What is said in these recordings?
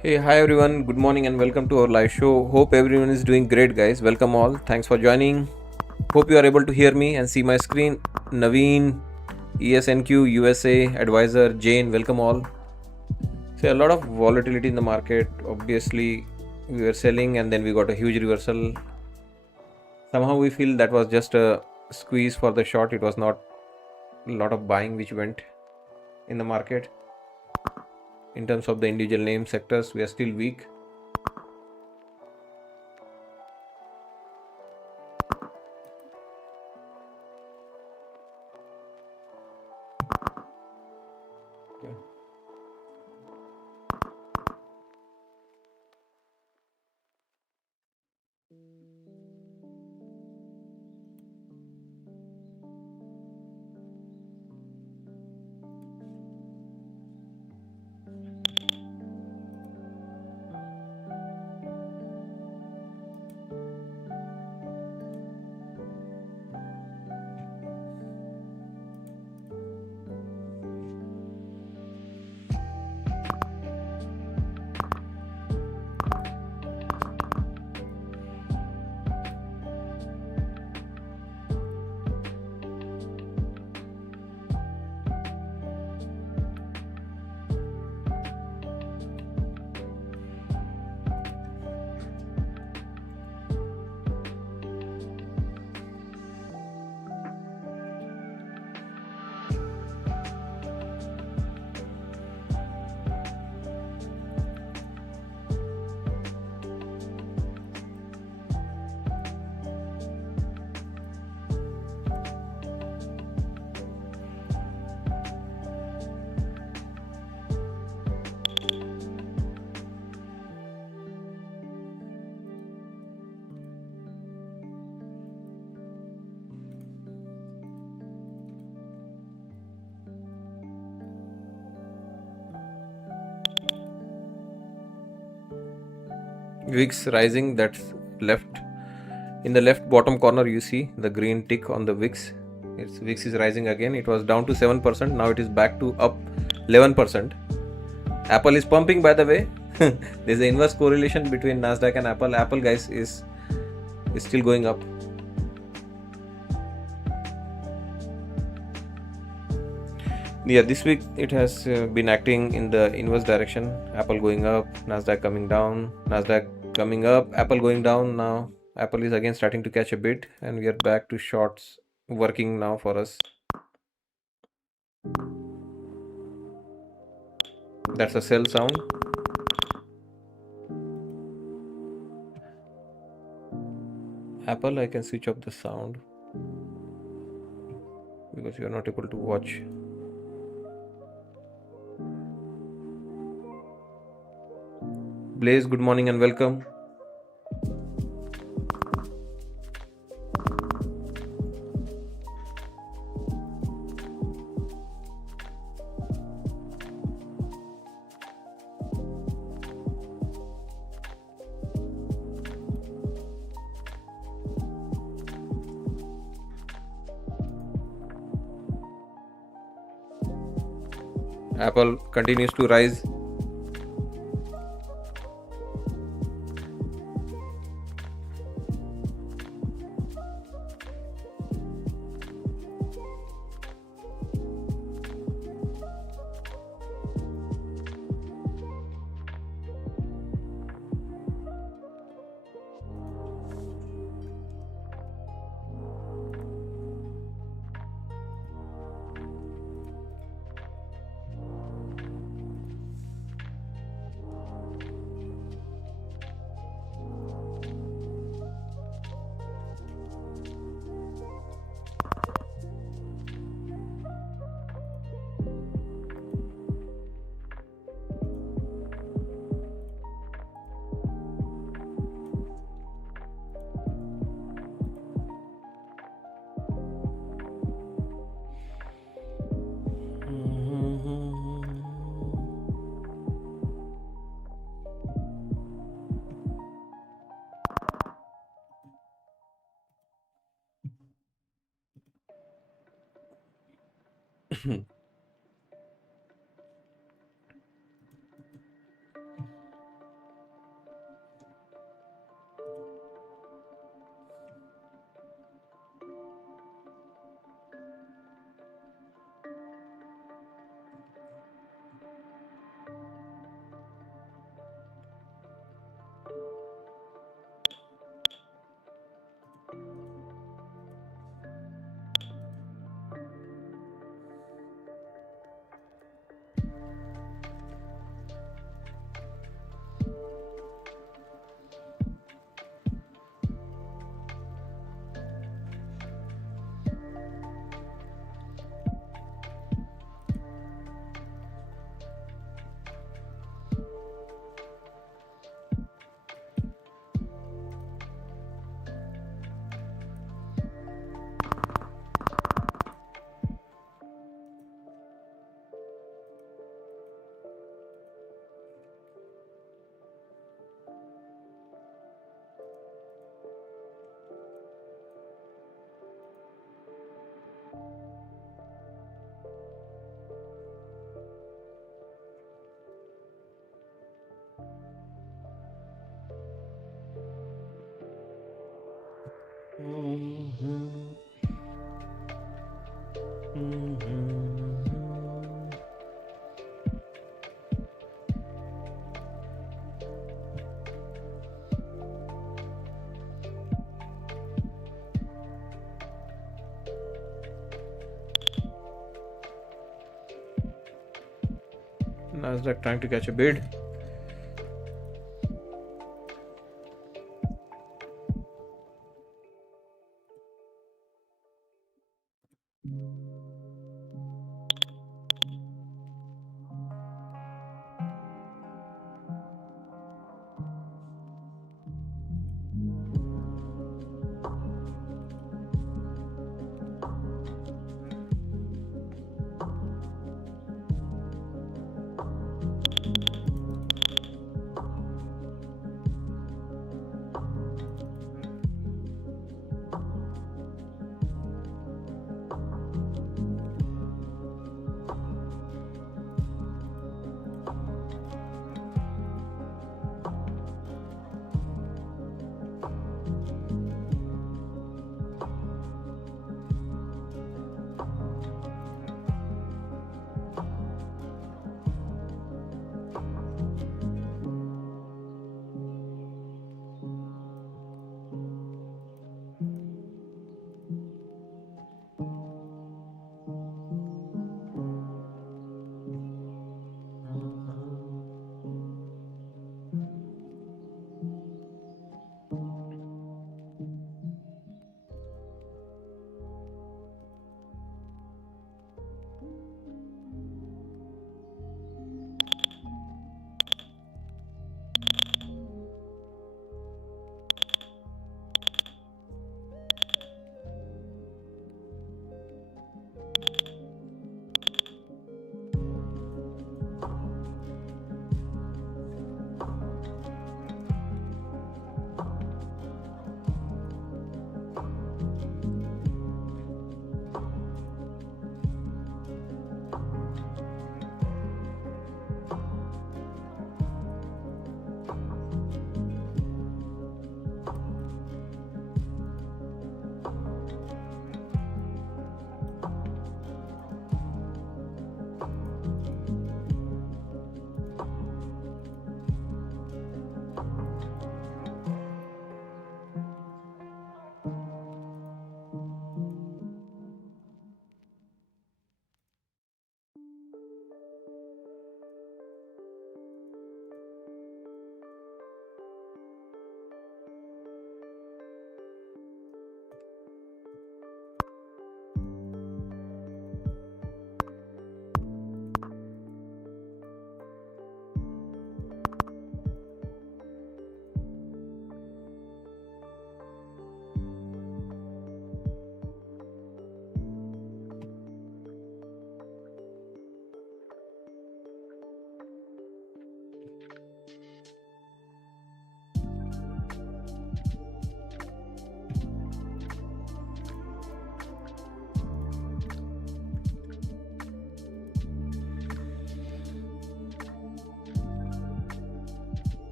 Hey, hi everyone. Good morning and welcome to our live show. Hope everyone is doing great, guys. Welcome all. Thanks for joining. Hope you are able to hear me and see my screen. Naveen, ESNQ, USA, Advisor, Jane, welcome all. So, a lot of volatility in the market. Obviously, we were selling and then we got a huge reversal. Somehow, we feel that was just a squeeze for the short. It was not a lot of buying which went in the market. In terms of the individual name sectors, we are still weak. VIX rising, that's left. In the left bottom corner, you see the green tick on the VIX. Its VIX is rising again. It was down to 7%. Now it is back to up 11%. Apple is pumping, by the way. There's an inverse correlation between Nasdaq and Apple. Apple, guys, is still going up. Yeah, this week it has been acting in the inverse direction. Apple going up, Nasdaq coming down, Nasdaq coming up, Apple going down. Now Apple is again starting to catch a bit, and we are back to shorts working now for us. That's a sell sound. Apple, I can switch off the sound because you are not able to watch. Blaze, good morning and welcome. Apple continues to rise. Nasdaq trying to catch a bid.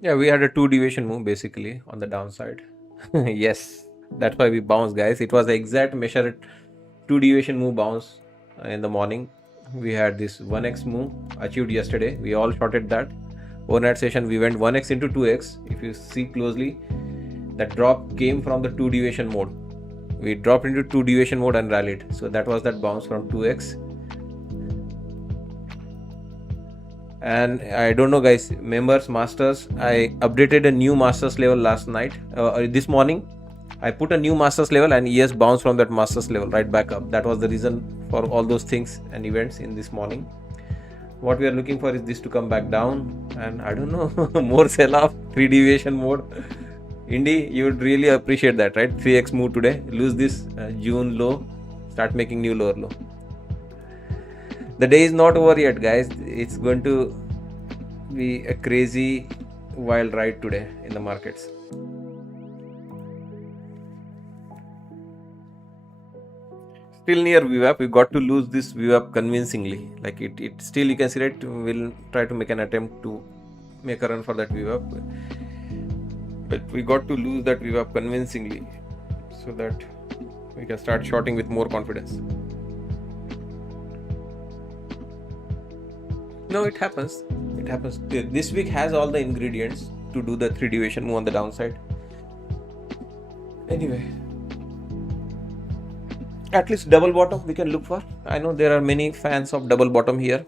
Yeah, we had a two deviation move basically on the downside. Yes, that's why we bounced, guys. It was the exact measure two deviation move bounce in the morning. We had this 1x move achieved yesterday. We all shorted that. Overnight session, we went 1x into 2x. If you see closely, that drop came from the two deviation mode. We dropped into two deviation mode and rallied. So that was that bounce from 2x. And I don't know, guys, members, masters, I updated a new masters level last night, this morning. I put a new masters level and yes, bounced from that masters level right back up. That was the reason for all those things and events in this morning. What we are looking for is this to come back down, and I don't know, more sell off, 3 deviation mode. Indy, you would really appreciate that, right? 3x move today, lose this June low, start making new lower low. The day is not over yet, guys. It's going to be a crazy wild ride today in the markets. Still near VWAP, we got to lose this VWAP convincingly. Like it still, you can see it. We'll try to make an attempt to make a run for that VWAP, but we got to lose that VWAP convincingly so that we can start shorting with more confidence. No, it happens. It happens. This week has all the ingredients to do the 3 deviation move on the downside. Anyway, at least double bottom we can look for. I know there are many fans of double bottom here.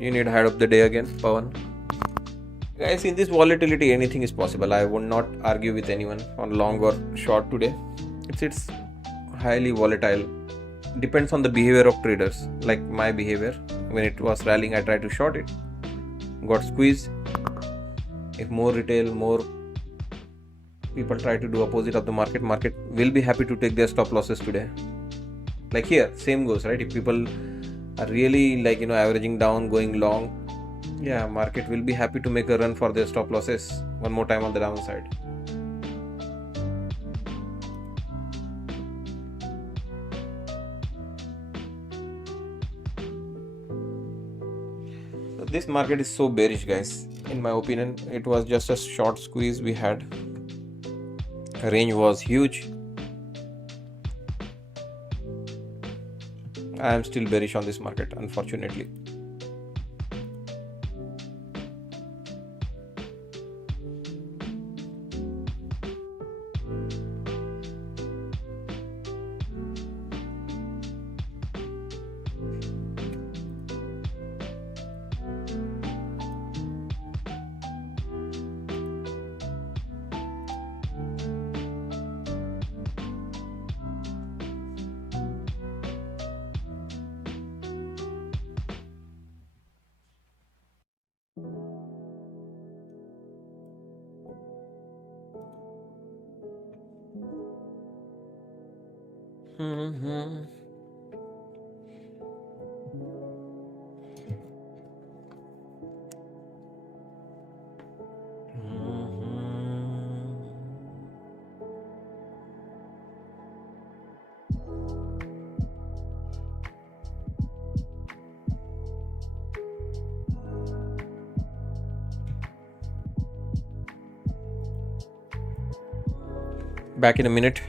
You need head of the day again, Pawan. Guys, in this volatility, anything is possible. I would not argue with anyone on long or short today. It's highly volatile. Depends on the behavior of traders. Like my behavior, when it was rallying, I tried to short it. Got squeezed. If more retail, more people try to do opposite of the market will be happy to take their stop losses today. Like here, same goes, right? If people are really averaging down, going long, yeah, market will be happy to make a run for their stop losses one more time on the downside. So this market is so bearish, guys. In my opinion, it was just a short squeeze we had. Range was huge. I am still bearish on this market, unfortunately. Mm-hmm. Back in a minute.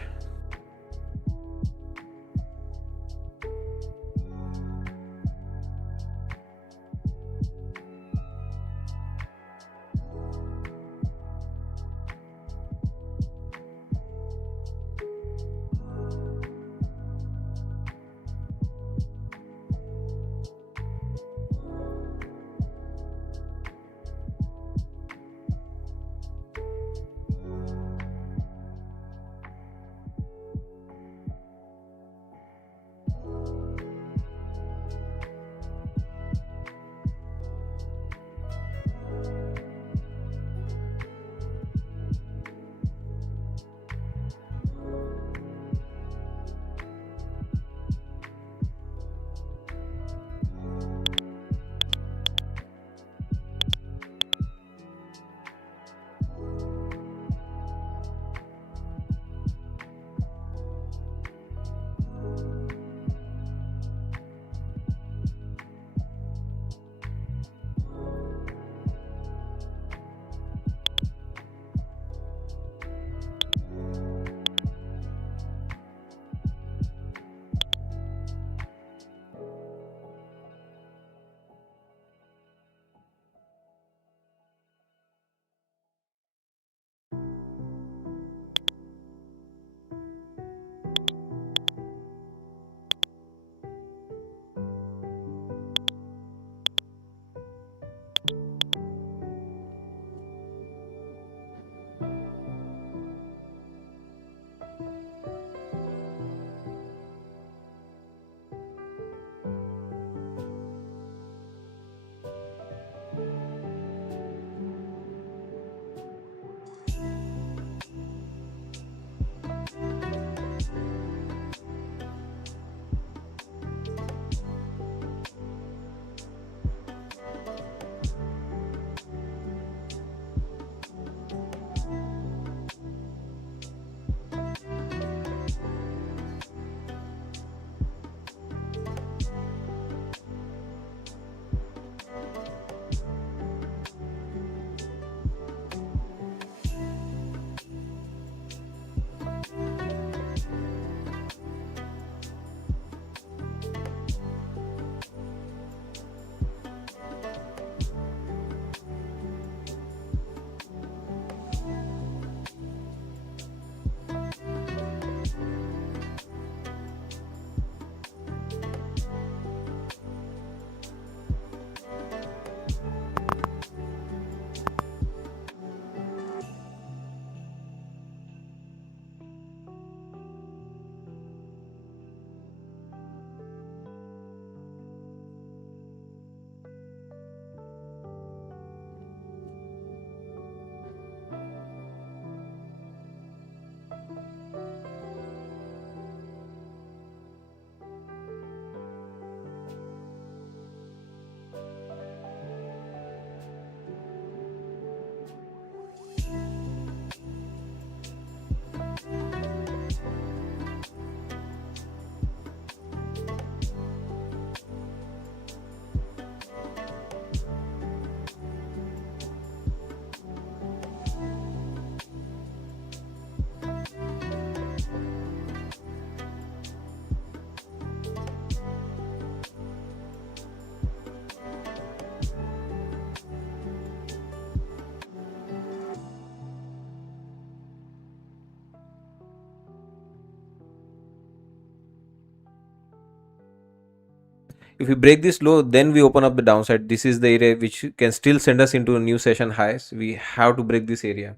If we break this low, then we open up the downside. This is the area which can still send us into a new session highs. We have to break this area.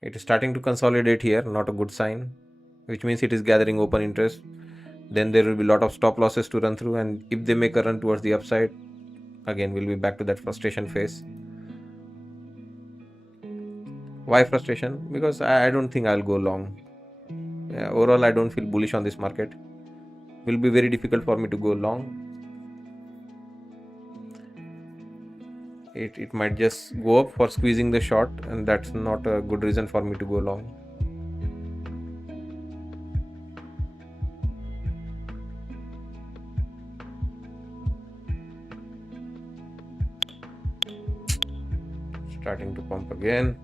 It is starting to consolidate here, not a good sign, which means it is gathering open interest. Then there will be a lot of stop losses to run through, and if they make a run towards the upside, again we'll be back to that frustration phase. Why frustration? Because I don't think I'll go long. Overall, I don't feel bullish on this market. Will be very difficult for me to go long. It might just go up for squeezing the short, and that's not a good reason for me to go long. Starting to pump again.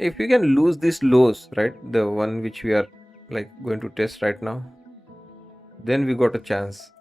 If we can lose these lows, right, the one which we are like going to test right now, then we got a chance.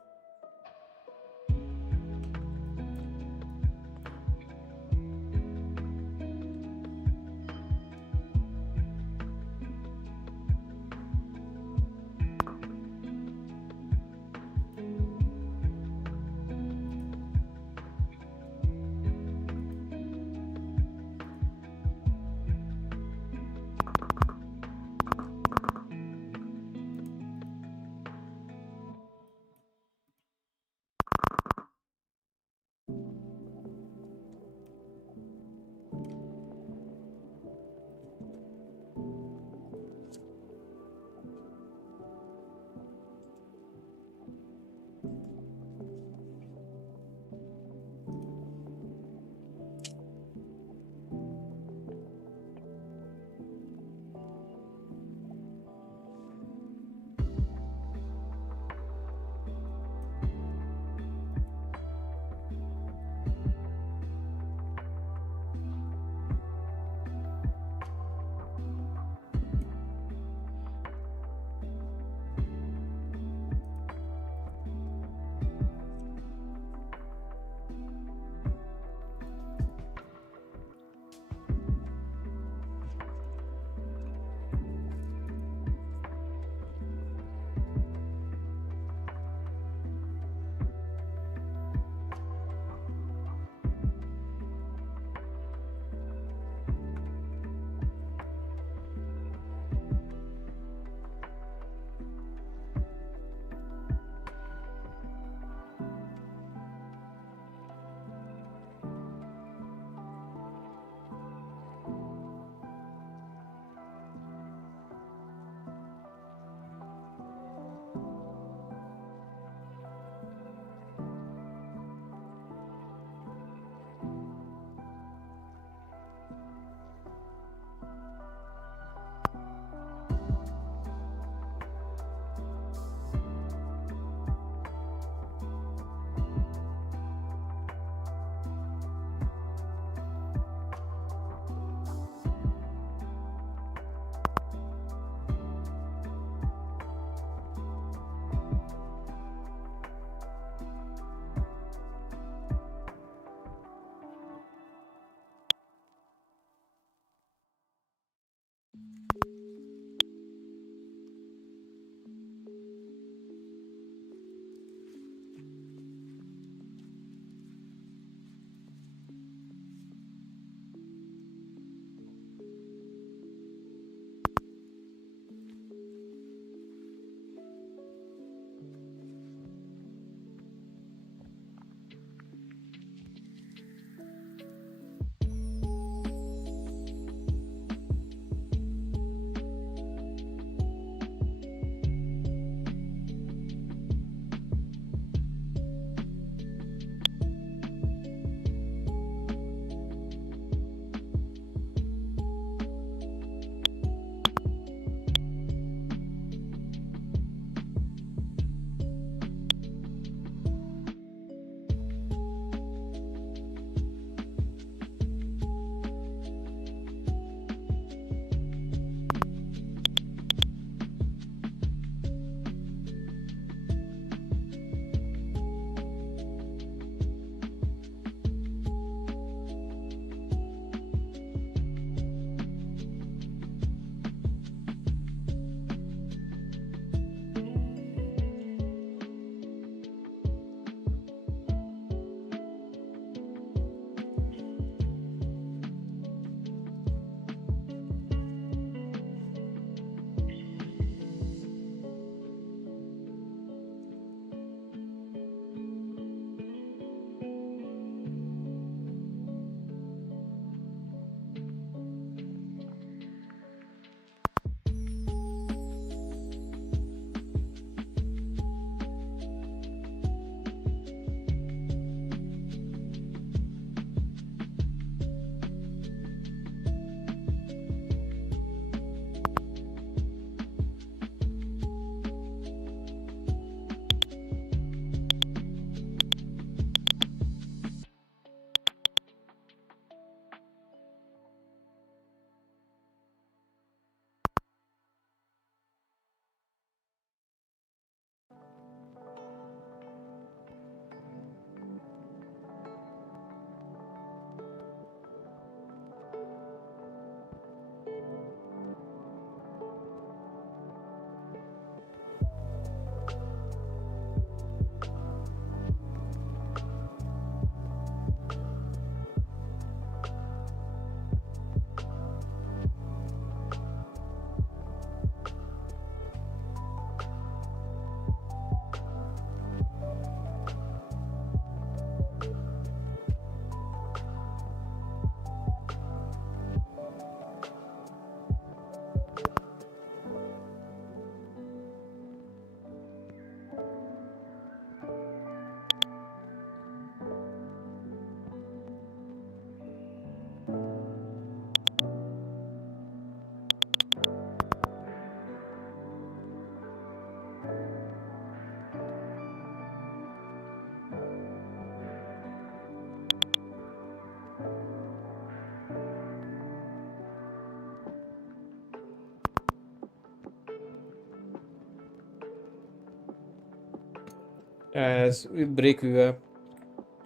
As we break VWAP,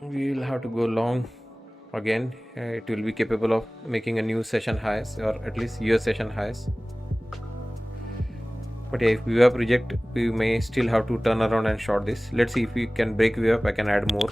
we will have to go long again. It will be capable of making a new session highs, or at least year session highs. But yeah, if VWAP reject, we may still have to turn around and short this. Let's see if we can break VWAP. I can add more.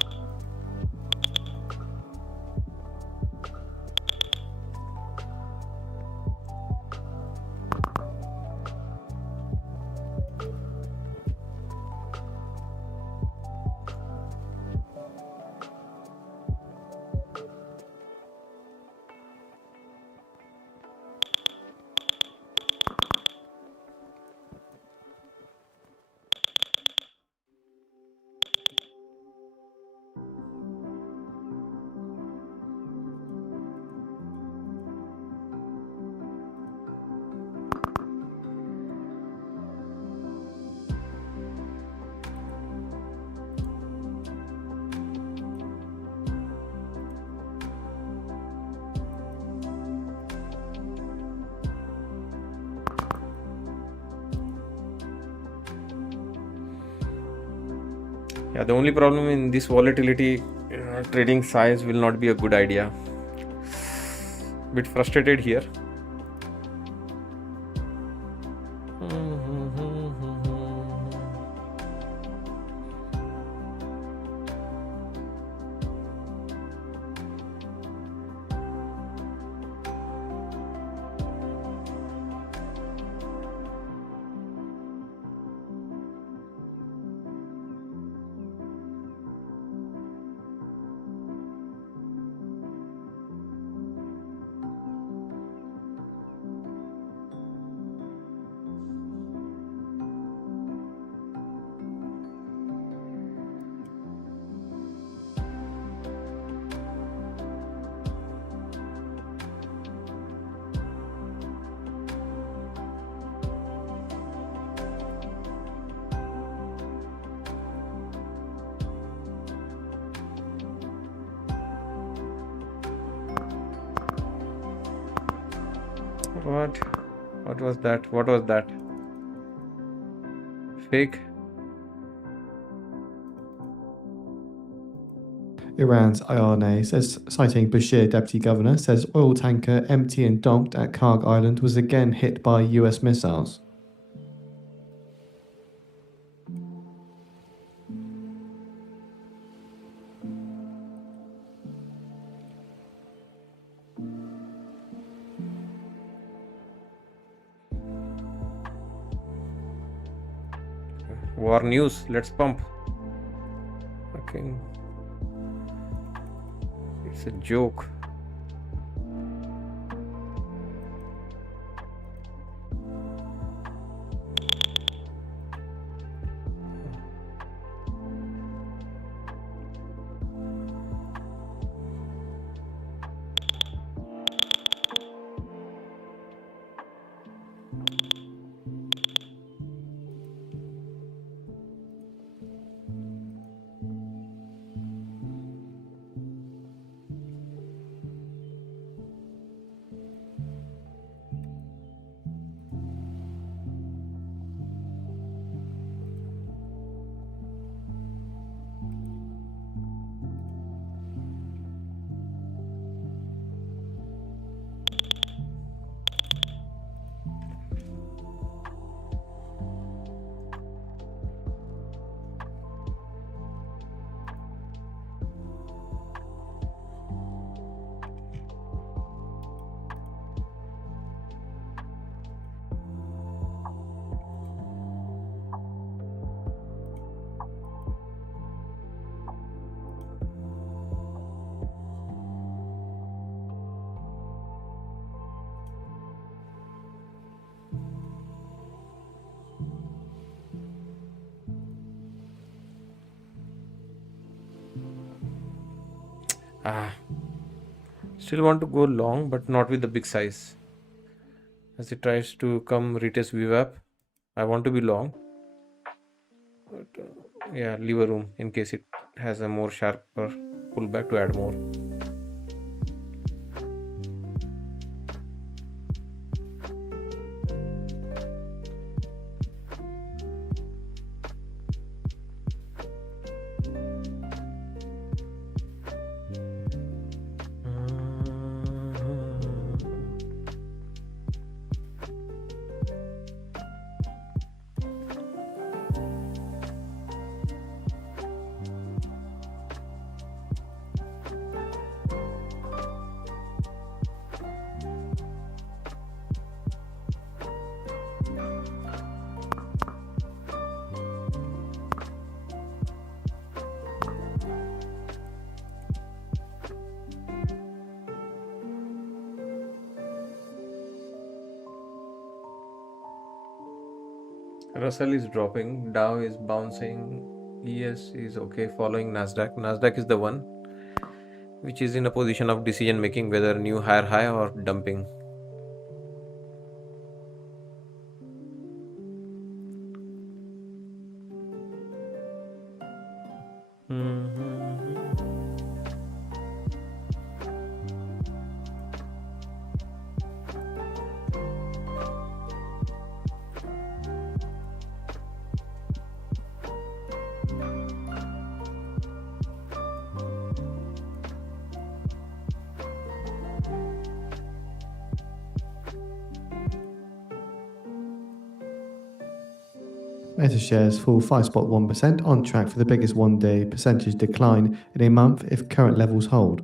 Yeah, the only problem in this volatility, trading size will not be a good idea. Bit frustrated here. What was that? What was that? Fake? Iran's IRNA says, citing Bashir deputy governor, says oil tanker empty and docked at Karg Island was again hit by US missiles. War news. Let's pump. Okay. It's a joke. Still want to go long, but not with the big size. As it tries to come retest VWAP, I want to be long. But yeah, leave a room in case it has a more sharper pullback to add more. Russell is dropping, Dow is bouncing, ES is okay, following Nasdaq. Nasdaq is the one which is in a position of decision making whether new higher high or dumping. Mhm. Meta shares fall 5.1%, on track for the biggest one-day percentage decline in a month if current levels hold.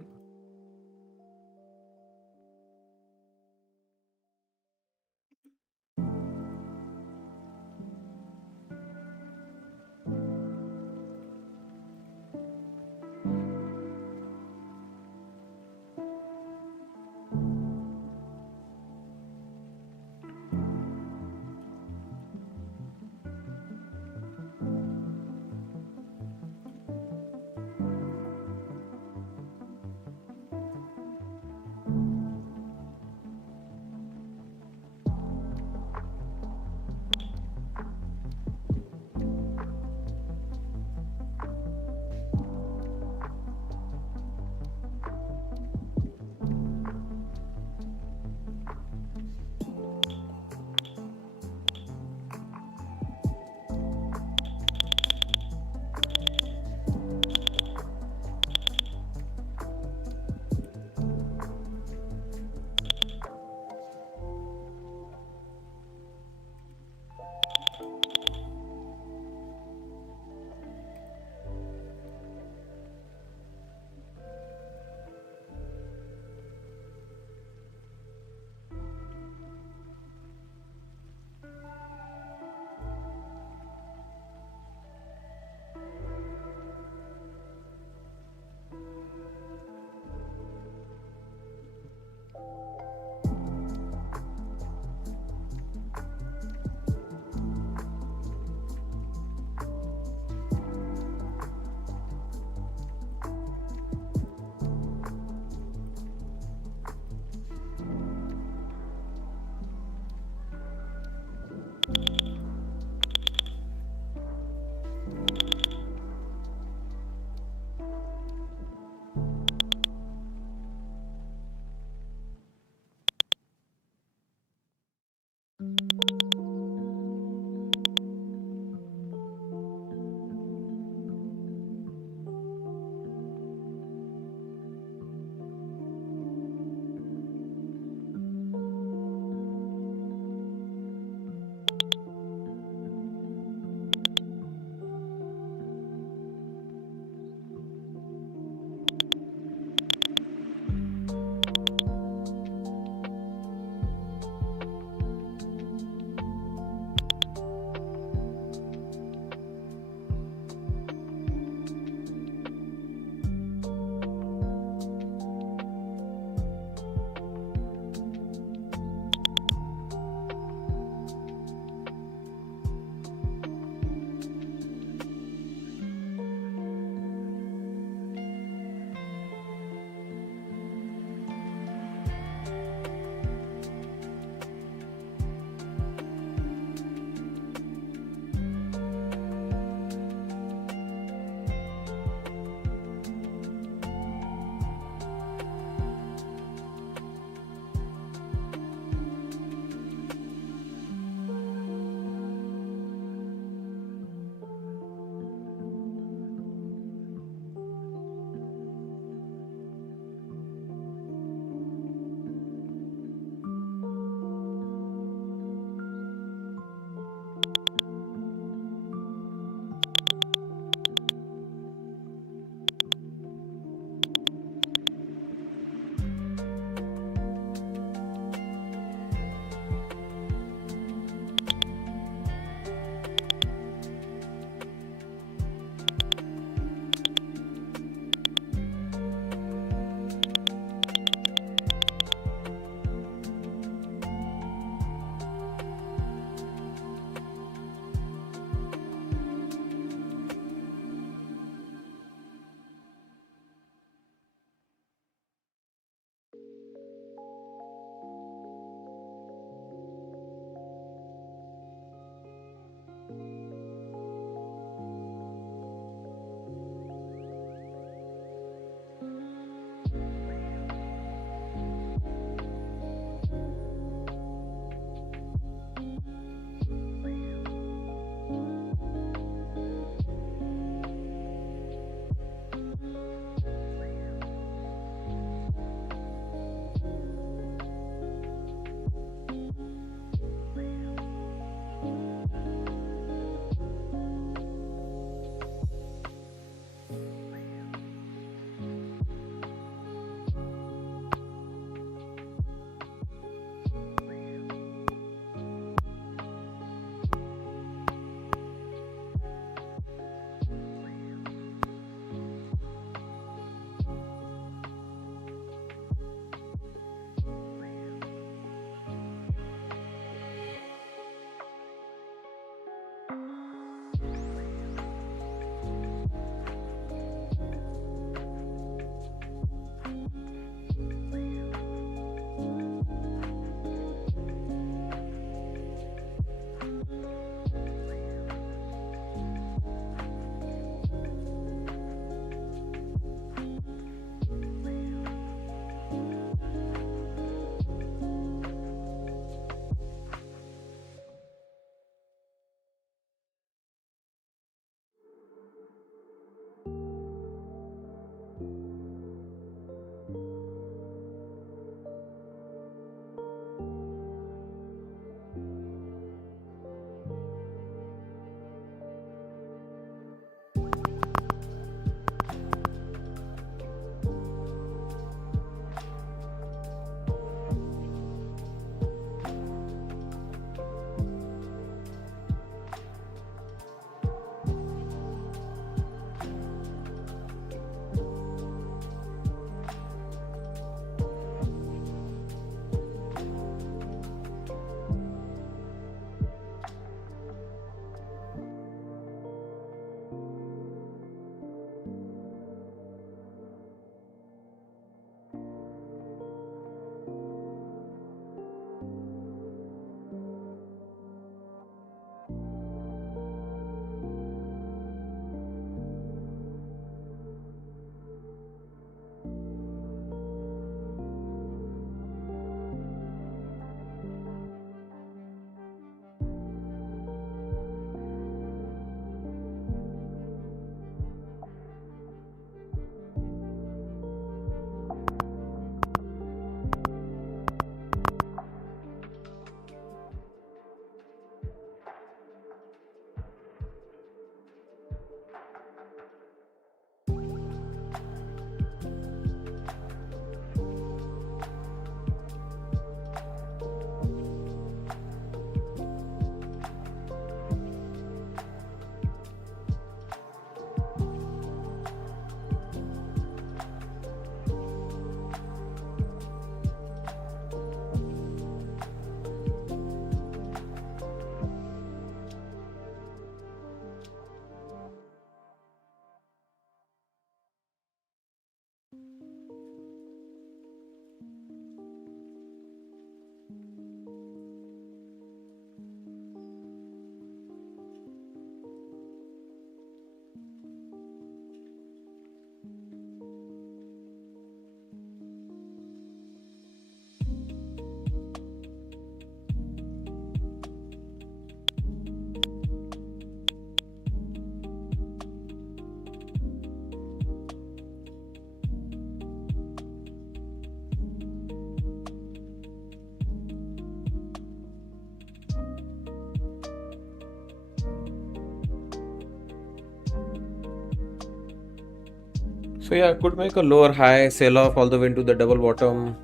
So yeah, could make a lower high, sell off all the way into the double bottom.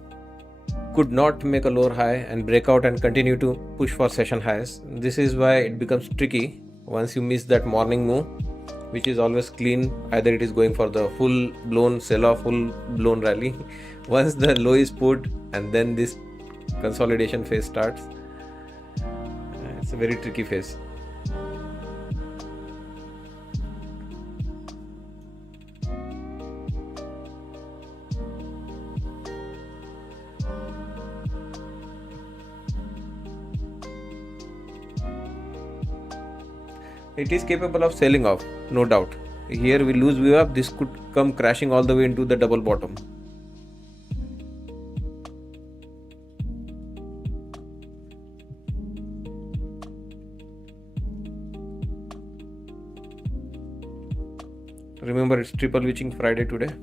Could not make a lower high and break out and continue to push for session highs. This is why it becomes tricky once you miss that morning move, which is always clean. Either it is going for the full blown sell off, full blown rally. Once the low is put and then this consolidation phase starts, it's a very tricky phase. It is capable of selling off, no doubt. Here we lose view up, this could come crashing all the way into the double bottom. Remember, it's triple witching Friday today.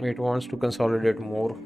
It wants to consolidate more.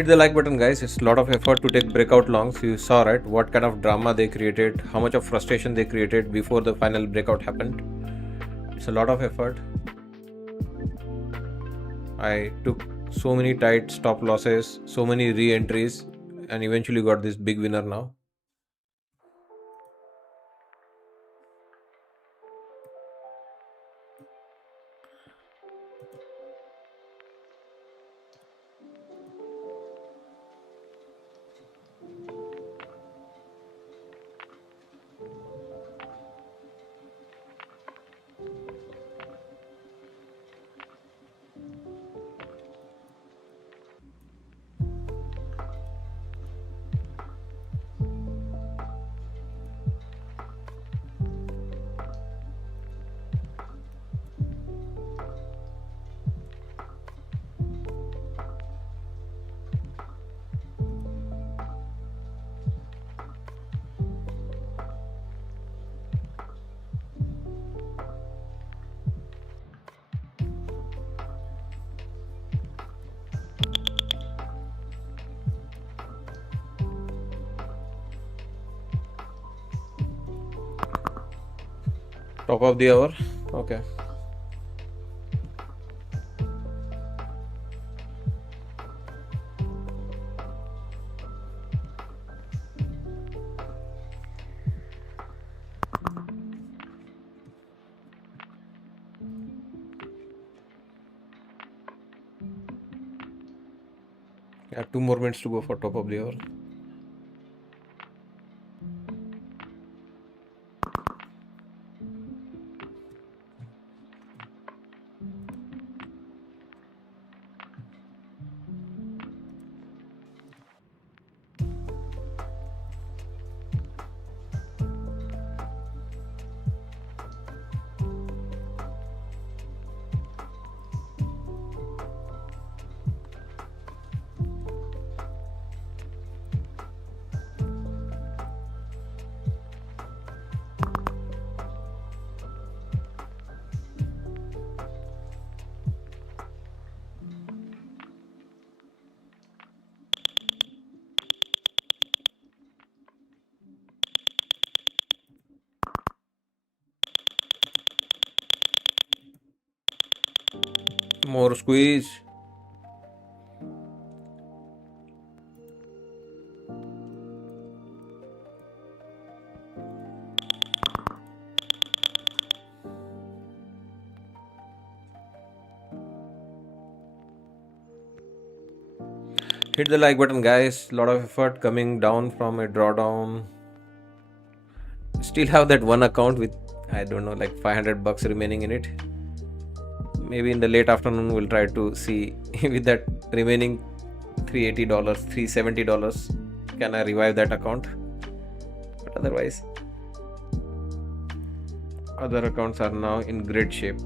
Hit the like button, guys. It's a lot of effort to take breakout longs. You saw, right, what kind of drama they created, how much of frustration they created before the final breakout happened. It's a lot of effort. I took so many tight stop losses, so many re-entries, and eventually got this big winner now. Top of the hour. Okay. Yeah, 2 more minutes to go for top of the hour. More squeeze. Hit the like button, guys. Lot of effort coming down from a drawdown. Still have that one account with, I don't know, like $500 remaining in it. Maybe in the late afternoon we'll try to see with that remaining $380, $370, can I revive that account? But otherwise, other accounts are now in great shape.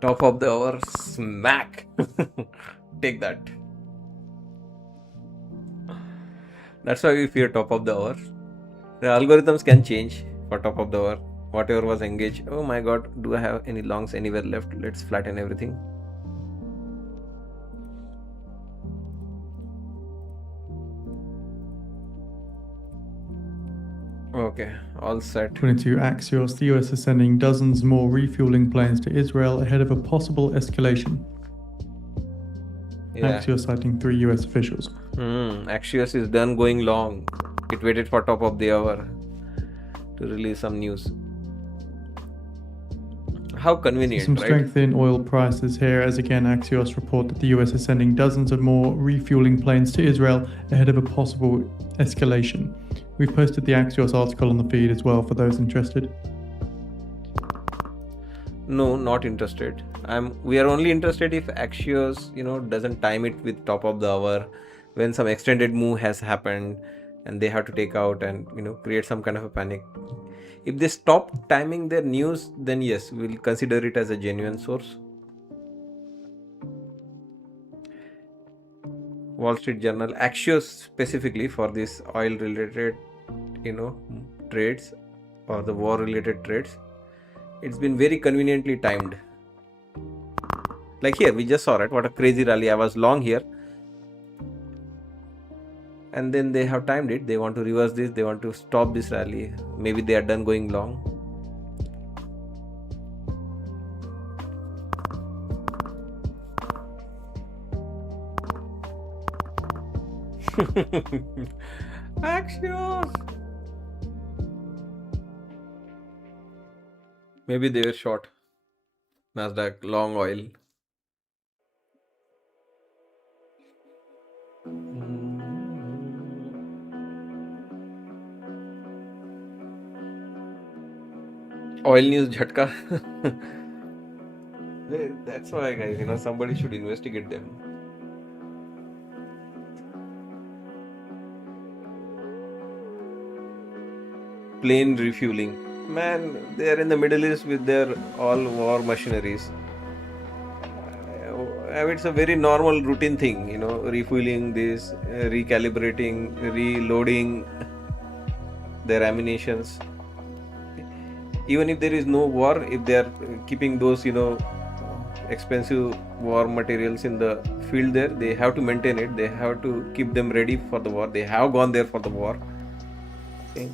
Top of the hour smack. Take that. That's why we fear top of the hour. The algorithms can change for top of the hour. Whatever was engaged. Oh my god, do I have any longs anywhere left? Let's flatten everything. Okay, all set. According to Axios, the US is sending dozens more refueling planes to Israel ahead of a possible escalation. Yeah. Axios citing 3 US officials. Axios is done going long. It waited for top of the hour to release some news. How convenient, Some right? strength in oil prices here as again Axios report that the US is sending dozens of more refueling planes to Israel ahead of a possible escalation. We've posted the Axios article on the feed as well for those interested. No, not interested. We are only interested if Axios, doesn't time it with top of the hour when some extended move has happened and they have to take out and create some kind of a panic. If they stop timing their news, then yes, we'll consider it as a genuine source. Wall Street Journal, Axios specifically for this oil related, trades or the war related trades. It's been very conveniently timed. Like here, we just saw, right? What a crazy rally. I was long here. And then they have timed it. They want to reverse this. They want to stop this rally. Maybe they are done going long. Axios. Maybe they were short. Nasdaq, long oil. Oil news jhatka. That's why, guys, somebody should investigate them. Plane refueling. Man, they are in the Middle East with their all war machineries. It's a very normal routine thing, refueling this, recalibrating, reloading their ammunitions. Even if there is no war, if they are keeping those, expensive war materials in the field there, they have to maintain it. They have to keep them ready for the war. They have gone there for the war. Okay.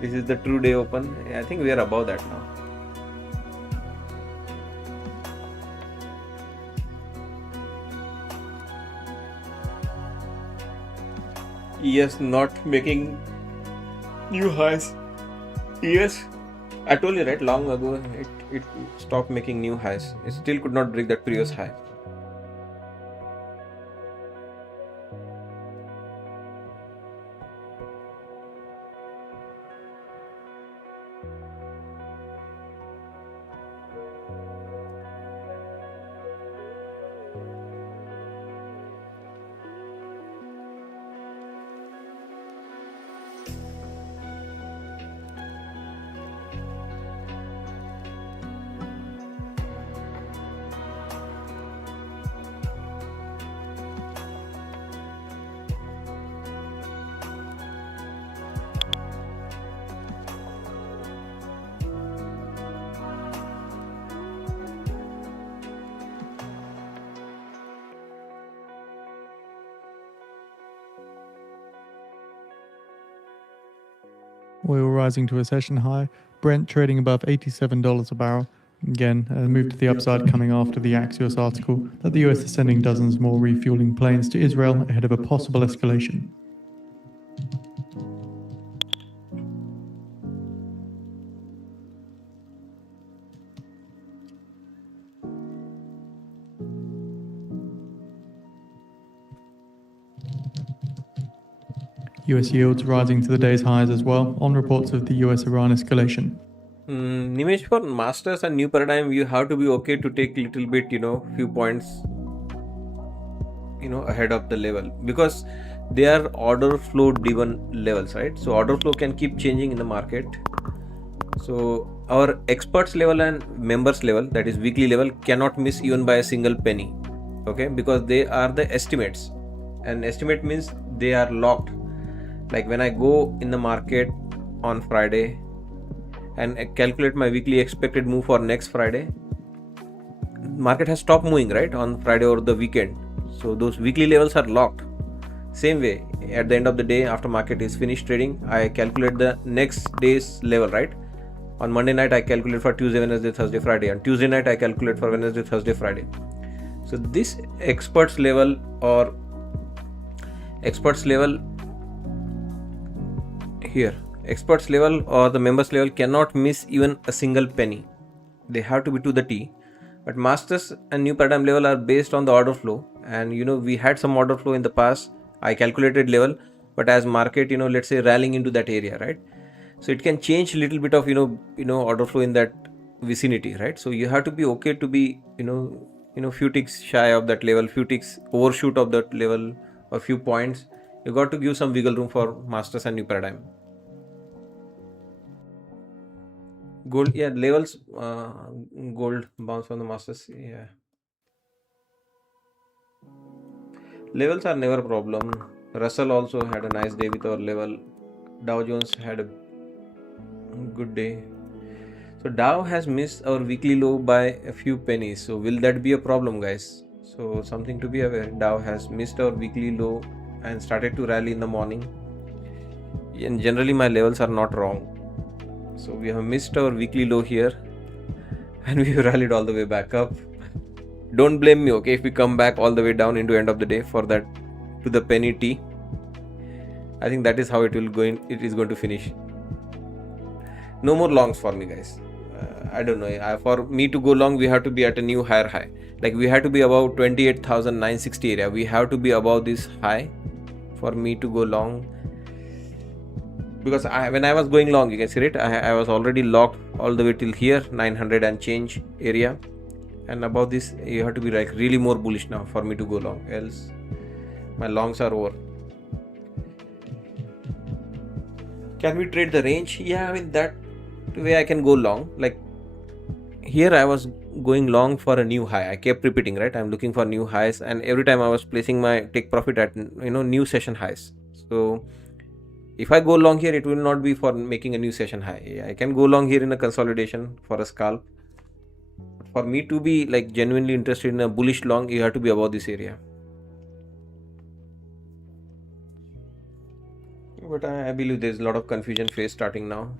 This is the true day open. I think we are above that now. Yes, not making new highs. Yes, I told you, right, long ago it stopped making new highs. It still could not break that previous high. Oil rising to a session high, Brent trading above $87 a barrel. Again, a move to the upside coming after the Axios article that the US is sending dozens more refueling planes to Israel ahead of a possible escalation. US yields rising to the day's highs as well on reports of the US-Iran escalation. Nimesh, for masters and new paradigm, you have to be okay to take little bit, few points, ahead of the level, because they are order flow driven levels, right? So order flow can keep changing in the market. So our experts level and members level, that is weekly level, cannot miss even by a single penny. okay, because they are the estimates, and estimate means they are locked. Like when I go in the market on Friday and I calculate my weekly expected move for next Friday, market has stopped moving, right, on Friday or the weekend, so those weekly levels are locked. Same way, at the end of the day, after market is finished trading, I calculate the next day's level, right? On Monday night I calculate for Tuesday, Wednesday, Thursday, Friday, and Tuesday night I calculate for Wednesday, Thursday, Friday. So this experts level here, experts level or the members level cannot miss even a single penny. They have to be to the T. But masters and new paradigm level are based on the order flow, and we had some order flow in the past. I calculated level, but as market, let's say rallying into that area, right? So it can change a little bit of order flow in that vicinity, right? So you have to be okay to be few ticks shy of that level, few ticks overshoot of that level, or few points. You got to give some wiggle room for masters and new paradigm. Gold, yeah, levels, gold bounce from the masters, yeah. Levels are never a problem. Russell also had a nice day with our level. Dow Jones had a good day. So Dow has missed our weekly low by a few pennies. So will that be a problem, guys? So something to be aware. Dow has missed our weekly low and started to rally in the morning. And generally my levels are not wrong. So we have missed our weekly low here and we rallied all the way back up. Don't blame me, okay, if we come back all the way down into end of the day for that to the penny T. I think that is how it is going to finish. No more longs for me, guys. I don't know. For me to go long, we have to be at a new higher high. Like we have to be about 28,960 area. We have to be above this high for me to go long. Because when I was going long, you can see it, I was already locked all the way till here, 900 and change area. And above this, you have to be like really more bullish now for me to go long. Else, my longs are over. Can we trade the range? Yeah, I mean that way I can go long. Like here I was going long for a new high. I kept repeating, right? I'm looking for new highs, and every time I was placing my take profit at new session highs. So if I go long here, it will not be for making a new session high. I can go long here in a consolidation for a scalp. For me to be like genuinely interested in a bullish long, you have to be above this area. But I believe there's a lot of confusion phase starting now.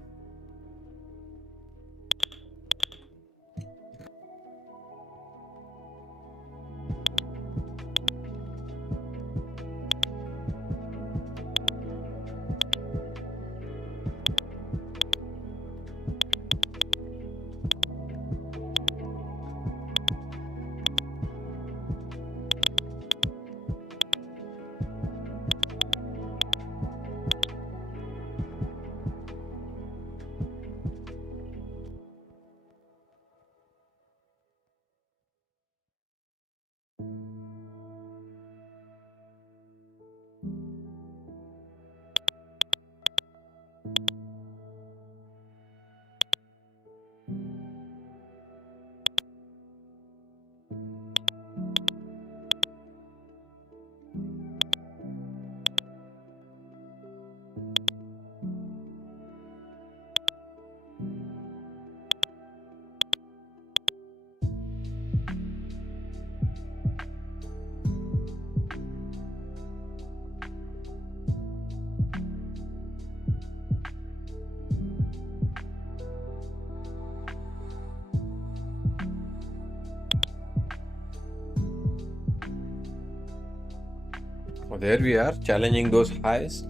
Well, there we are, challenging those highs.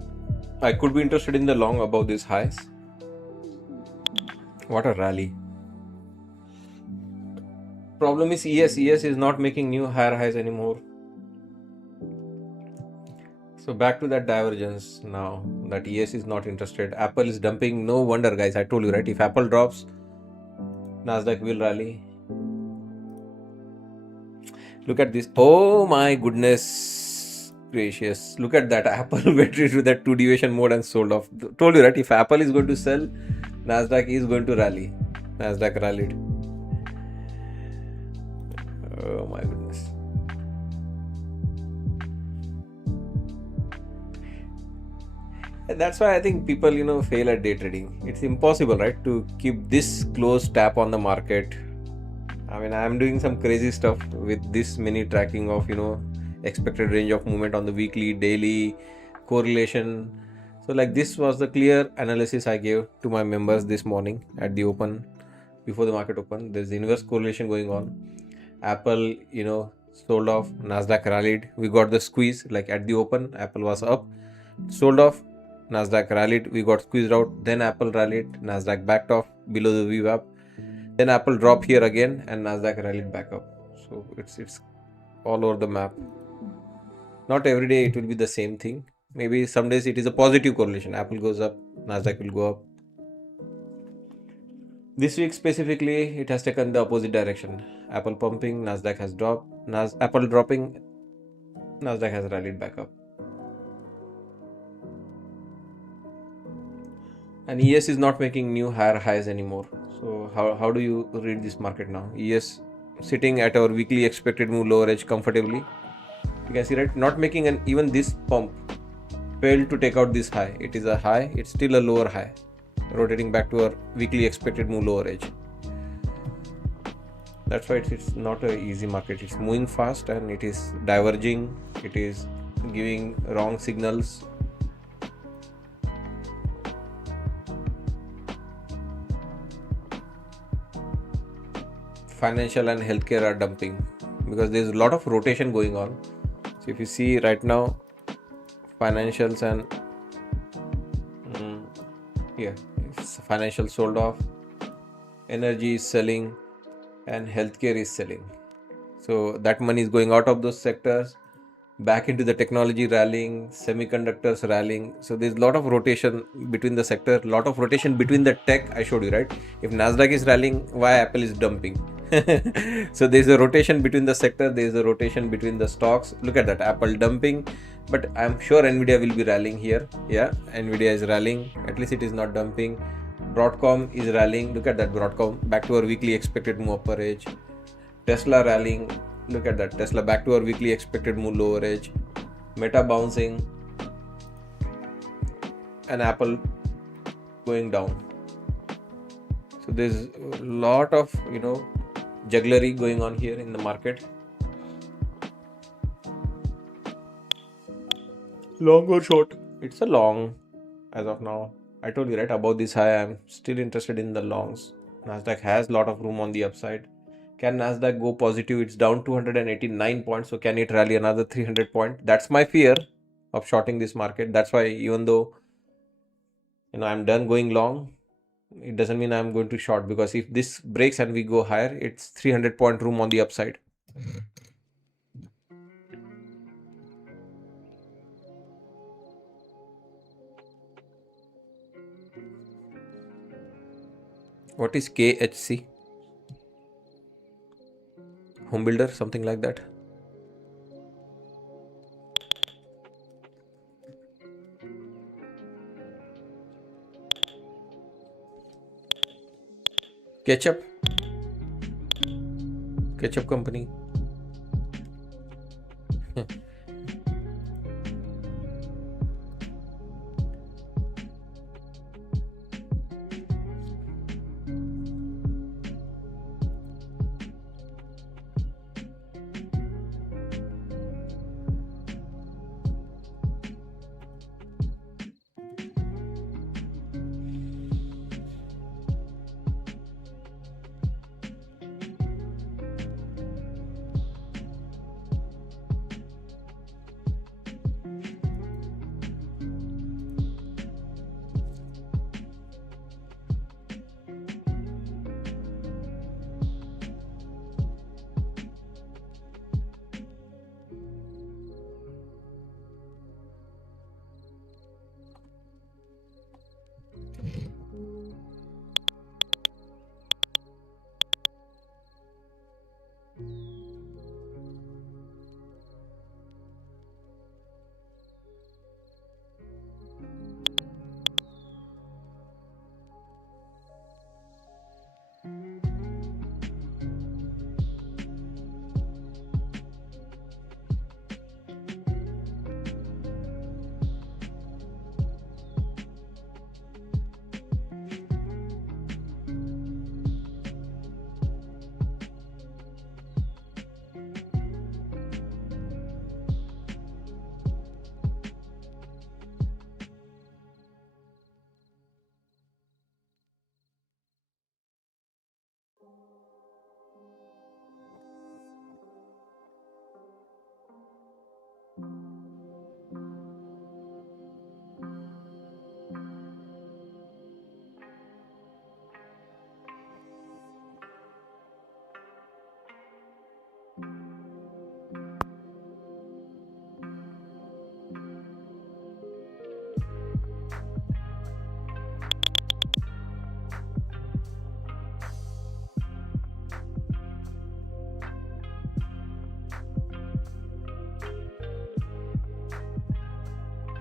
I could be interested in the long above these highs. What a rally. Problem is ES is not making new higher highs anymore. So back to that divergence now, that ES is not interested. Apple is dumping. No wonder, guys. I told you, right? If Apple drops, Nasdaq will rally. Look at this. Oh my goodness gracious. Look at that. Apple went into that 2 deviation mode and sold off. Told you, right? If Apple is going to sell, Nasdaq is going to rally. Nasdaq rallied. Oh my goodness. That's why I think people, fail at day trading. It's impossible, right, to keep this close tap on the market. I mean, I'm doing some crazy stuff with this mini tracking of, expected range of movement on the weekly, daily correlation. So, like, this was the clear analysis I gave to my members this morning at the open, before the market open. There's inverse correlation going on. Apple, sold off, Nasdaq rallied. We got the squeeze, like at the open, Apple was up, sold off, Nasdaq rallied, we got squeezed out, then Apple rallied, Nasdaq backed off below the VWAP, then Apple dropped here again and Nasdaq rallied back up. So it's all over the map. Not every day it will be the same thing. Maybe some days it is a positive correlation. Apple goes up, Nasdaq will go up. This week specifically, it has taken the opposite direction. Apple pumping, Nasdaq has dropped. Apple dropping, Nasdaq has rallied back up. And ES is not making new higher highs anymore. So how do you read this market now? ES sitting at our weekly expected move lower edge comfortably. You can see, right, not making even this pump, failed to take out this high. It is a high, it's still a lower high, rotating back to our weekly expected move lower edge. That's why it's not an easy market. It's moving fast and it is diverging, it is giving wrong signals. Financial and healthcare are dumping because there's a lot of rotation going on. So if you see right now, financials and financial sold off, energy is selling, and healthcare is selling. So that money is going out of those sectors back into the technology rallying, semiconductors rallying. So there's a lot of rotation between the sector, lot of rotation between the tech. I showed you, right? If Nasdaq is rallying, why Apple is dumping? So there's a rotation between the sector, there's a rotation between the stocks. Look at that, Apple dumping, but I'm sure Nvidia will be rallying here. Yeah, Nvidia is rallying, at least it is not dumping. Broadcom is rallying. Look at that, Broadcom back to our weekly expected move upper edge. Tesla rallying. Look at that, Tesla back to our weekly expected move lower edge. Meta bouncing, and Apple going down. So there's a lot of jugglery going on here in the market. Long or short? It's a long as of now. I told you, right, about this high, I'm still interested in the longs. Nasdaq has a lot of room on the upside. Can Nasdaq go positive? It's down 289 points. So can it rally another 300 points? That's my fear of shorting this market. That's why, even though I'm done going long, it doesn't mean I'm going to short, because if this breaks and we go higher, it's 300 point room on the upside. What is KHC? Home builder, something like that. Ketchup company.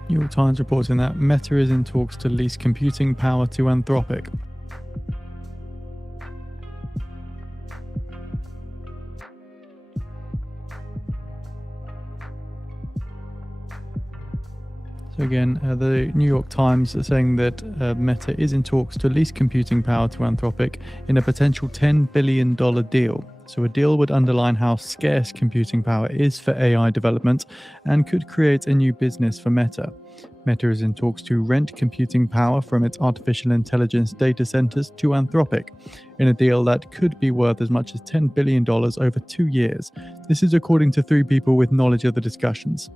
New York Times reporting that Meta is in talks to lease computing power to Anthropic. So again, the New York Times are saying that Meta is in talks to lease computing power to Anthropic in a potential $10 billion deal. So a deal would underline how scarce computing power is for AI development and could create a new business for Meta. Meta is in talks to rent computing power from its artificial intelligence data centers to Anthropic in a deal that could be worth as much as $10 billion over 2 years. This is according to 3 people with knowledge of the discussions.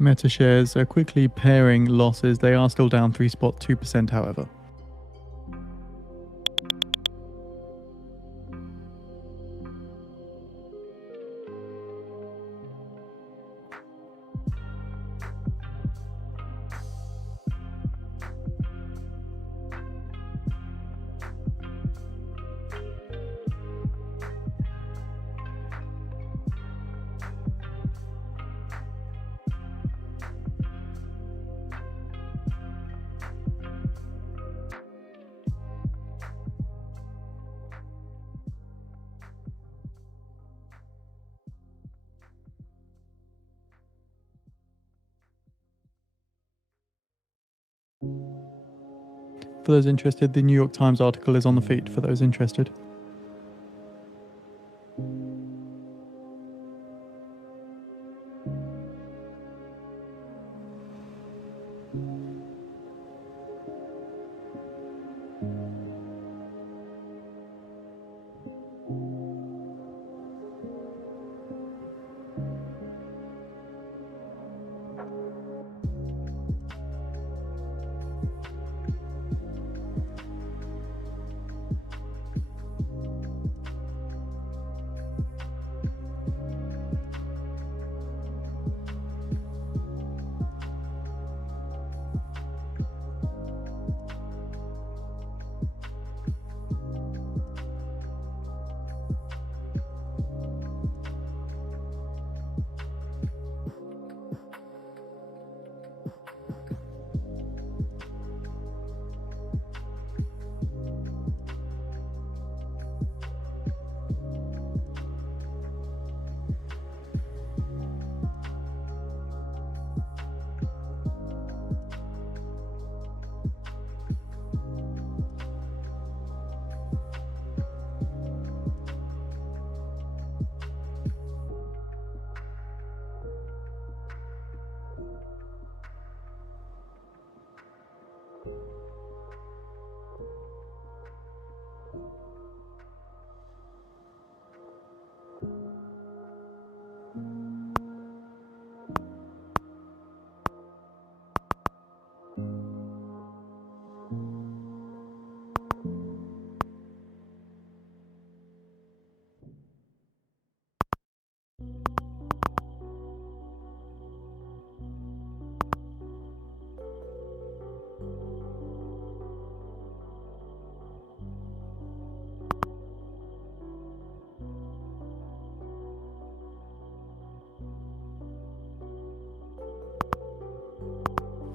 Meta shares are quickly pairing losses. They are still down 3.2%, however. For those interested, the New York Times article is on the feed for those interested.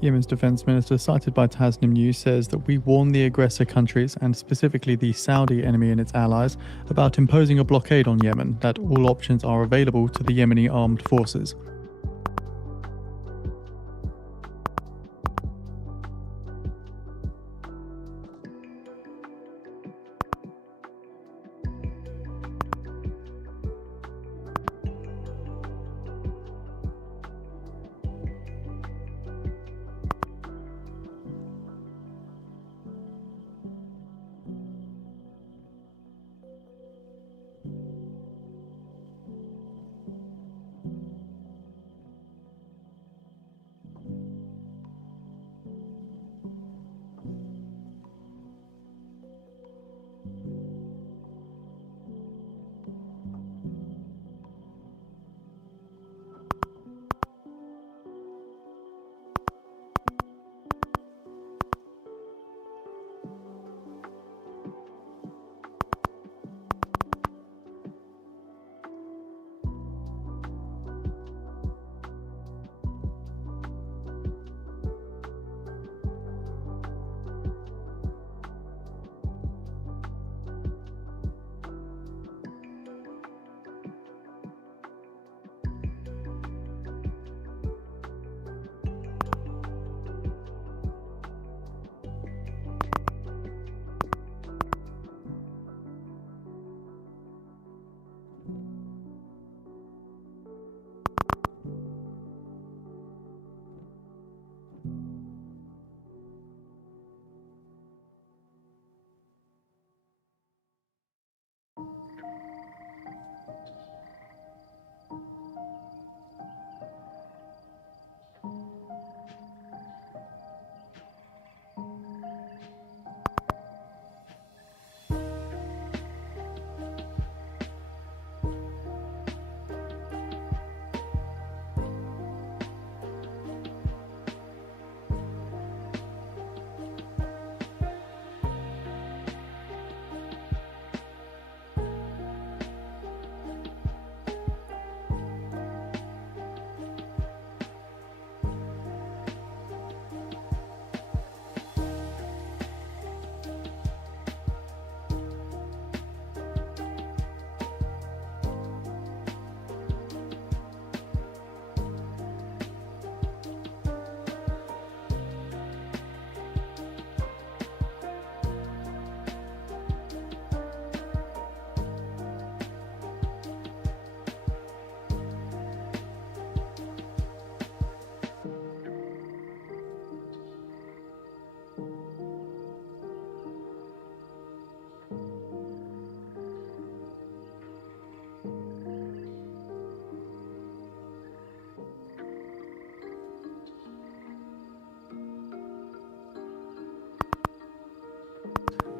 Yemen's defense minister, cited by Tasnim News, says that we warn the aggressor countries, and specifically the Saudi enemy and its allies, about imposing a blockade on Yemen, that all options are available to the Yemeni armed forces.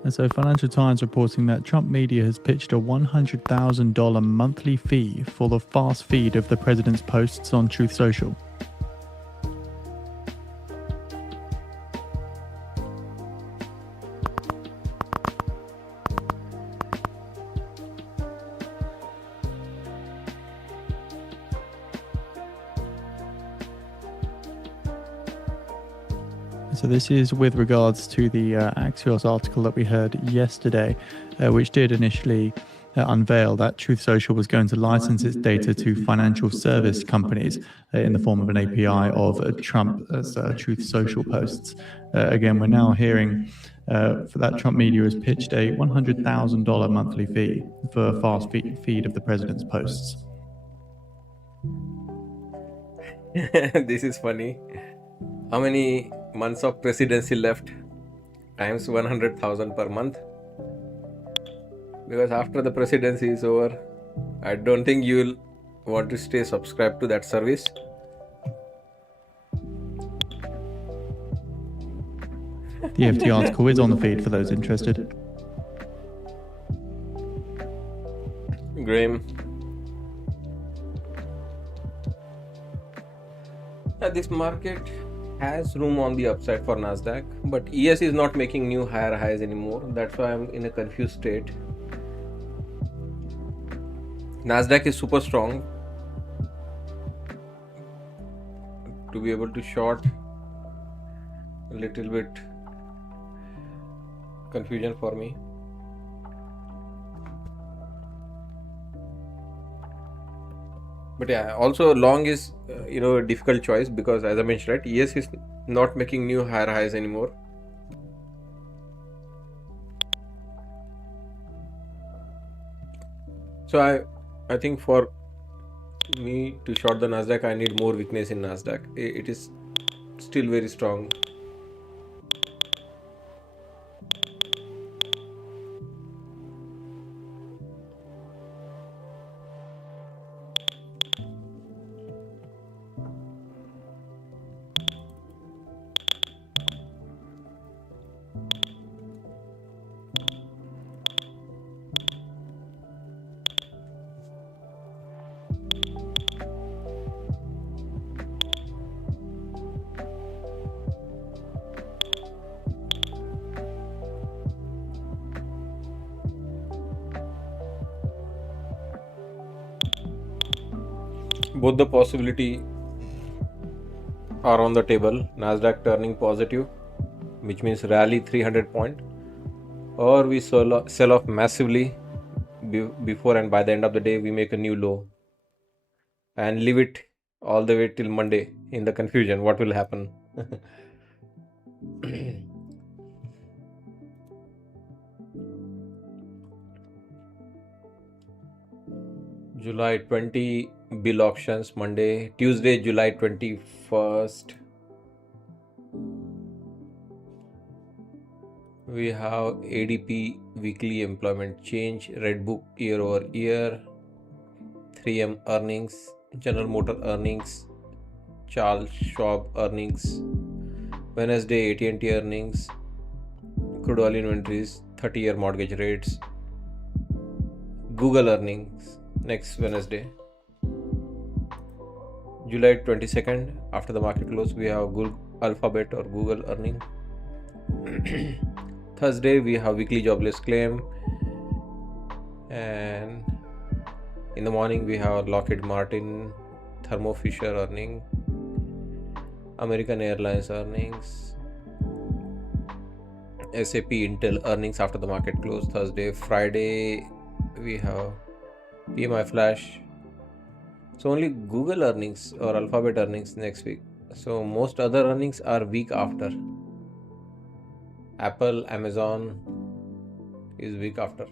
And so Financial Times reporting that Trump media has pitched a $100,000 monthly fee for the fast feed of the president's posts on Truth Social. So this is with regards to the Axios article that we heard yesterday, which did initially unveil that Truth Social was going to license its data to financial service companies in the form of an API of Trump's Truth Social posts. Again, we're now hearing for that Trump media has pitched a $100,000 monthly fee for a fast feed of the president's posts. This is funny. How many months of presidency left times 100,000 per month? Because after the presidency is over, I don't think you'll want to stay subscribed to that service. The FT article is on the feed for those interested. Graham. This market has room on the upside for Nasdaq, but ES is not making new higher highs anymore. That's why I'm in a confused state. Nasdaq is super strong. To be able to short, a little bit confusion for me. But yeah, also long is a difficult choice because, as I mentioned, right, ES is not making new higher highs anymore. So I think for me to short the Nasdaq, I need more weakness in Nasdaq. It is still very strong. Both the possibility are on the table. Nasdaq turning positive, which means rally 300 point, or we sell off massively before, and by the end of the day we make a new low and leave it all the way till Monday in the confusion. What will happen? July 20 bill options Monday, Tuesday July 21st. We have ADP weekly employment change, Redbook year over year, 3M earnings, General Motor earnings, Charles Schwab earnings, Wednesday AT&T earnings, crude oil inventories, 30-year mortgage rates, Google earnings next Wednesday. July 22nd, after the market close, we have Alphabet or Google earning. Thursday we have weekly jobless claim, and in the morning we have Lockheed Martin, Thermo Fisher earning, American Airlines earnings, SAP Intel earnings after the market close Thursday. Friday we have PMI flash. So only Google earnings or Alphabet earnings next week. So most other earnings are week after. Apple, Amazon is week after.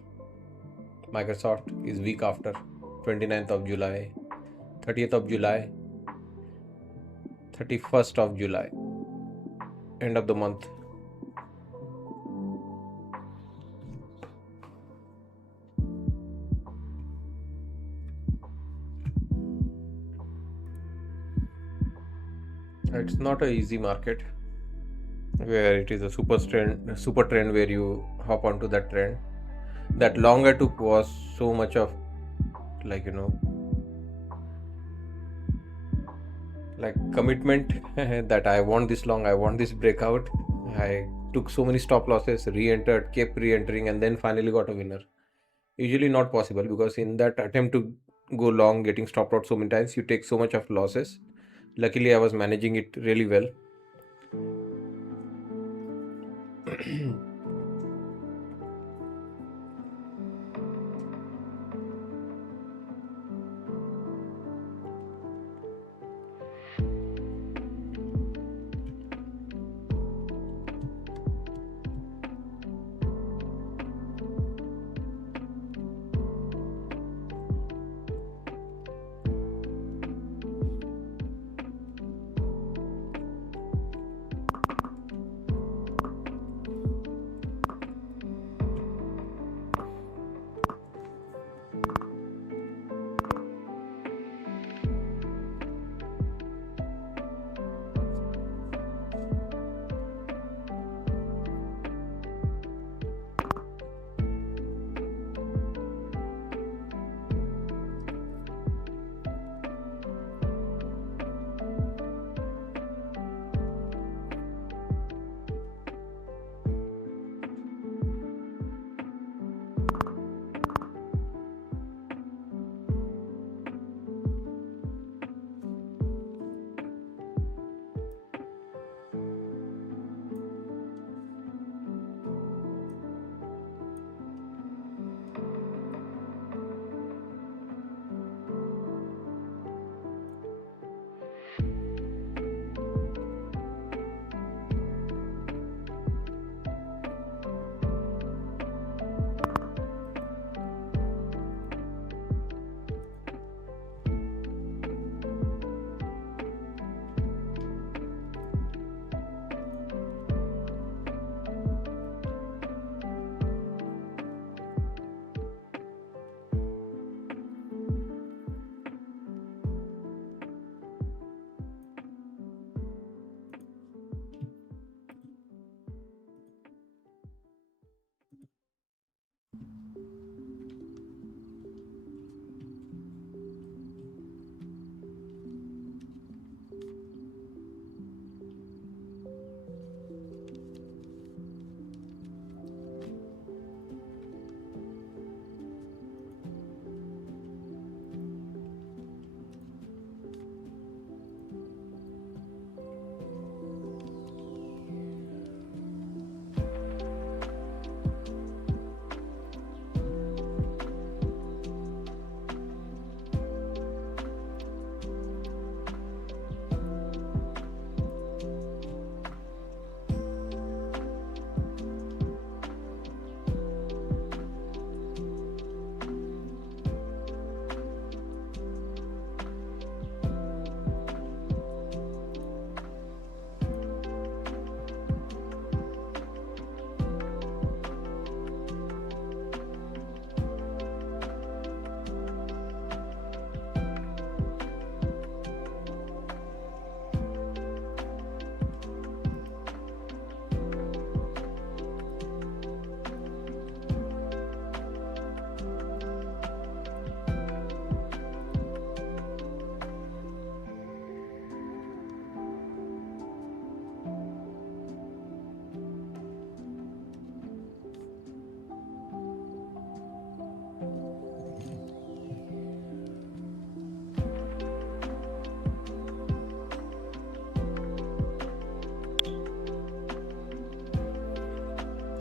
Microsoft is week after. 29th of July, 30th of July, 31st of July, end of the month. It's not an easy market. where it is a super trend where you hop onto that trend. That long I took was so much of like like commitment that I want this long, I want this breakout. I took so many stop losses, re-entered, kept re-entering, and then finally got a winner. Usually not possible, because in that attempt to go long, getting stopped out so many times, you take so much of losses. Luckily I was managing it really well.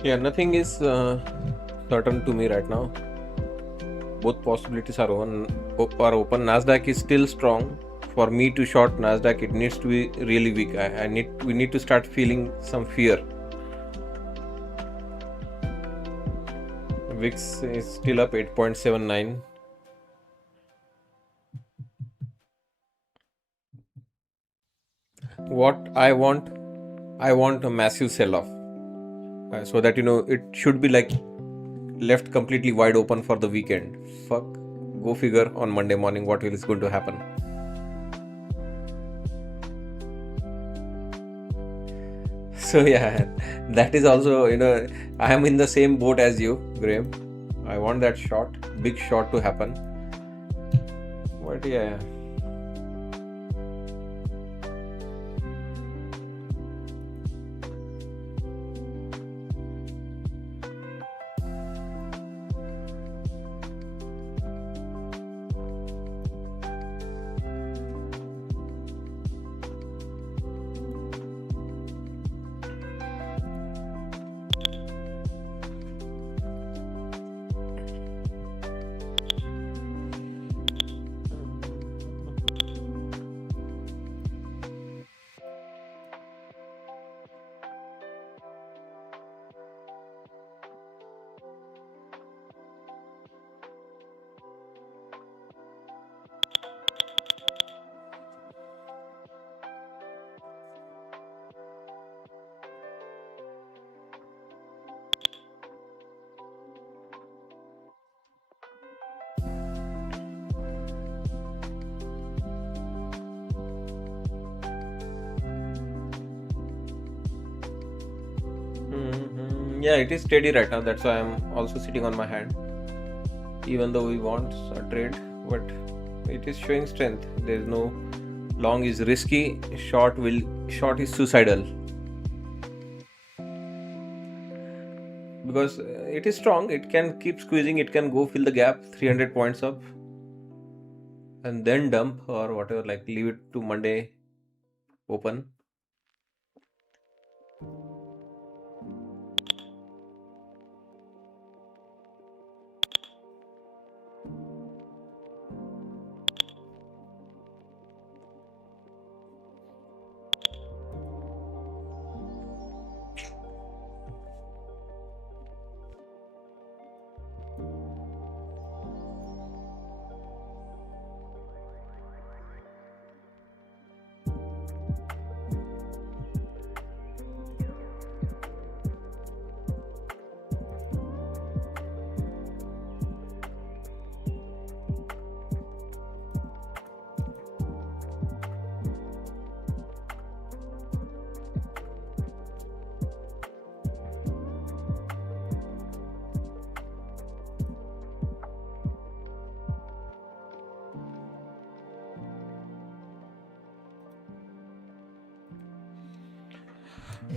Yeah, nothing is certain to me right now. Both possibilities are open. Nasdaq is still strong. For me to short Nasdaq, it needs to be really weak. We need to start feeling some fear. VIX is still up 8.79. What I want a massive sell-off, so that it should be like left completely wide open for the weekend. Fuck, go figure on Monday morning what is going to happen. So yeah, that is also, I am in the same boat as you, Graham. I want that shot, big shot to happen. But yeah. Yeah, it is steady right now. That's why I'm also sitting on my hand. Even though we want a trade, but it is showing strength. There is no long is risky, short is suicidal. Because it is strong, it can keep squeezing, it can go fill the gap 300 points up and then dump or whatever, like leave it to Monday open.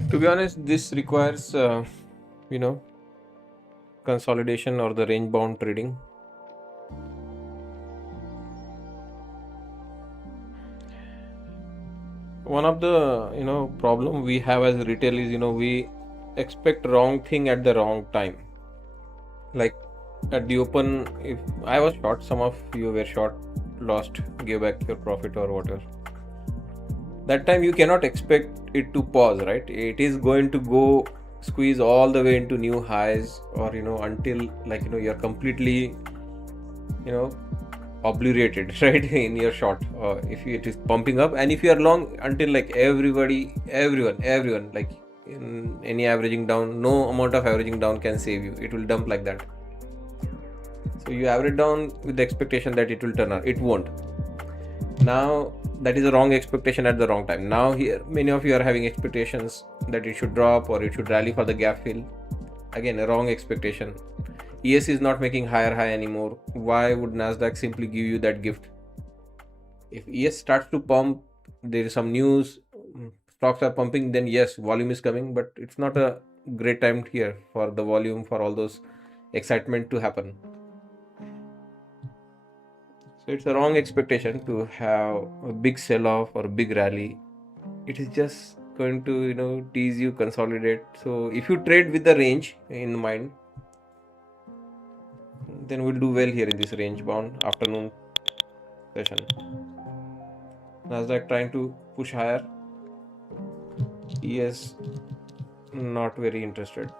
To be honest, this requires consolidation or the range bound trading. One of the problem we have as retail is we expect wrong thing at the wrong time. Like at the open, if I was short, some of you were short, lost, gave back your profit or whatever. That time you cannot expect it to pause, right? It is going to go squeeze all the way into new highs, or until you're completely obliterated, right, in your short. If it is pumping up, and if you are long, until like everyone, like in any averaging down, no amount of averaging down can save you. It will dump like that. So you average down with the expectation that it will turn out. It won't. Now that is a wrong expectation at the wrong time. Now here many of you are having expectations that it should drop or it should rally for the gap fill. Again, a wrong expectation. ES is not making higher high anymore. Why would Nasdaq simply give you that gift? If ES starts to pump, there is some news, stocks are pumping, then yes, volume is coming, but it's not a great time here for the volume, for all those excitement to happen. So it's a wrong expectation to have a big sell-off or a big rally. It is just going to tease you, consolidate. So if you trade with the range in mind, then we'll do well here in this range bound afternoon session. Nasdaq trying to push higher. ES not very interested.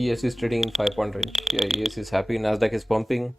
ES is trading in 5-point range. Yeah, ES is happy. Nasdaq is pumping.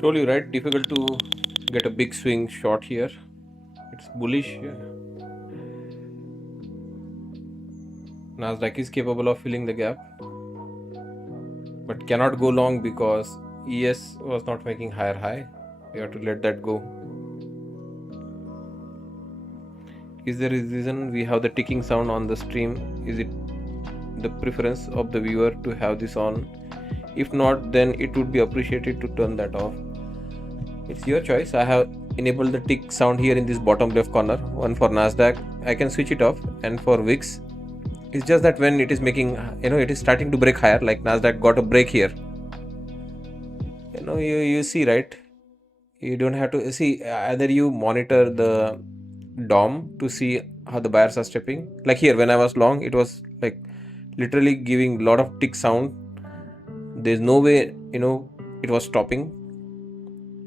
Told you, right? Difficult to get a big swing short here. It's bullish. Yeah. Nasdaq is capable of filling the gap, but cannot go long because ES was not making higher high. We have to let that go. Is there a reason we have the ticking sound on the stream? Is it the preference of the viewer to have this on? If not, then it would be appreciated to turn that off. It's your choice. I have enabled the tick sound here in this bottom left corner. One for Nasdaq. I can switch it off, and for VIX, it's just that when it is making, it is starting to break higher, like Nasdaq got a break here. You see, right? You don't have to see, either you monitor the DOM to see how the buyers are stepping. Like here, when I was long, it was like literally giving a lot of tick sound. There's no way, it was stopping.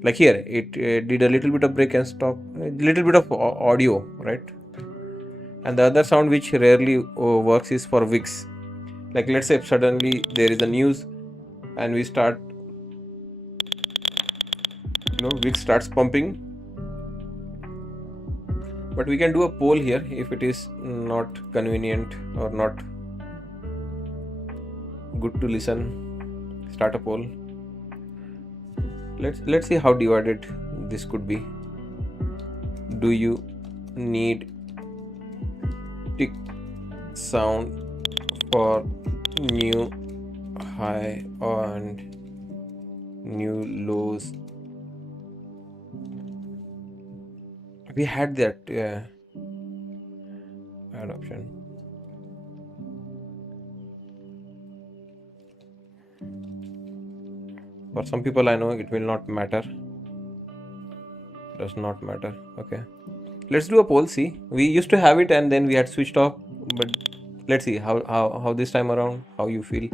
Like here, it did a little bit of break and stop, a little bit of audio, right? And the other sound which rarely works is for VIX. Like let's say suddenly there is a news and we start, VIX starts pumping. But we can do a poll here if it is not convenient or not good to listen. Start a poll. Let's see how divided this could be. Do you need tick sound for new high and new lows? We had that add option. For some people, I know it will not matter. Does not matter. Okay. Let's do a poll. See, we used to have it and then we had switched off. But let's see how this time around, how you feel.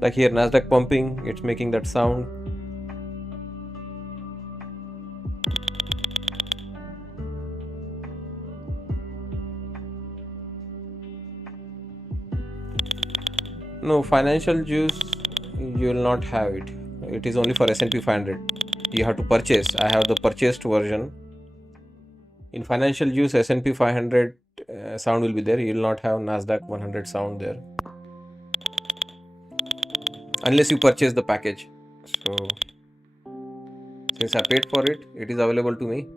Like here, Nasdaq pumping. It's making that sound. No, financial juice, you will not have it. It is only for S&P 500. You have to purchase. I have the purchased version. In financial juice, S&P 500 sound will be there. You will not have Nasdaq 100 sound there. Unless you purchase the package. So, since I paid for it, it is available to me.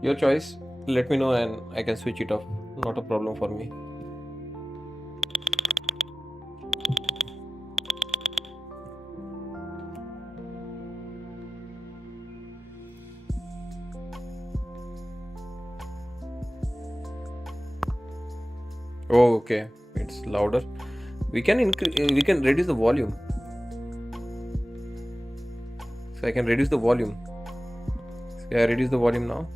Your choice. Let me know and I can switch it off. Not a problem for me. Oh, okay. It's louder. We can reduce the volume. So I can reduce the volume. So I reduce the volume now.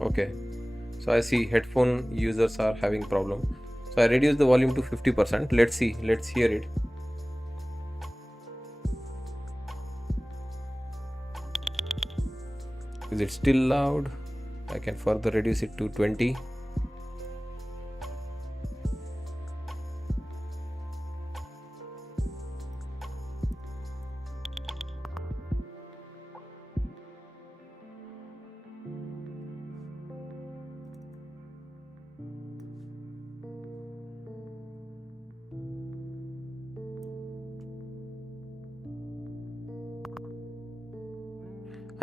Okay, so I see headphone users are having problem. So I reduce the volume to 50%. Let's see, let's hear it. Is it still loud? I can further reduce it to 20.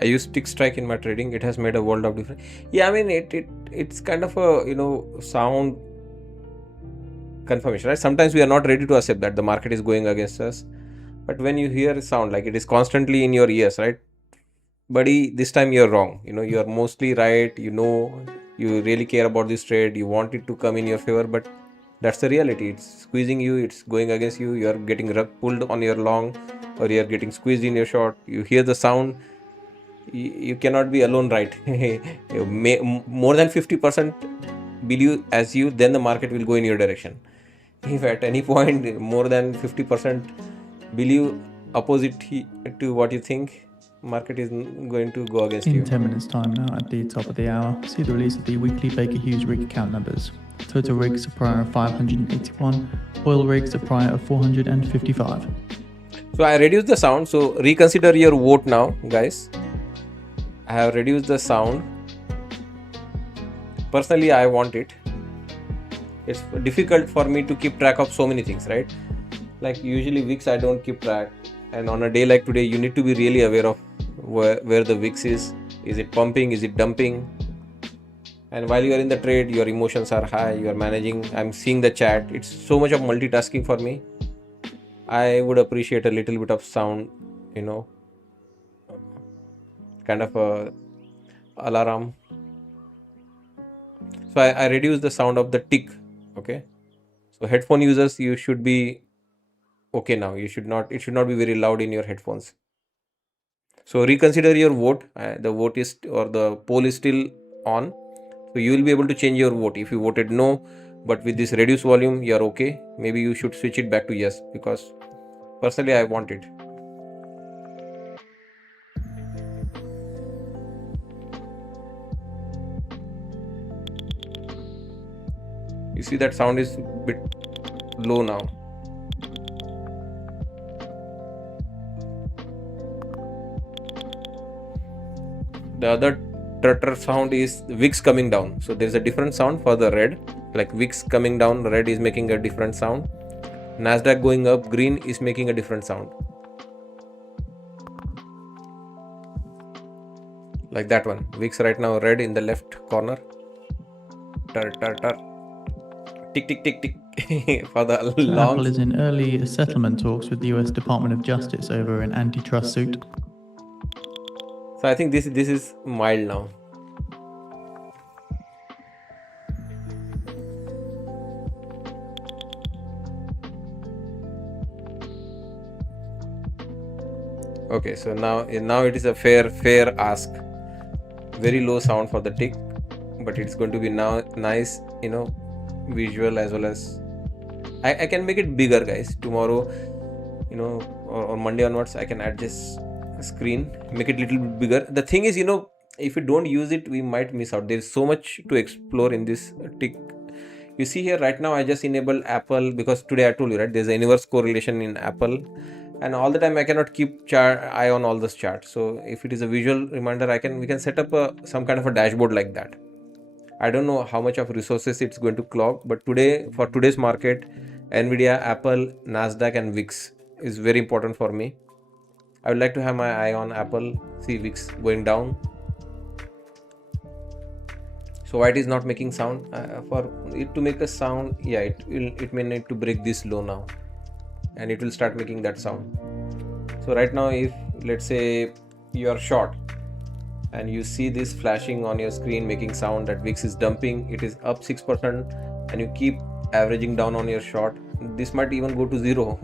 I use tick strike in my trading. It has made a world of difference. Yeah, I mean it's kind of a sound confirmation, right? Sometimes we are not ready to accept that the market is going against us, but when you hear a sound like it is constantly in your ears, right, buddy, this time you're wrong. You are mostly right. You really care about this trade. You want it to come in your favor, but that's the reality. It's squeezing you. It's going against you. You are getting rug pulled on your long, or you are getting squeezed in your short. You hear the sound. You cannot be alone, right? More than 50% believe as you, then the market will go in your direction. If at any point more than 50% believe opposite to what you think, market is going to go against In you. 10 minutes time now at the top of the hour, see the release of the weekly Baker Hughes rig account numbers. Total rigs are prior of 581, oil rigs are prior of 455. So I reduced the sound. So reconsider your vote now, guys. I have reduced the sound. Personally, I want it. It's difficult for me to keep track of so many things, right? Like usually VIX, I don't keep track. And on a day like today, you need to be really aware of where the VIX is. Is it pumping? Is it dumping? And while you are in the trade, your emotions are high. You are managing. I'm seeing the chat. It's so much of multitasking for me. I would appreciate a little bit of sound, kind of a alarm. So I reduce the sound of the tick. Okay. So headphone users, you should be okay now. It should not be very loud in your headphones. So reconsider your vote. The vote is, or the poll is still on. So you will be able to change your vote. If you voted no, but with this reduced volume, you are okay. Maybe you should switch it back to yes, because personally I want it. You see that sound is a bit low now. The other trutter sound is VIX coming down. So there's a different sound for the red, like VIX coming down, red is making a different sound. Nasdaq going up, green is making a different sound. Like that one. VIX right now red in the left corner. Tar tar tar. Tick tick tick tick. For the long. Apple is in early settlement talks with the US Department of Justice over an antitrust suit. So I think this is mild now. Okay, so now it is a fair ask. Very low sound for the tick, but it's going to be now nice, visual as well as I can make it bigger, guys. Tomorrow, or Monday onwards, I can adjust screen, make it a little bit bigger. The thing is, if we don't use it, we might miss out. There's so much to explore in this tick. You see here right now, I just enabled Apple because today I told you, right, there's an inverse correlation in Apple, and all the time I cannot keep eye on all this chart. So if it is a visual reminder, we can set up some kind of a dashboard like that. I don't know how much of resources it's going to clog, but for today's market, Nvidia, Apple, Nasdaq and VIX is very important for me. I would like to have my eye on Apple. See VIX going down. So why it is not making sound? For it to make a sound, yeah, it may need to break this low now, and it will start making that sound. So right now, if let's say you are short and you see this flashing on your screen making sound that VIX is dumping, it is up 6%, and you keep averaging down on your short. This might even go to zero.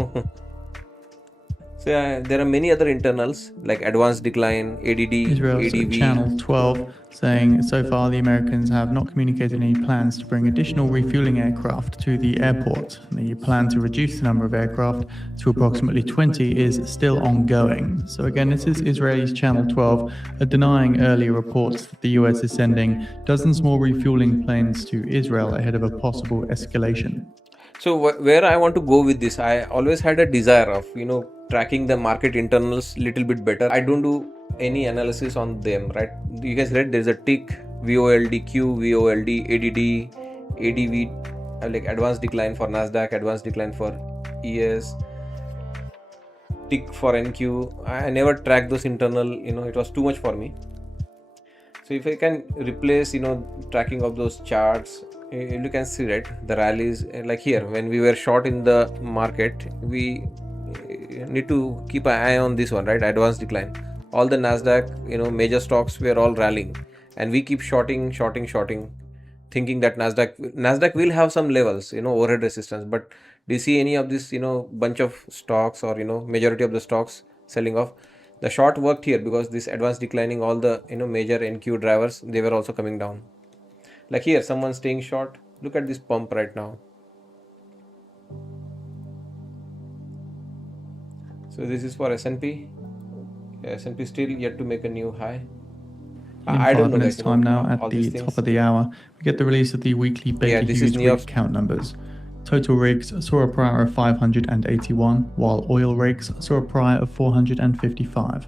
So there are many other internals like advanced decline, ADD, Israel's ADV. Channel 12 saying so far the Americans have not communicated any plans to bring additional refueling aircraft to the airport. The plan to reduce the number of aircraft to approximately 20 is still ongoing. So again, this is Israel's Channel 12 denying earlier reports that the US is sending dozens more refueling planes to Israel ahead of a possible escalation. So where I want to go with this, I always had a desire of tracking the market internals little bit better. I don't do any analysis on them, right? You guys read there's a tick, VOLDQ, VOLD, ADD, ADV, like advanced decline for Nasdaq, advanced decline for ES, tick for NQ. I never tracked those internal, it was too much for me. So if I can replace tracking of those charts, you can see, right, the rallies, like here when we were short in the market, we need to keep an eye on this one, right, advanced decline. All the Nasdaq major stocks were all rallying, and we keep shorting, thinking that Nasdaq will have some levels, overhead resistance. But do you see any of this bunch of stocks, or majority of the stocks selling off? The short worked here because this advanced declining, all the major NQ drivers, they were also coming down. Like here, someone staying short. Look at this pump right now. So this is for S&P. S&P still yet to make a new high. In I don't 5 know, minutes guys, time now, at all the these things. top of the hour, we get the release of the weekly Baker this is Hughes New York. rig count numbers. Total rigs saw a prior of 581, while oil rigs saw a prior of 455.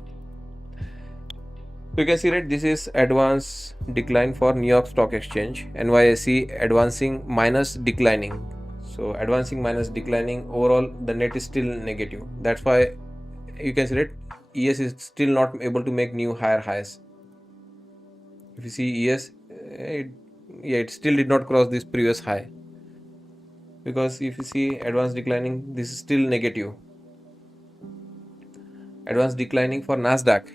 So you can see, right, this is advance decline for New York Stock Exchange. NYSE advancing minus declining. So advancing minus declining, overall the net is still negative. That's why you can see, right, ES is still not able to make new higher highs. If you see ES, it still did not cross this previous high, because if you see advanced declining, this is still negative. Advanced declining for Nasdaq,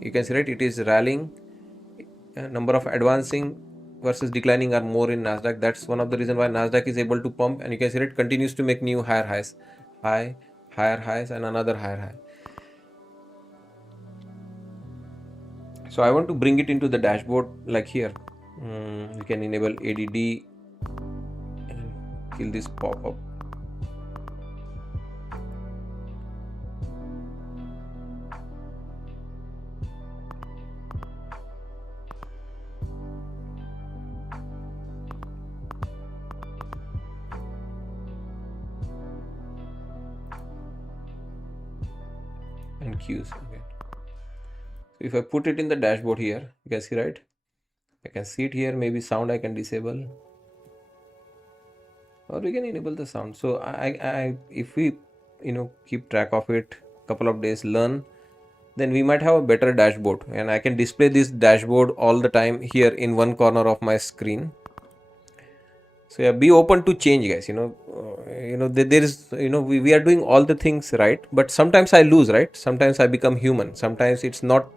you can see, right, it is rallying. Number of advancing versus declining are more in Nasdaq. That's one of the reason why Nasdaq is able to pump, and you can see it continues to make new higher highs, higher highs, and another higher high. So I want to bring it into the dashboard, like here. You can enable ADD and kill this pop-up. And Qs again. So if I put it in the dashboard here, you can see, right, I can see it here. Maybe sound I can disable, or we can enable the sound. So I if we keep track of it, couple of days, learn, then we might have a better dashboard, and I can display this dashboard all the time here in one corner of my screen. So yeah, be open to change, guys. There is we are doing all the things right, but sometimes I lose, right? Sometimes I become human. Sometimes it's not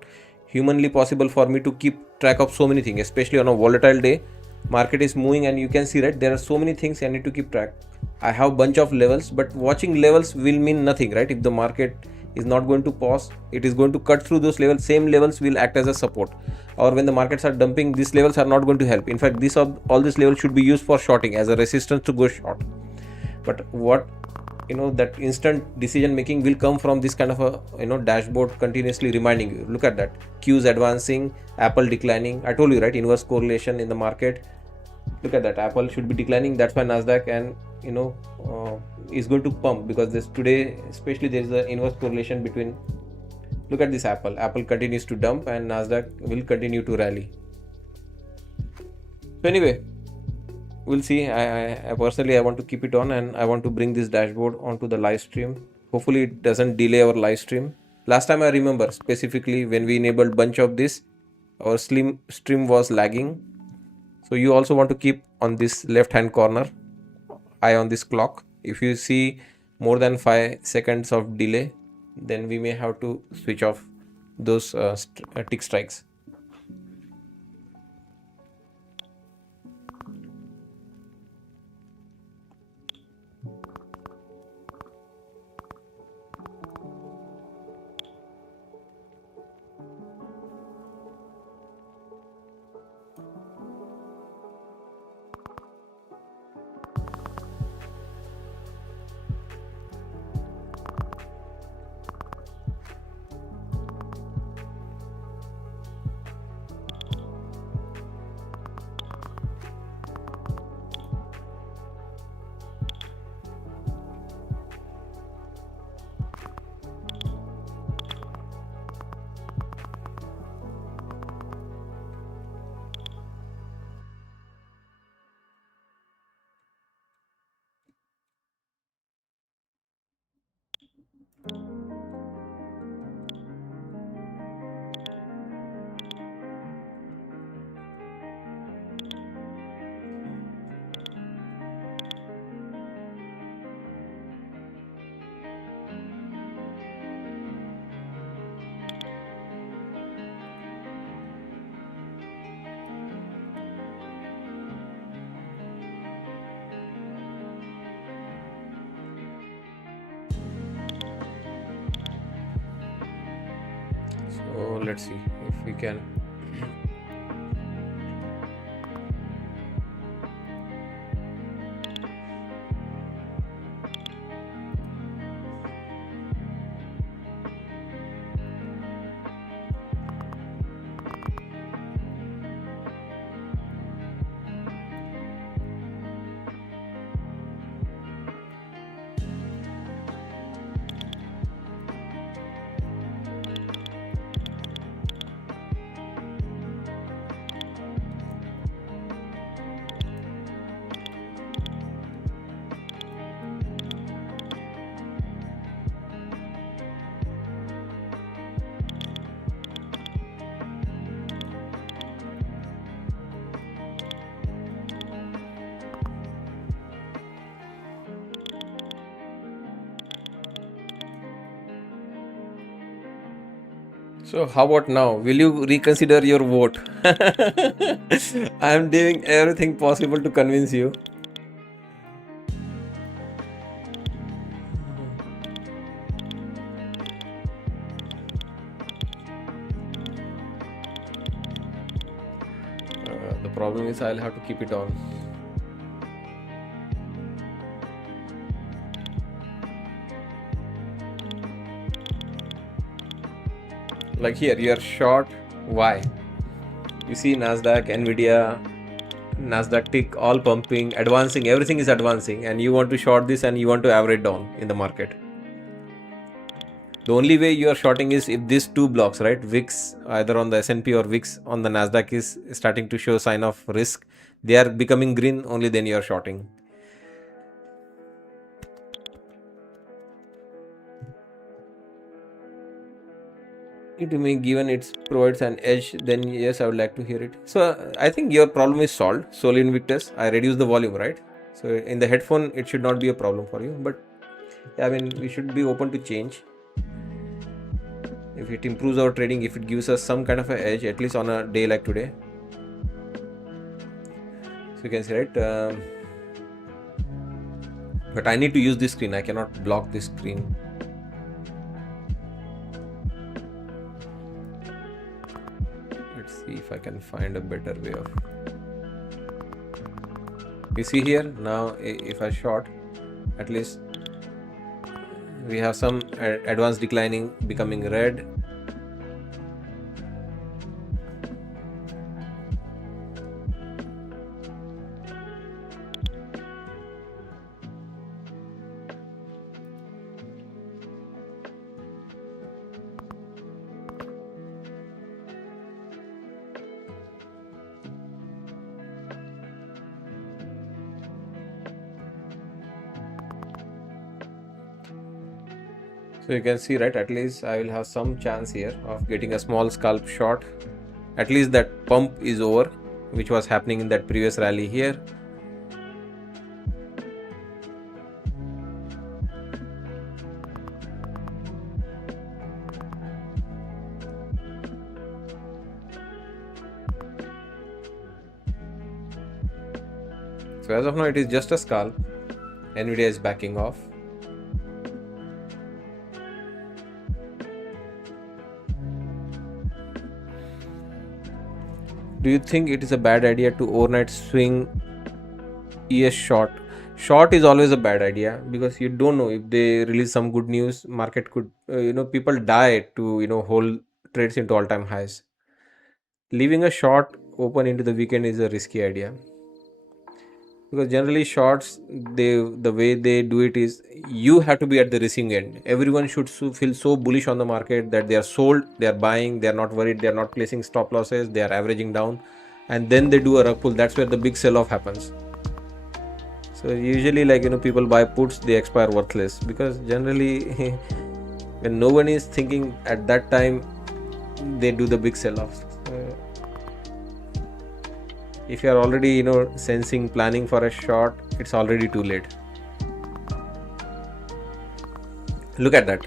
humanly possible for me to keep track of so many things, especially on a volatile day. Market is moving, and you can see, right, there are so many things I need to keep track. I have bunch of levels, but watching levels will mean nothing, right? If the market is not going to pause, it is going to cut through those levels. Same levels will act as a support, or when the markets are dumping, these levels are not going to help. In fact, all these levels should be used for shorting as a resistance to go short. But what that instant decision making will come from this kind of a dashboard continuously reminding you. Look at that, Qs advancing, Apple declining. I told you, right, inverse correlation in the market. Look at that, Apple should be declining. That's why Nasdaq and is going to pump, because this today especially there is an inverse correlation between. Look at this, Apple continues to dump, and Nasdaq will continue to rally. So anyway, we'll see. I personally, I want to keep it on, and I want to bring this dashboard onto the live stream. Hopefully it doesn't delay our live stream. Last time I remember specifically when we enabled bunch of this, our stream was lagging. So you also want to keep on this left hand corner eye on this clock. If you see more than 5 seconds of delay, then we may have to switch off those tick strikes. let's see if we can. So how about now? Will you reconsider your vote? I am doing everything possible to convince you. The problem is I'll have to keep it on. Like here, you are short. Why? You see Nasdaq, Nvidia, Nasdaq tick all pumping, advancing, everything is advancing, and you want to short this and you want to average down in the market. The only way you are shorting is if these two blocks, right, VIX either on the S&P or VIX on the Nasdaq is starting to show sign of risk, they are becoming green, only then you are shorting. To me, given it provides an edge, then yes, I would like to hear it. So I think your problem is solved. Sol Invictus, I reduce the volume, right? So in the headphone, it should not be a problem for you. But I mean, we should be open to change. If it improves our trading, if it gives us some kind of an edge, at least on a day like today. So you can see, right? But I need to use this screen. I cannot block this screen. Let's see if I can find a better way of. You see here now, if I short, at least we have some advanced declining becoming red. So you can see, right, at least I will have some chance here of getting a small scalp short. At least that pump is over, which was happening in that previous rally here. So as of now, it is just a scalp. Nvidia is backing off. Do you think it is a bad idea to overnight swing ES short? Short is always a bad idea because you don't know if they release some good news, market could, people die to, hold trades into all-time highs. Leaving a short open into the weekend is a risky idea because generally shorts, the way they do it is you have to be at the receiving end. Everyone should feel so bullish on the market that they are sold, they are buying, they are not worried, they are not placing stop losses, they are averaging down, and then they do a rug pull. That's where the big sell off happens. So usually, people buy puts, they expire worthless because generally when no one is thinking at that time, they do the big sell offs. If you are already sensing planning for a short, it's already too late. Look at that.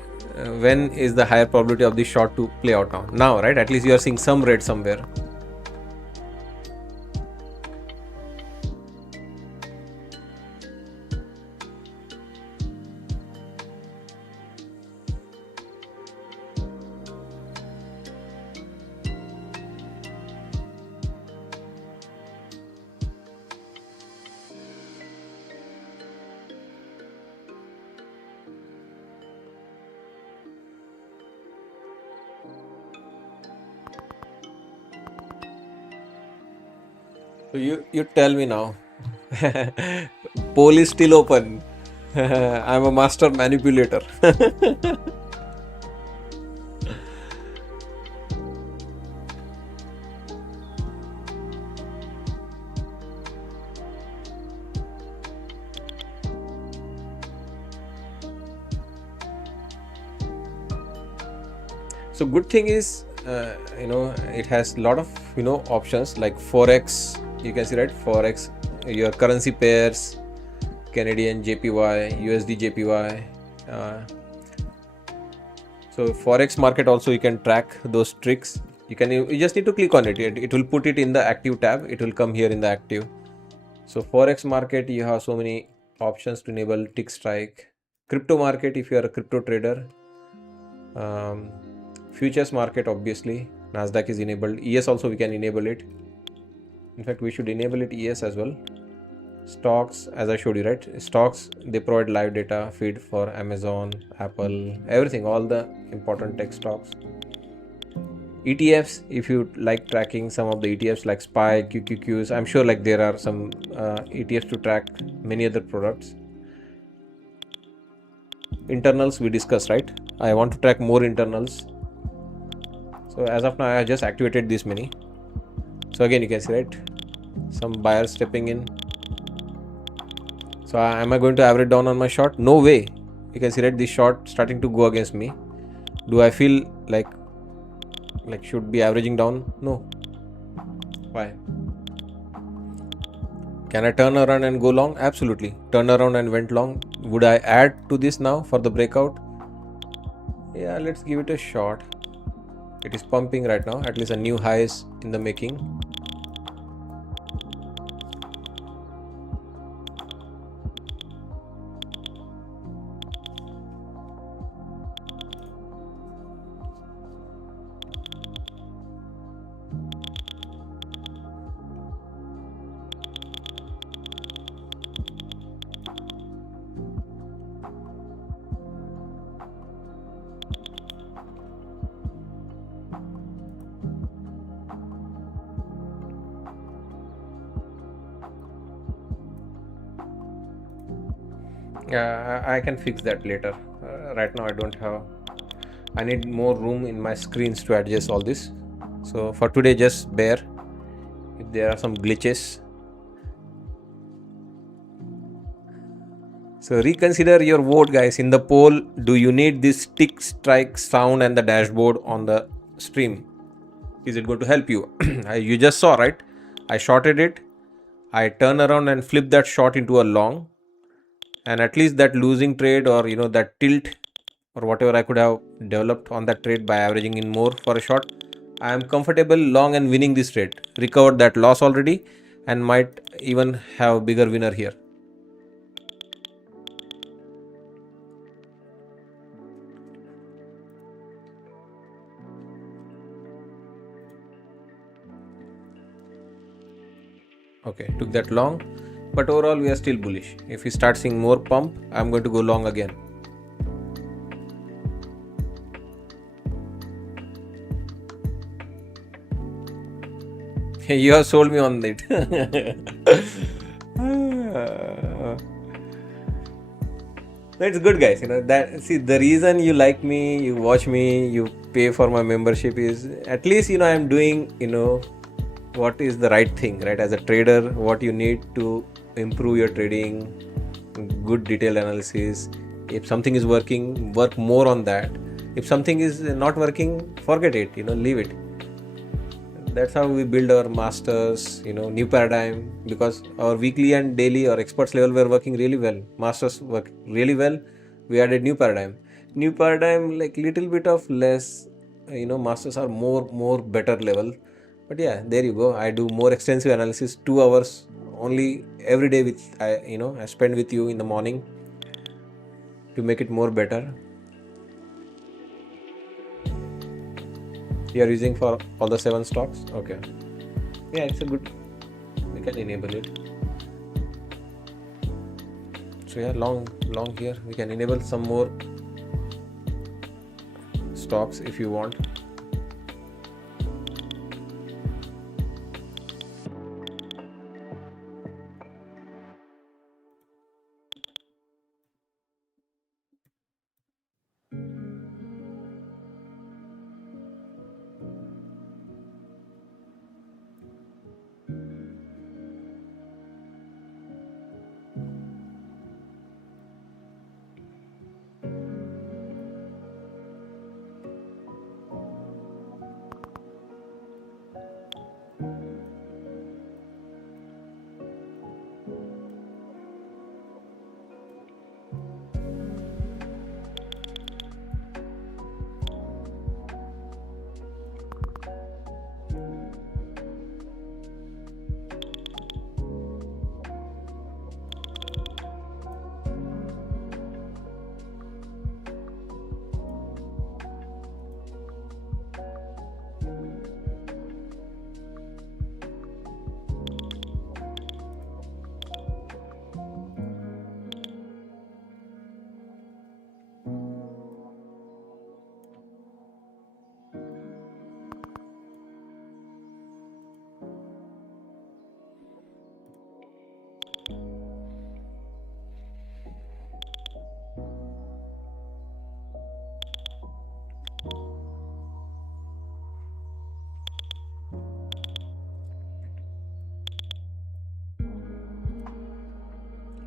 When is the higher probability of this short to play out now, right? At least you are seeing some red somewhere. So you tell me now. Poll is still open. I'm a master manipulator. So good thing is, it has a lot of options like forex. You can see, right? Forex, your currency pairs, Canadian JPY, USD JPY. So forex market also you can track those tricks. You just need to click on it. It will put it in the active tab. It will come here in the active. So forex market, you have so many options to enable tick strike. Crypto market, if you are a crypto trader. Futures market, obviously Nasdaq is enabled. ES also we can enable it. In fact, we should enable it ES as well. Stocks, as I showed you, right? Stocks, they provide live data feed for Amazon, Apple, everything, all the important tech stocks. ETFs, if you like tracking some of the ETFs like SPY, QQQs, I'm sure like there are some ETFs to track many other products. Internals we discussed, right? I want to track more internals. So as of now, I just activated this many. So again, you can see, right? Some buyers stepping in. So am I going to average down on my short? No way. You can see, right? This short starting to go against me. Do I feel like should be averaging down? No. Why? Can I turn around and go long? Absolutely. Turn around and went long. Would I add to this now for the breakout? Yeah, let's give it a shot. It is pumping right now. At least a new high is in the making. I can fix that later. Right now I don't have. I need more room in my screens to adjust all this. So for today, just bear if there are some glitches. So reconsider your vote, guys. In the poll, do you need this tick strike sound and the dashboard on the stream? Is it going to help you? You just saw, right? I shorted it. I turn around and flip that short into a long. And at least that losing trade or that tilt or whatever I could have developed on that trade by averaging in more for a short, I am comfortable long and winning this trade. Recovered that loss already and might even have a bigger winner here. Okay, took that long, but overall we are still bullish. If we start seeing more pump, I'm going to go long again. You have sold me on it. It's good, guys. The reason you like me, you watch me, you pay for my membership is at least I'm doing what is the right thing, right? As a trader, what you need to improve your trading, good detailed analysis. If something is working, work more on that. If something is not working, forget it, leave it. That's how we build our masters, new paradigm, because our weekly and daily or experts level were working really well. Masters work really well. We added new paradigm, like little bit of less, masters are more better level. But yeah, there you go. I do more extensive analysis, 2 hours only every day I spend with you in the morning to make it more better. You are using for all the 7 stocks. Okay. Yeah, it's a good. We can enable it. So yeah, long here. We can enable some more stocks if you want.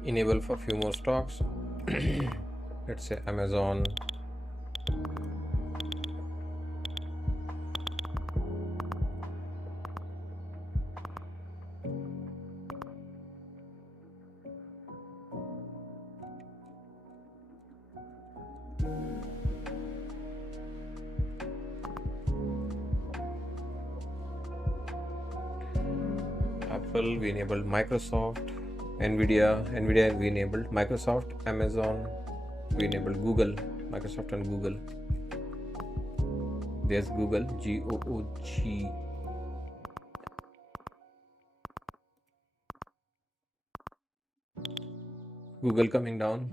enable for few more stocks. Let's say Amazon, Apple, we enabled Microsoft, Nvidia we enabled Microsoft, Amazon we enabled Google, Microsoft and Google. There's Google, GOOG. Google coming down.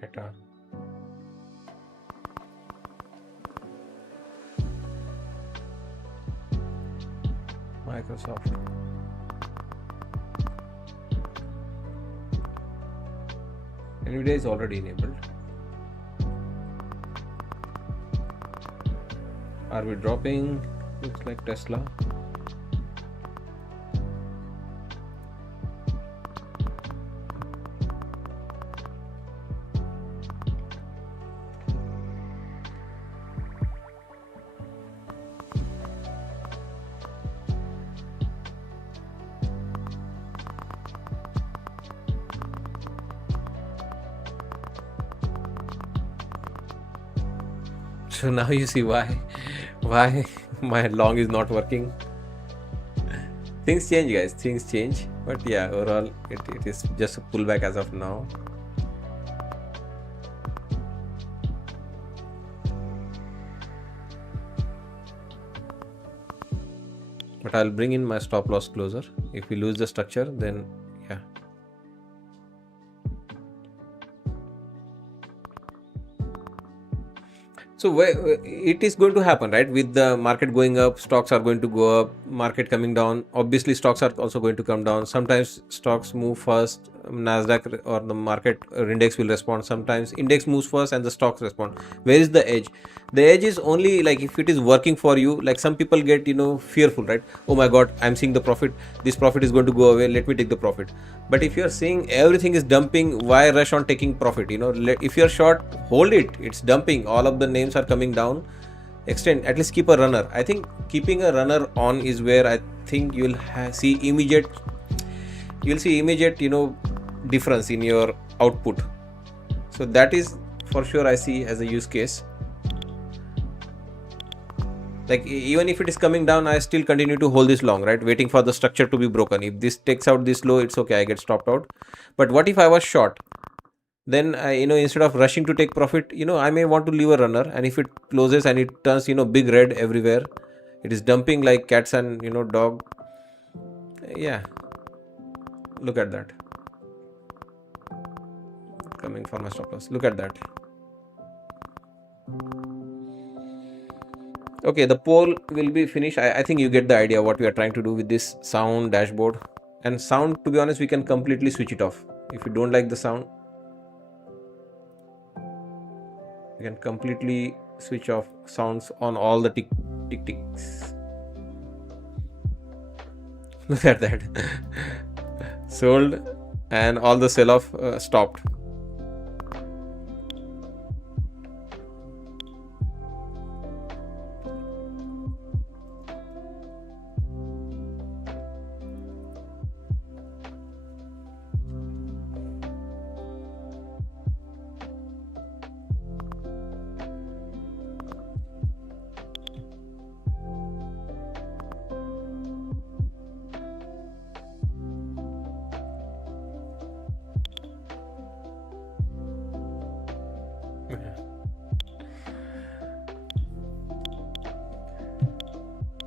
Meta. Microsoft. Nvidia is already enabled. Are we dropping? Looks like Tesla. So now you see why my long is not working. Things change, guys, things change, but yeah, overall it is just a pullback as of now. But I'll bring in my stop loss closer. If we lose the structure, then yeah. So it is going to happen, right? With the market going up, stocks are going to go up. Market coming down, obviously stocks are also going to come down. Sometimes stocks move first, Nasdaq or the market index will respond. Sometimes index moves first and the stocks respond. Where is the edge? The edge is only like if it is working for you. Like some people get fearful, right? Oh my god, I'm seeing the profit, this profit is going to go away, let me take the profit. But if you're seeing everything is dumping, why rush on taking profit? If you're short, hold it, it's dumping, all of the names are coming down. Extend, at least keep a runner. I think keeping a runner on is where I think you'll see immediate difference in your output. So that is for sure I see as a use case. Like even if it is coming down, I still continue to hold this long, right? Waiting for the structure to be broken. If this takes out this low, it's okay, I get stopped out. But what if I was short? Then instead of rushing to take profit, I may want to leave a runner, and if it closes and it turns big red everywhere, it is dumping like cats and dog. Yeah, look at that, coming for my stop loss. Look at that. Okay, the poll will be finished. I think you get the idea what we are trying to do with this sound dashboard. And sound, to be honest, we can completely switch it off. If you don't like the sound, you can completely switch off sounds on all the tick ticks. Look at that. Sold and all the sell off stopped.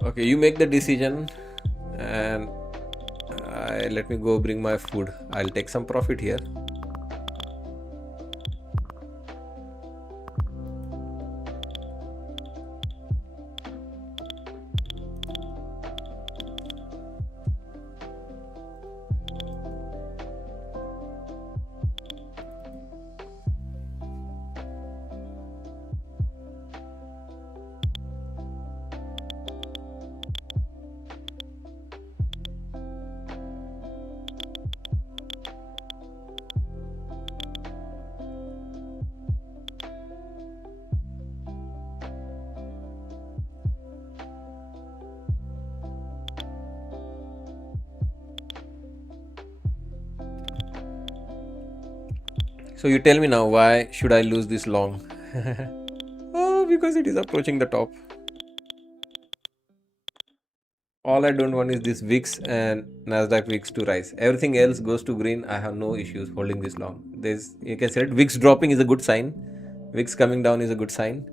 Okay, you make the decision, and let me go bring my food. I'll take some profit here. So you tell me now, why should I lose this long? Oh, because it is approaching the top. All I don't want is this VIX and Nasdaq VIX to rise. Everything else goes to green. I have no issues holding this long. You can say it. VIX dropping is a good sign. VIX coming down is a good sign.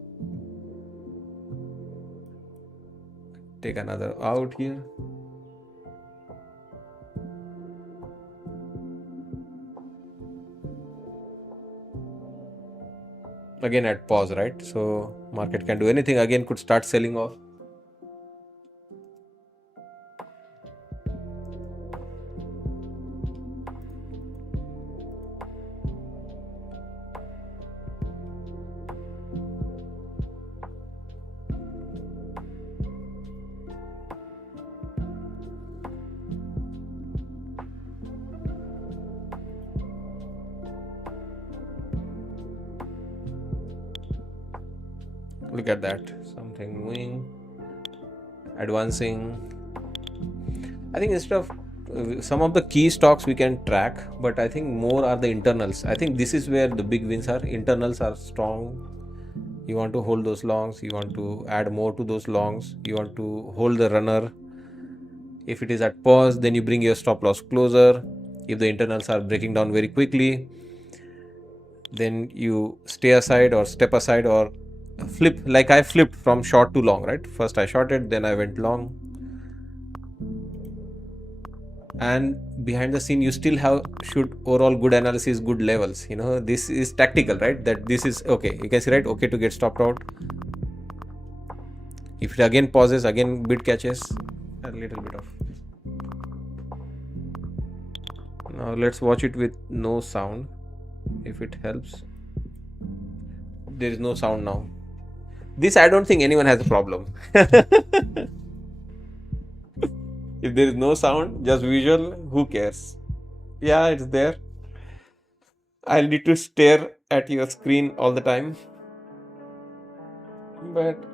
Take another out here. Again at pause, right? So market can do anything. Again could start selling off. Look at that, something moving, advancing. I think instead of some of the key stocks we can track, but I think more are the internals. I think this is where the big wins are. Internals are strong. You want to hold those longs, you want to add more to those longs, you want to hold the runner. If it is at pause, then you bring your stop loss closer. If the internals are breaking down very quickly, then you stay aside or step aside or flip, like I flipped from short to long, right? First I shorted, then I went long. And behind the scene, you still should overall good analysis, good levels. This is tactical, right? That this is okay. You can see, right? Okay to get stopped out. If it again pauses, again bid catches, a little bit of. Now let's watch it with no sound, if it helps. There is no sound now. This, I don't think anyone has a problem. If there is no sound, just visual, who cares? Yeah, it's there. I'll need to stare at your screen all the time. But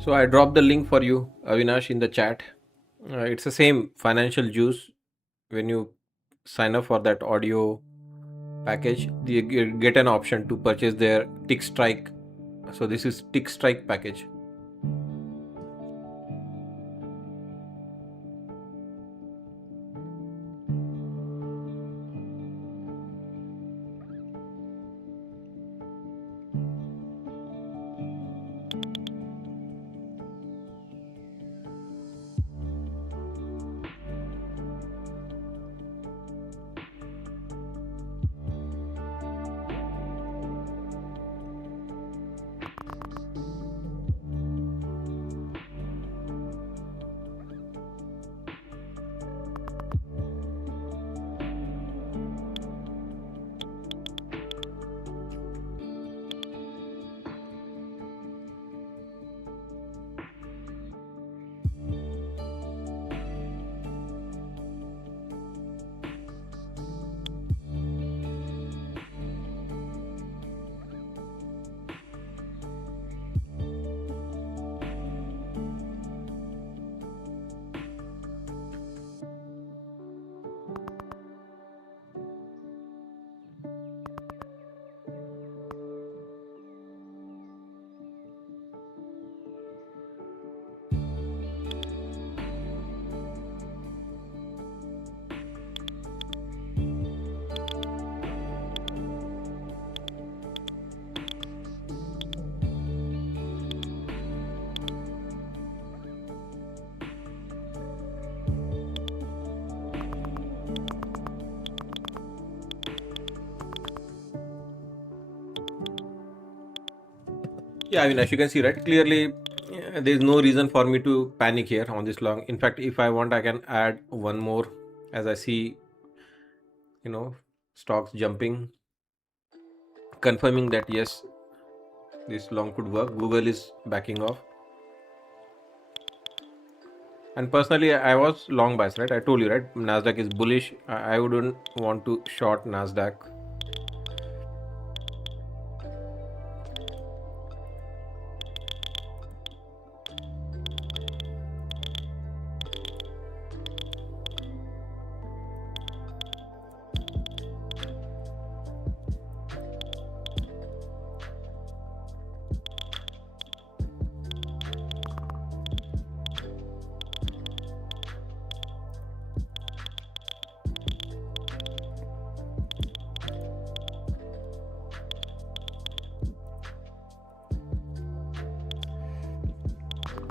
So I dropped the link for you, Avinash, in the chat. It's the same financial juice. When you sign up for that audio package, you get an option to purchase their tick strike. So this is tick strike package. Yeah, I mean, as you can see, right, clearly there is no reason for me to panic here on this long. In fact, if I want, I can add one more as I see, stocks jumping, confirming that yes, this long could work. Google is backing off. And personally, I was long bias, right? I told you, right? Nasdaq is bullish. I wouldn't want to short Nasdaq.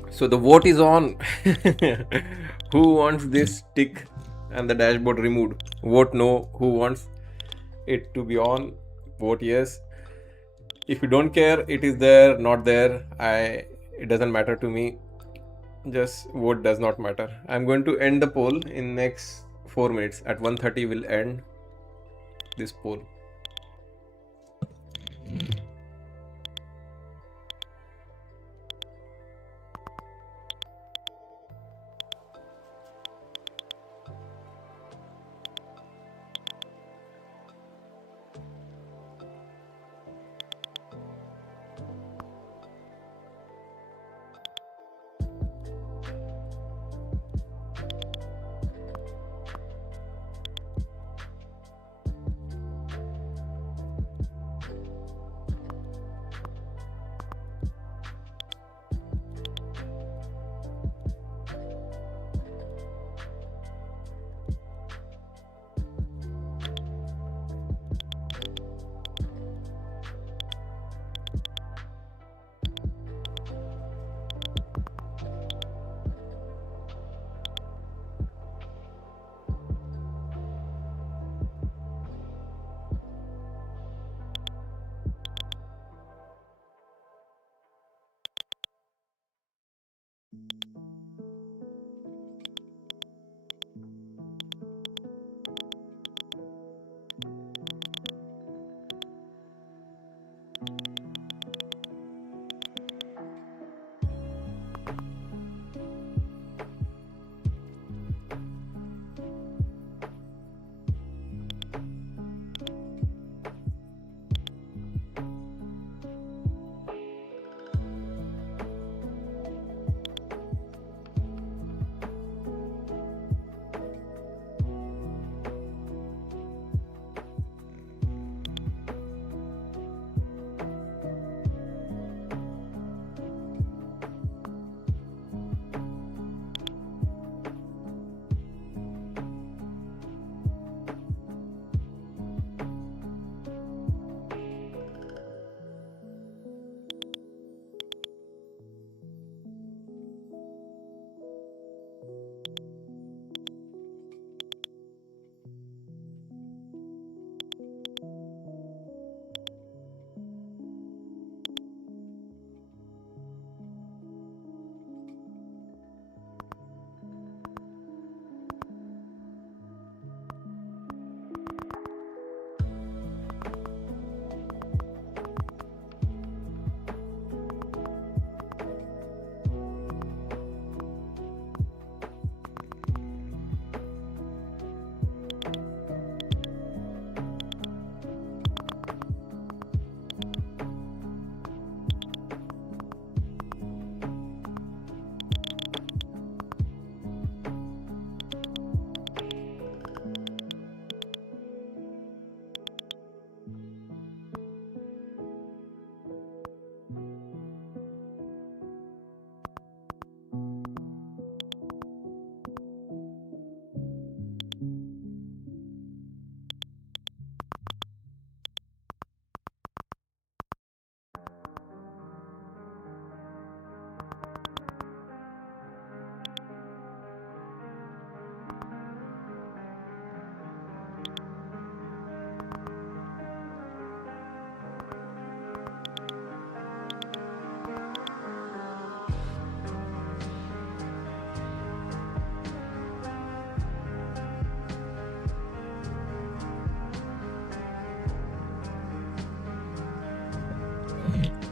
So the vote is on. Who wants this tick and the dashboard removed? Vote no. Who wants it to be on? Vote yes. If you don't care, it is there, not there. It doesn't matter to me. Just vote does not matter. I'm going to end the poll in next 4 minutes. At 1:30 we'll end this poll.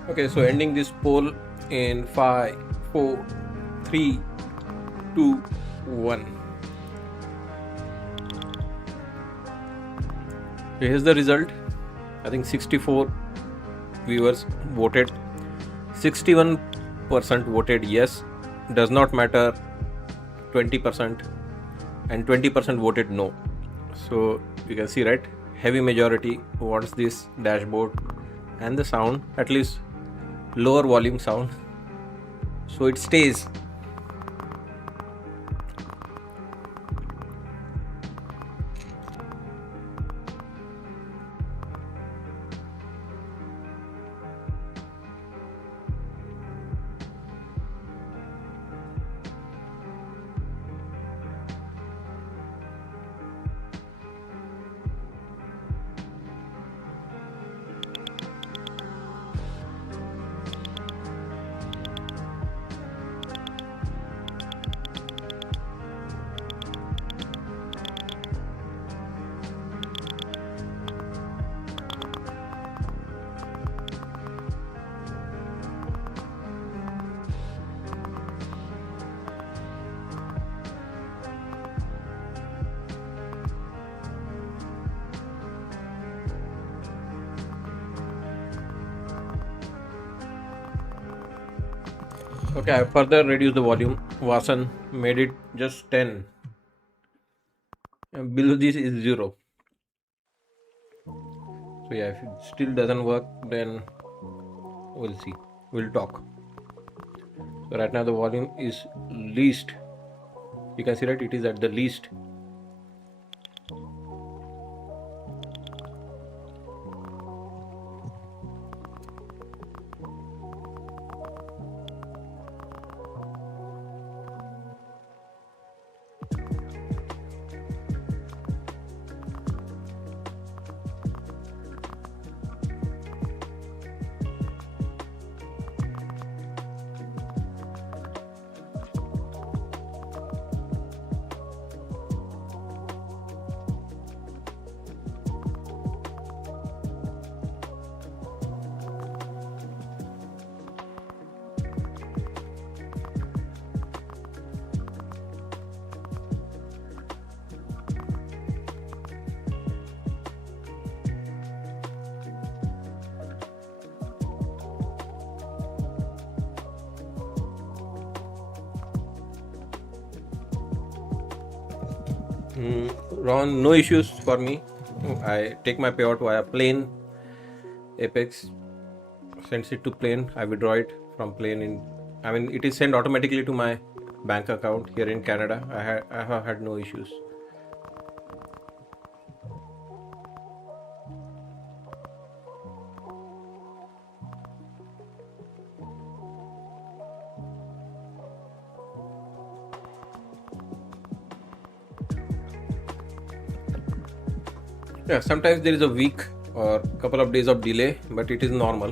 Okay, so ending this poll in 5, 4, 3, 2, 1. Here's the result. I think 64 viewers voted. 61% voted yes, does not matter, 20%, and 20% voted no. So you can see, right, heavy majority wants this dashboard and the sound, at least lower volume sound, so it stays. Okay, I further reduced the volume. Vasan made it just 10. And below this is 0. So yeah, if it still doesn't work, then we'll see. We'll talk. So right now the volume is least. You can see that it is at the least. Ron, no issues for me. I take my payout via plane. Apex sends it to plane. I withdraw it from plane it is sent automatically to my bank account here in Canada. I have had no issues. Yeah, sometimes there is a week or couple of days of delay, but it is normal.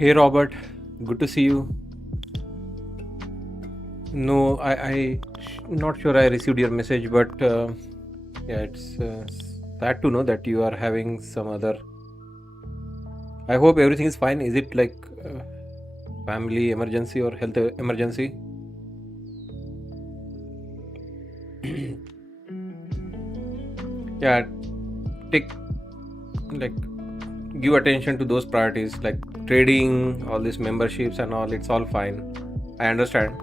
Hey Robert, good to see you. No, I not sure I received your message, but yeah, it's sad to know that you are having some other. I hope everything is fine. Is it like family emergency or health emergency? Yeah, take like give attention to those priorities like trading, all these memberships and all. It's all fine. I understand.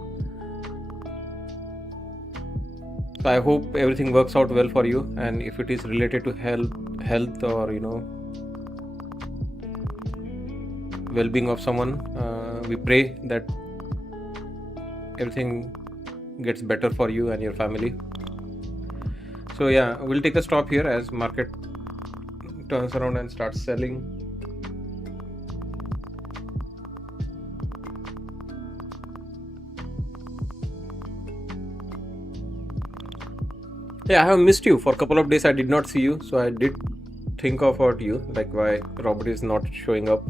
So I hope everything works out well for you, and if it is related to health or well-being of someone, we pray that everything gets better for you and your family. So yeah, we'll take a stop here as market turns around and starts selling. Yeah, I have missed you for a couple of days. I did not see you, so I did think about you, like why Robert is not showing up.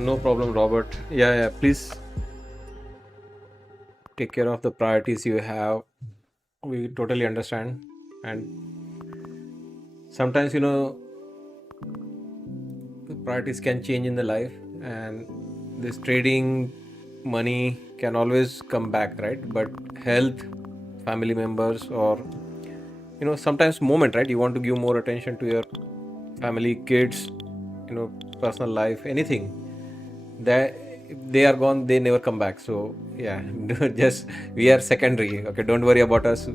No problem, Robert. Yeah, please take care of the priorities you have. We totally understand. And sometimes, the priorities can change in the life, and this trading money can always come back, right? But health, family members, or sometimes moment, right? You want to give more attention to your family, kids, personal life, anything that they are gone, they never come back. So yeah, just we are secondary. Okay, don't worry about us.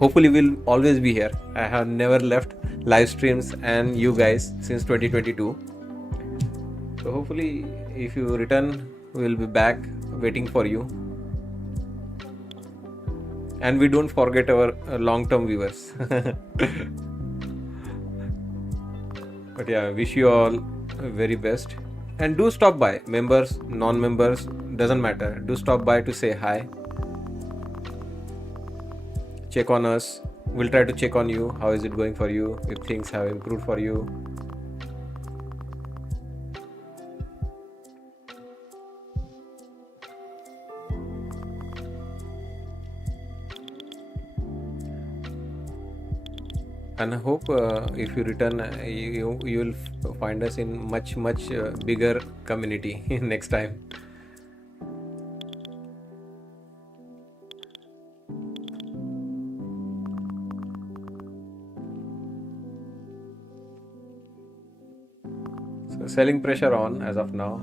Hopefully we'll always be here. I have never left live streams and you guys since 2022. So hopefully if you return, we'll be back waiting for you. And we don't forget our long-term viewers. But yeah, wish you all very best. And do stop by, members, non-members, doesn't matter. Do stop by to say hi. Check on us. We'll try to check on you. How is it going for you? If things have improved for you. And I hope if you return, you will find us in much bigger community next time. selling pressure on as of now.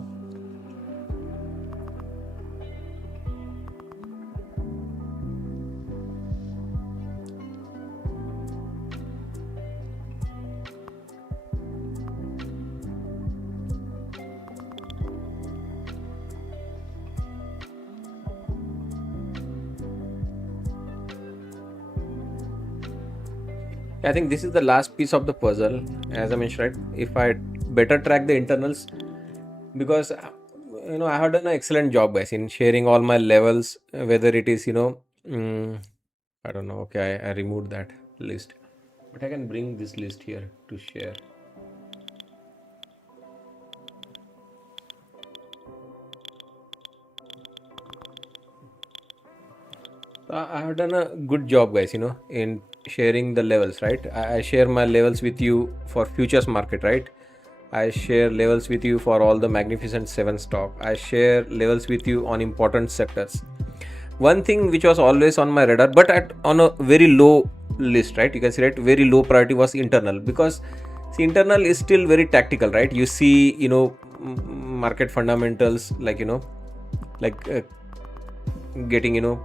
I think this is the last piece of the puzzle, as I mentioned, right? If I better track the internals, because I have done an excellent job, guys, in sharing all my levels, whether it is I don't know. Okay, I removed that list, but I can bring this list here to share. I have done a good job, guys, in sharing the levels, right? I share my levels with you for futures market, right? I share levels with you for all the Magnificent Seven stock. I share levels with you on important sectors. One thing which was always on my radar, but on a very low list, right? You can see, right? Very low priority was internal, because see, internal is still very tactical, right? You see, market fundamentals, like getting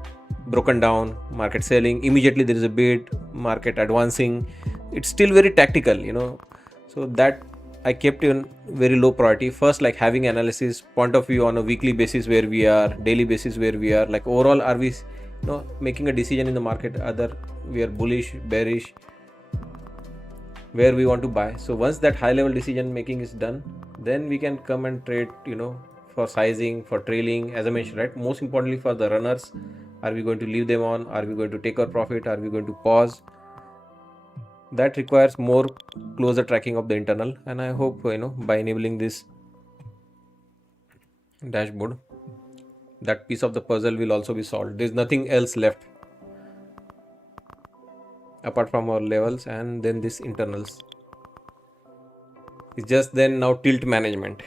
broken down, market selling immediately, there is a bid, market advancing. It's still very tactical, so that I kept in very low priority. First, like having analysis point of view on a weekly basis where we are, daily basis where we are, like overall are we making a decision in the market, other we are bullish, bearish, where we want to buy. So once that high level decision making is done, then we can come and trade, for sizing, for trailing, as I mentioned, right? Most importantly, for the runners, are we going to leave them on, are we going to take our profit, are we going to pause? That requires more closer tracking of the internal, and I hope by enabling this dashboard, that piece of the puzzle will also be solved. There's nothing else left apart from our levels and then this internals. It's just then now tilt management.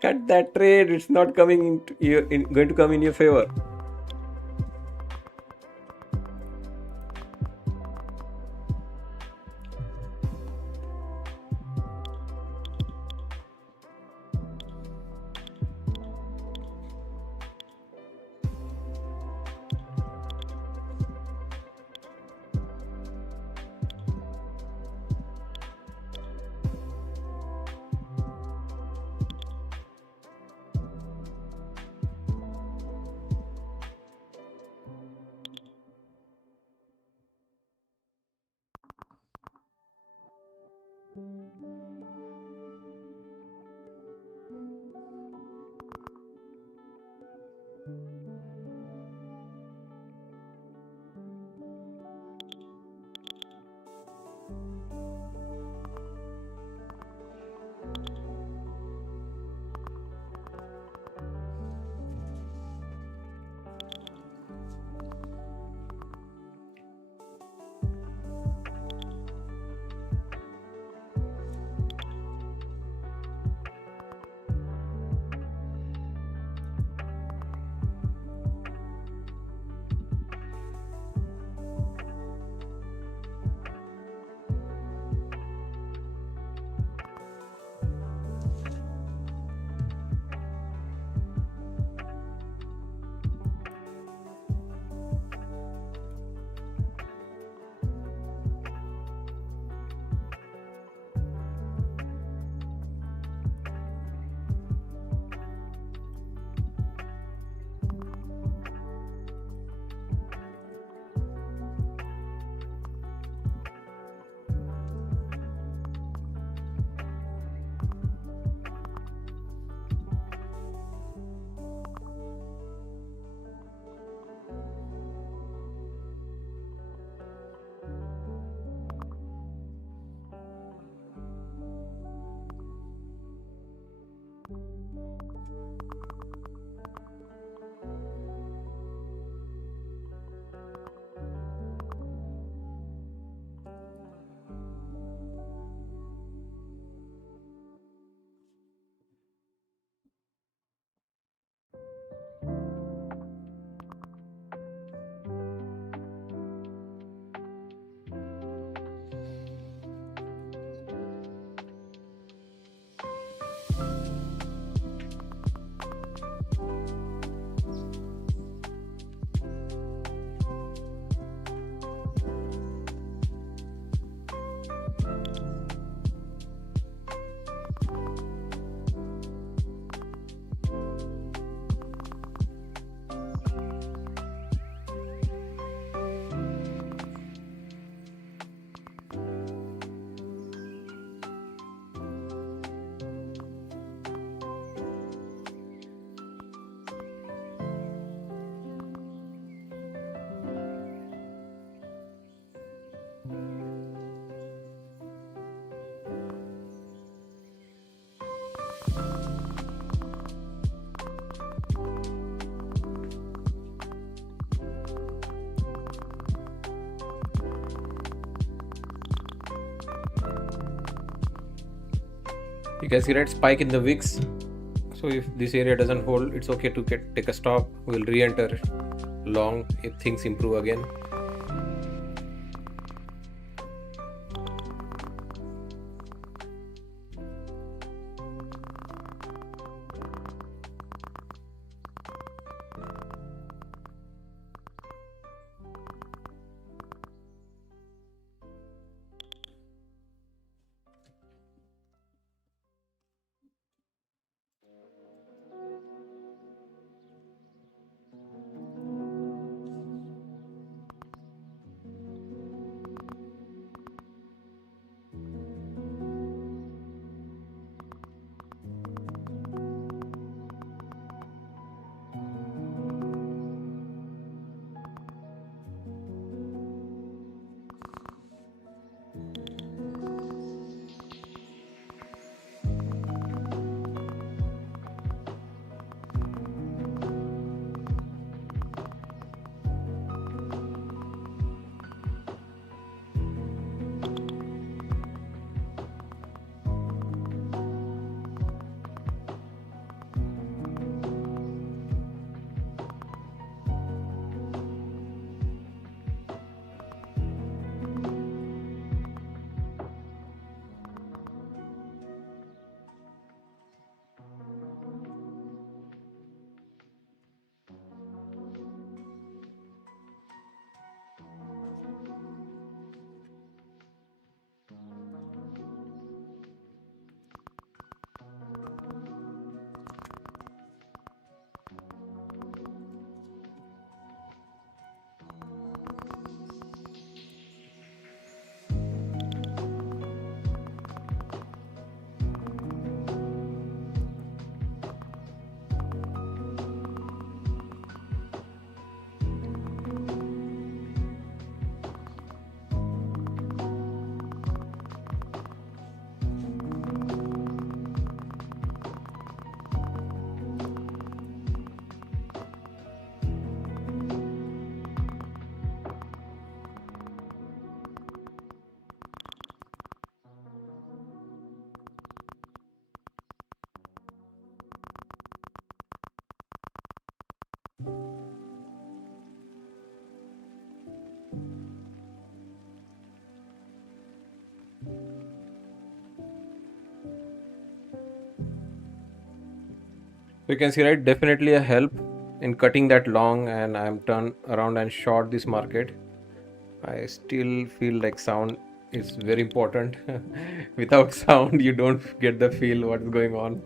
Cut that trade, it's not coming into going to come in your favor. You can see that spike in the wicks. So if this area doesn't hold, it's okay to take a stop. We'll re-enter long if things improve again. So you can see, right, definitely a help in cutting that long, and I'm turned around and short this market. I still feel like sound is very important. Without sound, you don't get the feel what's going on.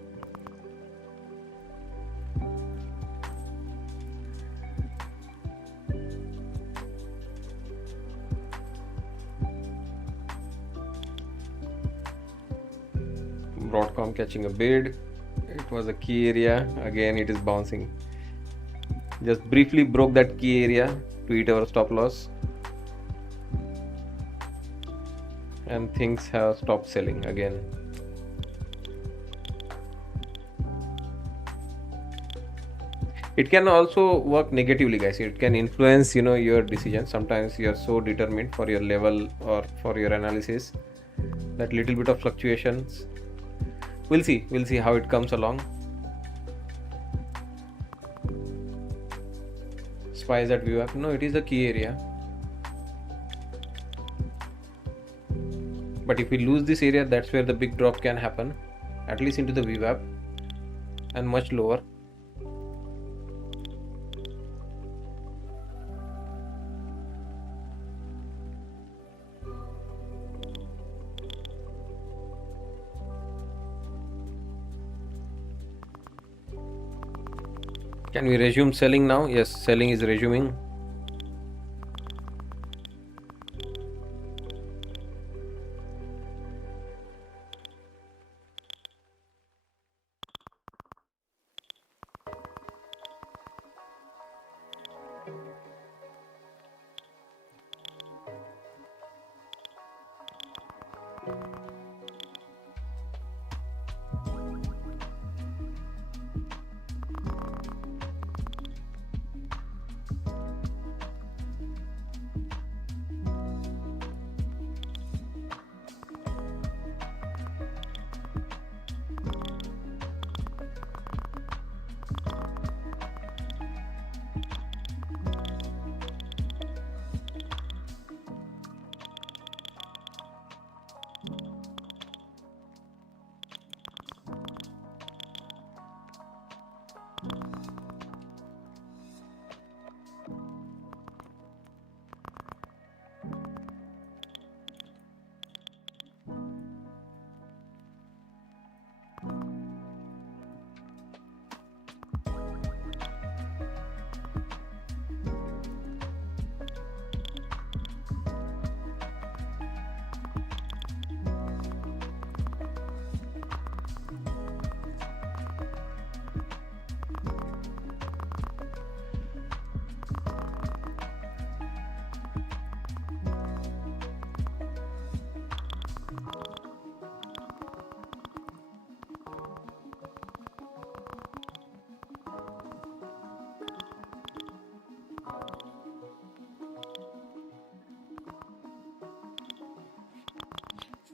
Broadcom catching a bid. It was a key area. Again, it is bouncing. Just briefly broke that key area to hit our stop loss. And things have stopped selling again. It can also work negatively, guys. It can influence, your decision. Sometimes you are so determined for your level or for your analysis that little bit of fluctuations. We'll see how it comes along. Spies that view up. No, it is a key area. But if we lose this area, that's where the big drop can happen, at least into the VWAP, and much lower. Can we resume selling now? Yes, selling is resuming.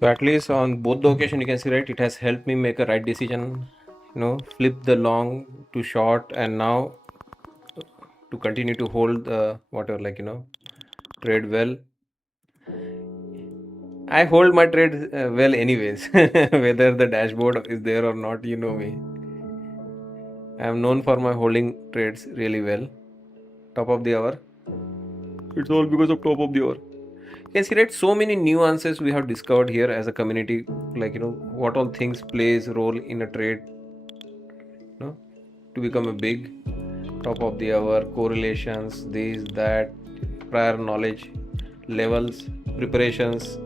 So at least on both the occasion, you can see, right, it has helped me make a right decision, flip the long to short, and now to continue to hold the whatever, trade well. I hold my trade well anyways, whether the dashboard is there or not, you know me. I am known for my holding trades really well. Top of the hour. It's all because of top of the hour. You can see, right, so many nuances we have discovered here as a community, what all things plays role in a trade, to become a big top of the hour, correlations, this, that, prior knowledge, levels, preparations.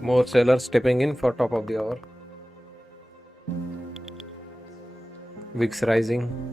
More sellers stepping in for top of the hour. VIX rising.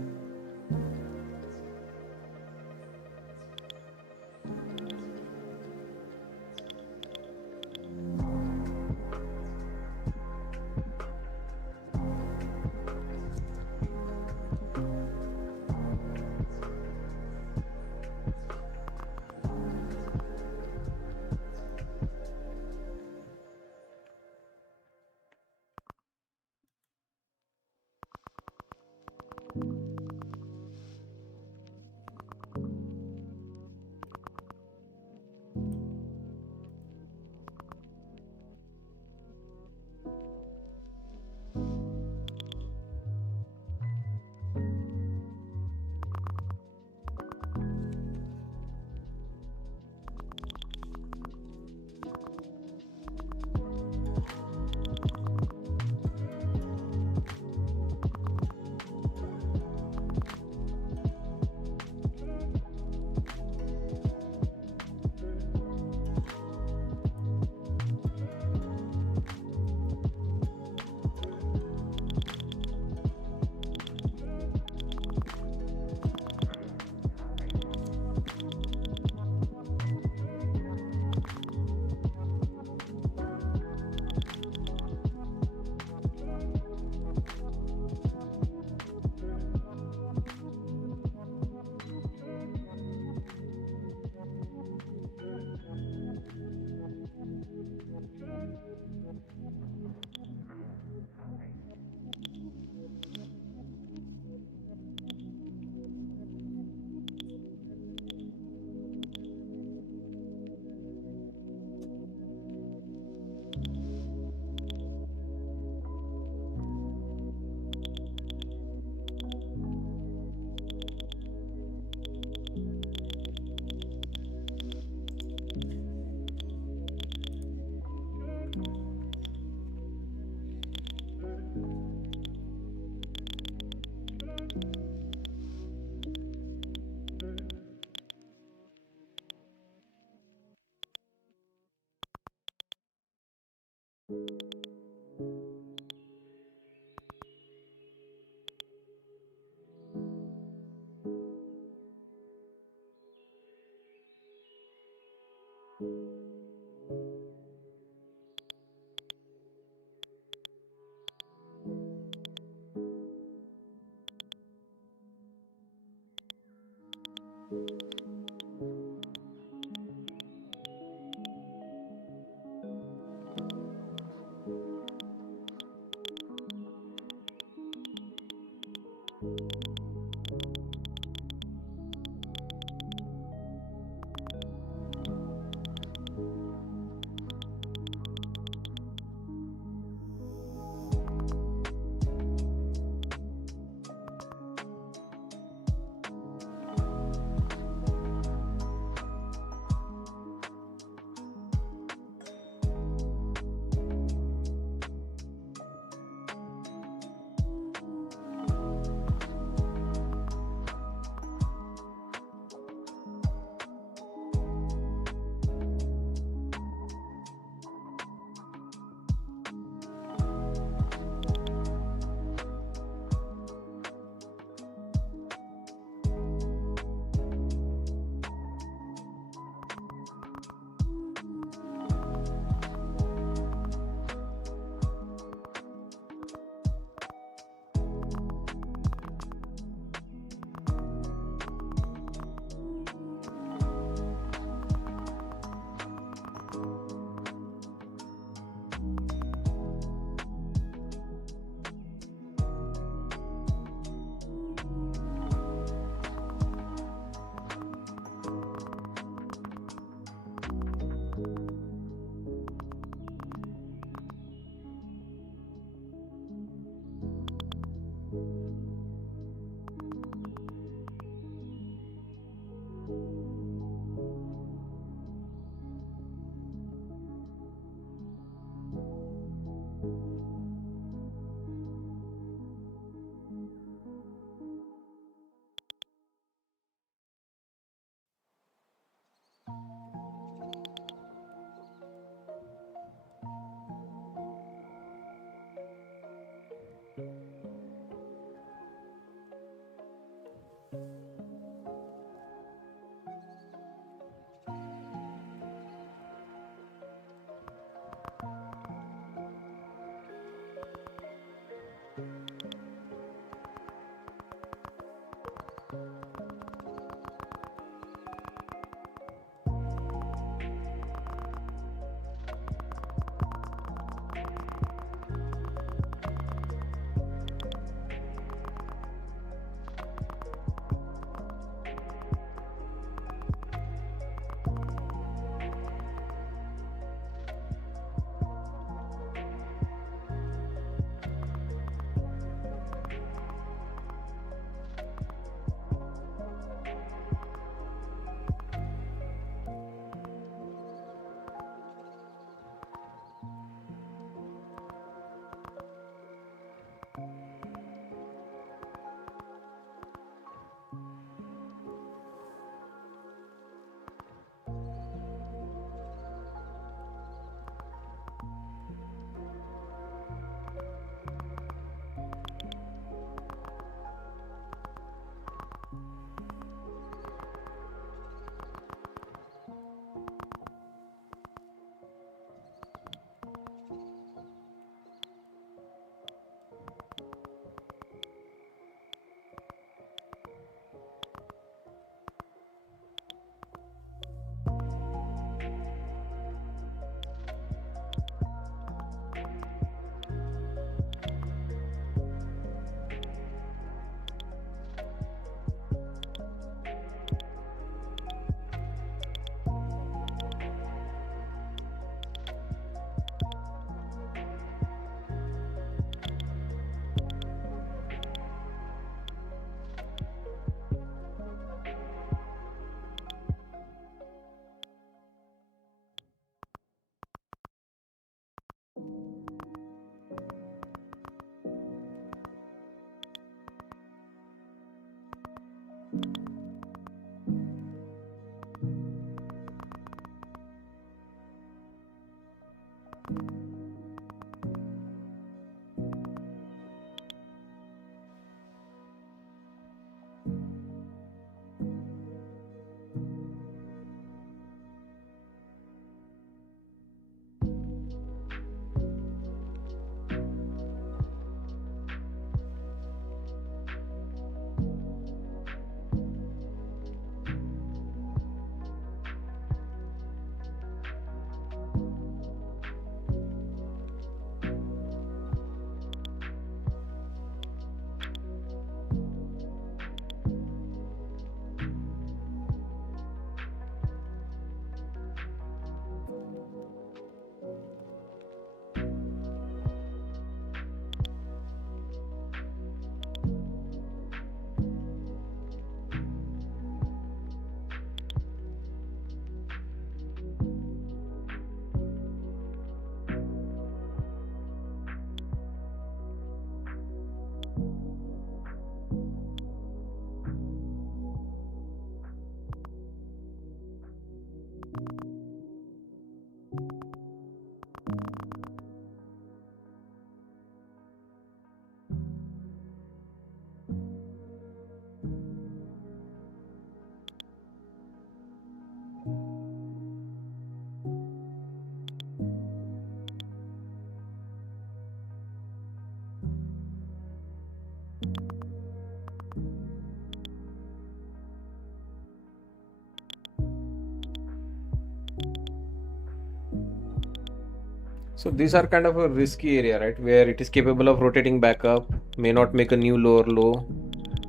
So these are kind of a risky area, right? Where it is capable of rotating back up, may not make a new lower low.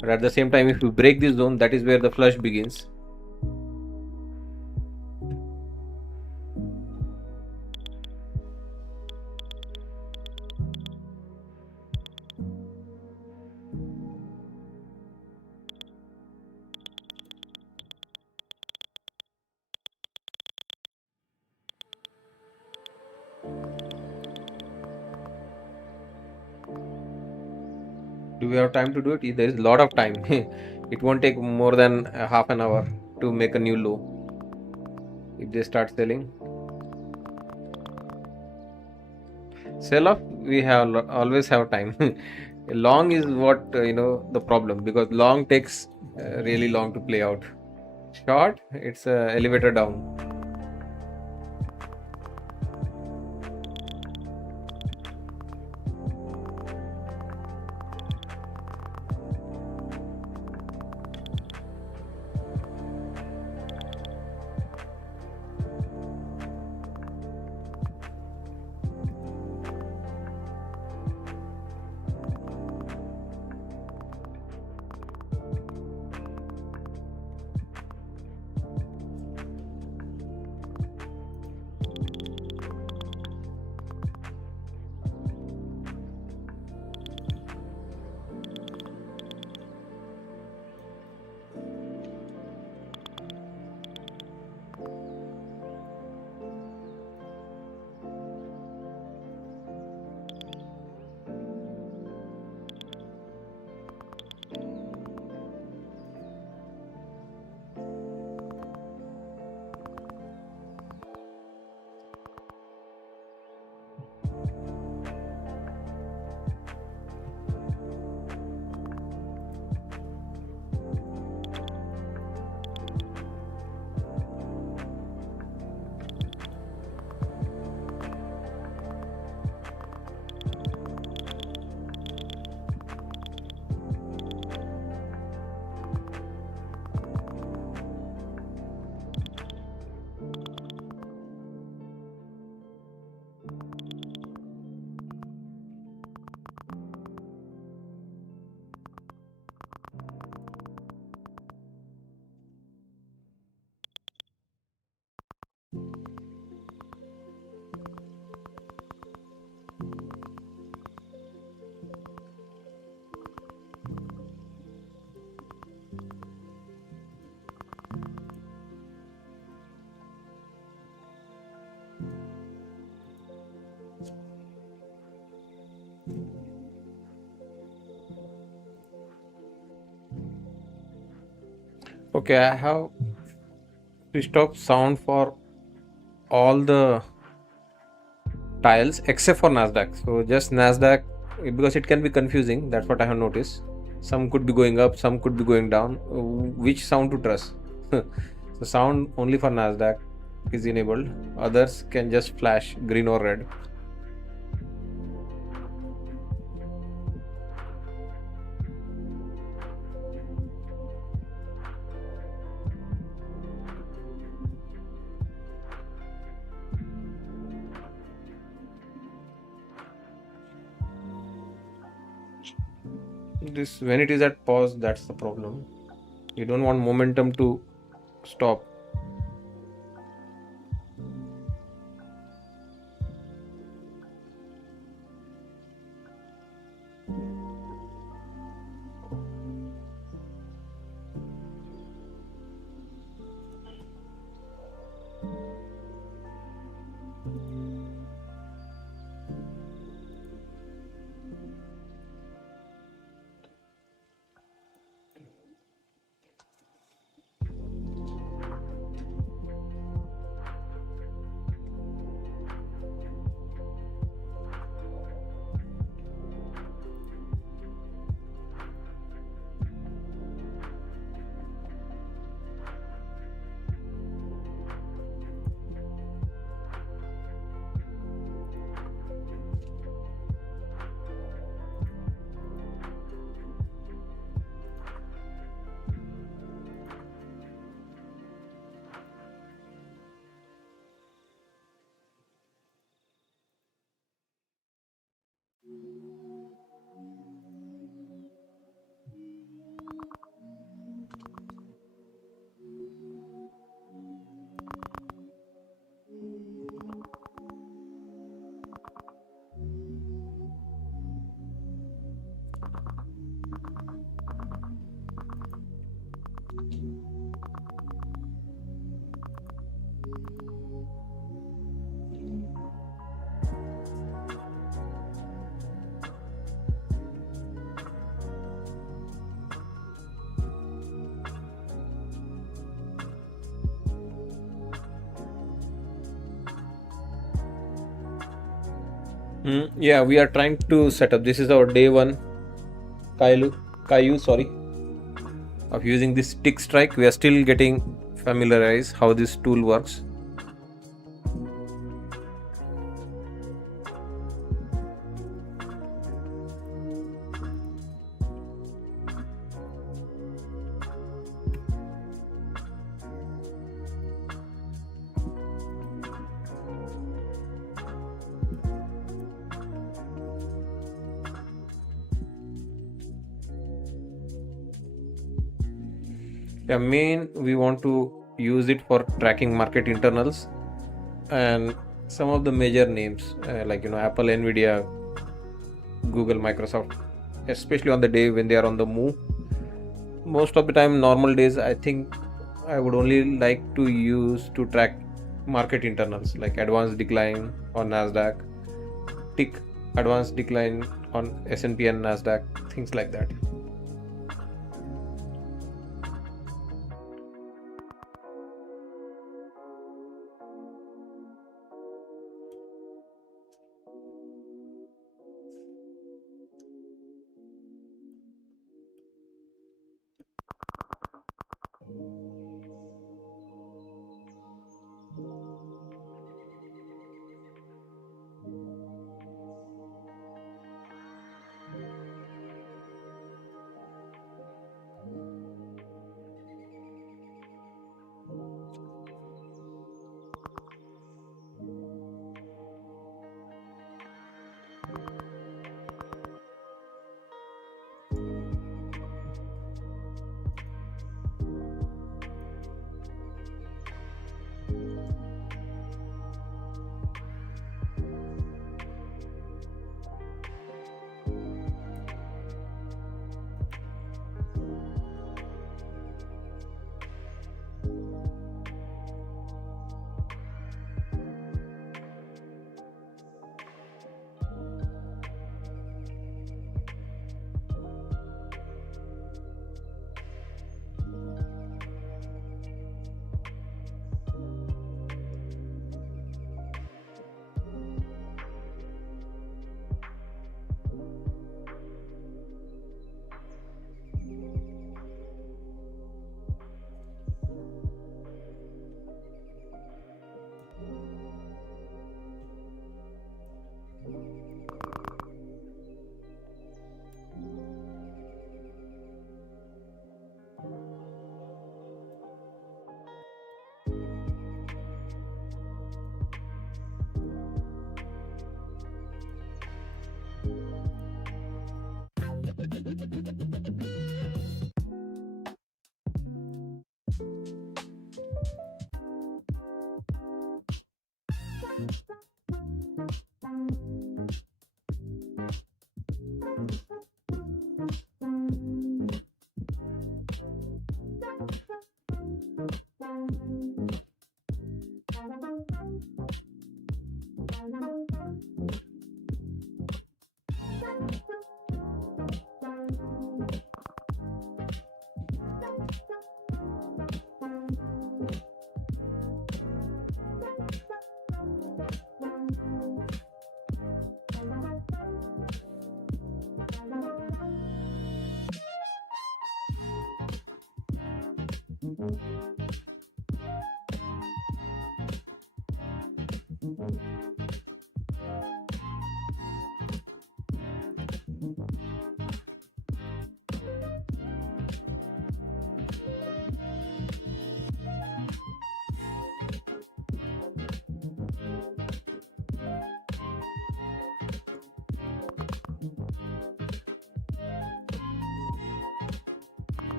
But at the same time, if you break this zone, that is where the flush begins. Do we have time to do it? There is a lot of time. It won't take more than a half an hour to make a new low if they start selling. Sell off, we have always have time. Long is what the problem, because long takes really long to play out. Short, it's a elevator down. Okay, I have switched off sound for all the tiles except for Nasdaq. So just Nasdaq, because it can be confusing. That's what I have noticed. Some could be going up, some could be going down. Which sound to trust? So sound only for Nasdaq is enabled. Others can just flash green or red. This, when it is at pause, that's the problem. You don't want momentum to stop. Yeah, we are trying to set up. This is our day one, Caillou, sorry, of using this tick strike. We are still getting familiarized how this tool works. Yeah, we want to use it for tracking market internals and some of the major names like Apple, Nvidia, Google, Microsoft, especially on the day when they are on the move. Most of the time, normal days, I think I would only like to use to track market internals like advanced decline on Nasdaq, tick advanced decline on S&P and Nasdaq, things like that.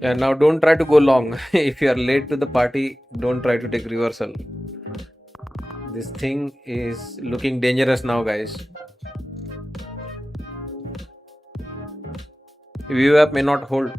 Yeah, now don't try to go long. If you are late to the party, don't try to take reversal. This thing is looking dangerous now, guys. VWAP may not hold.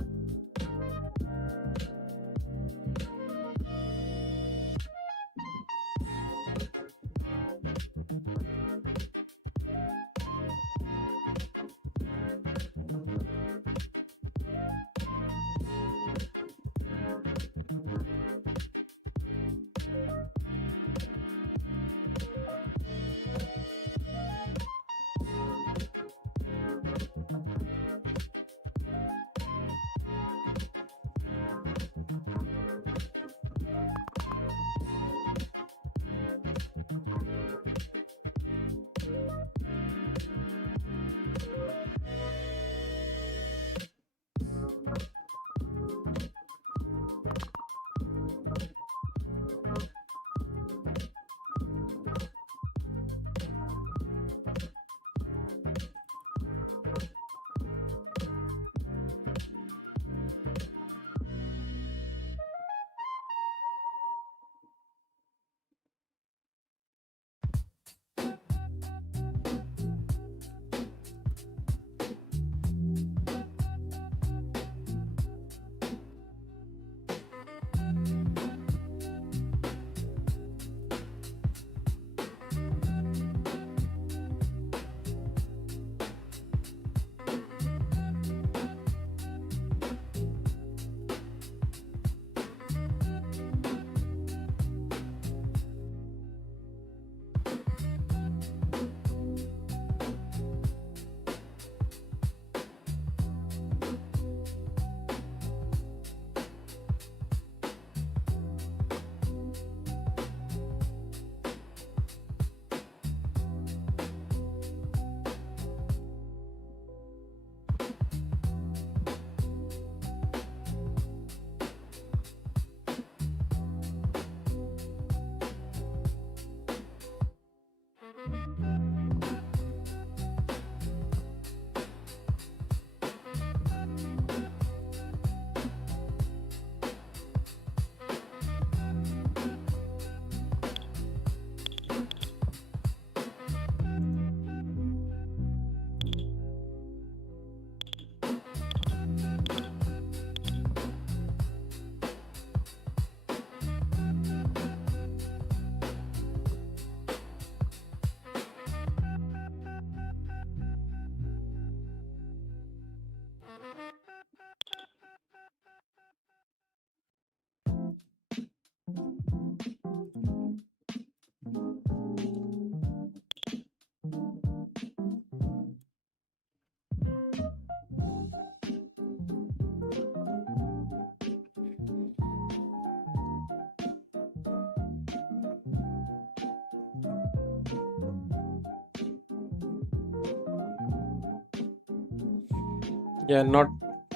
Yeah, not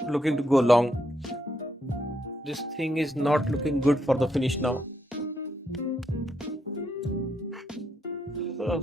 looking to go long. This thing is not looking good for the finish now. Uh,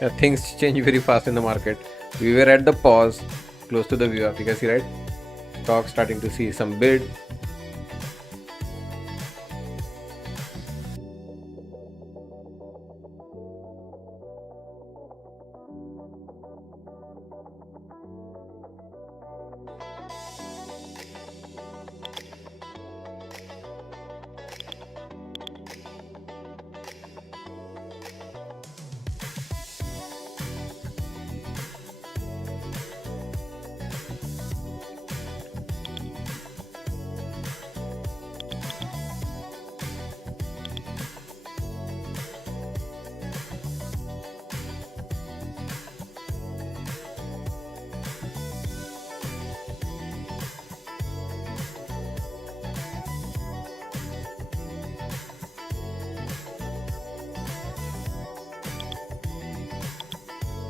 Yeah, things change very fast in the market. We were at the pause, close to the view. You can see, right? Stock starting to see some bid.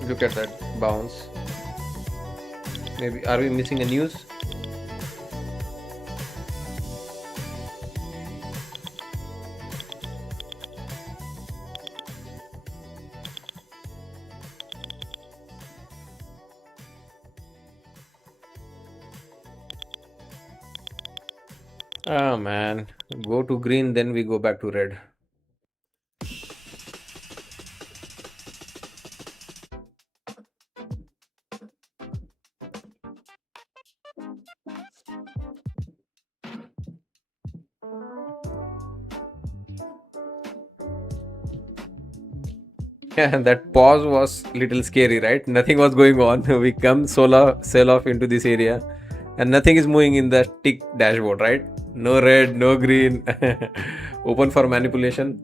Look at that bounce. Maybe are we missing a news? Oh man, go to green, then we go back to red. Yeah, that pause was little scary, right? Nothing was going on. We come sell off into this area, and nothing is moving in the tick dashboard, right? No red, no green. Open for manipulation.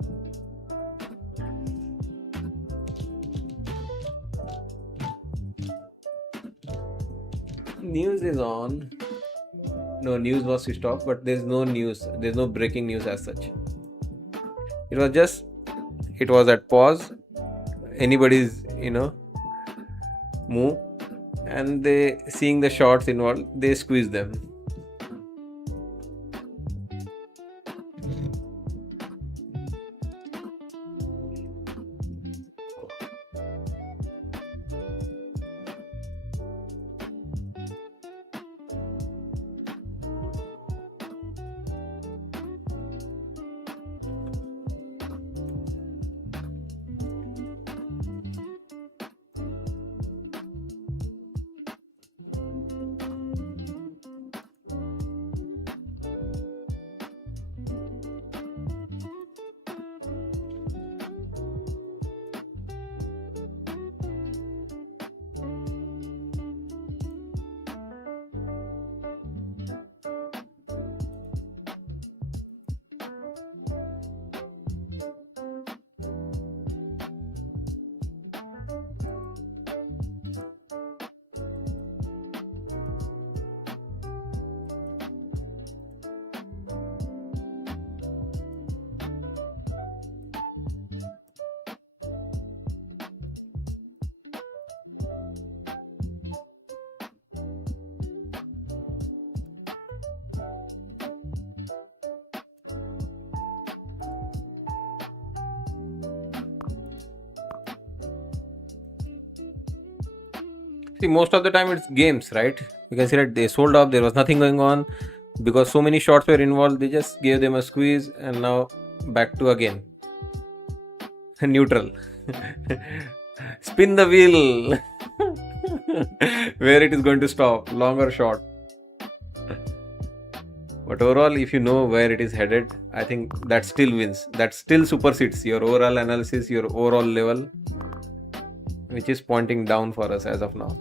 News is on. No, news was switched off, but there's no news. There's no breaking news as such. It was at pause. Anybody's, move, and they seeing the shorts involved, they squeeze them. See, most of the time it's games, right? You can see that they sold off, there was nothing going on because so many shots were involved. They just gave them a squeeze, and now back to again neutral. Spin the wheel. Where it is going to stop, long or short. But overall, if you know where it is headed, I think that still wins. That still supersedes your overall analysis, your overall level, which is pointing down for us as of now.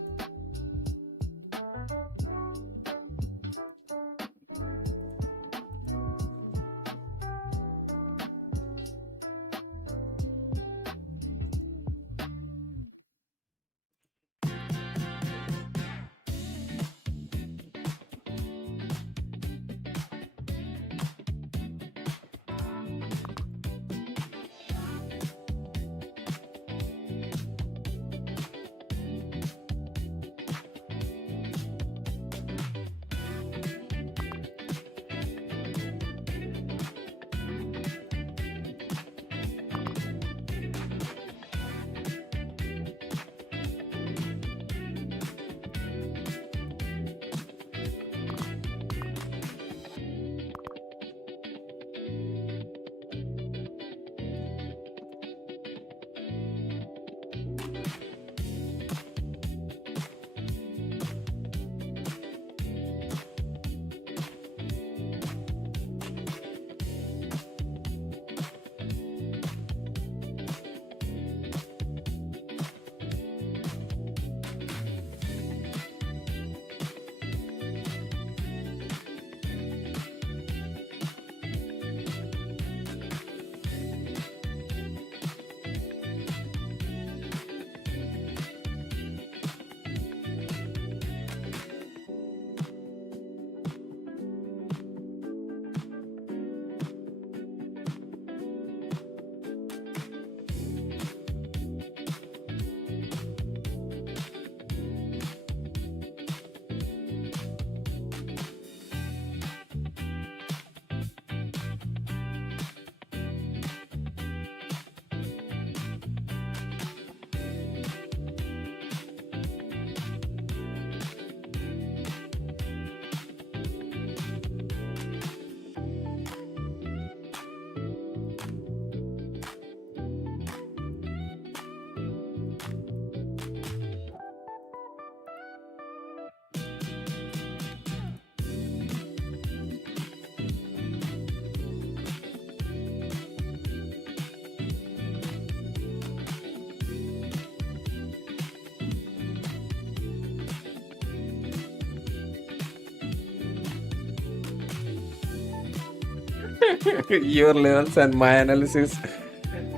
Your levels and my analysis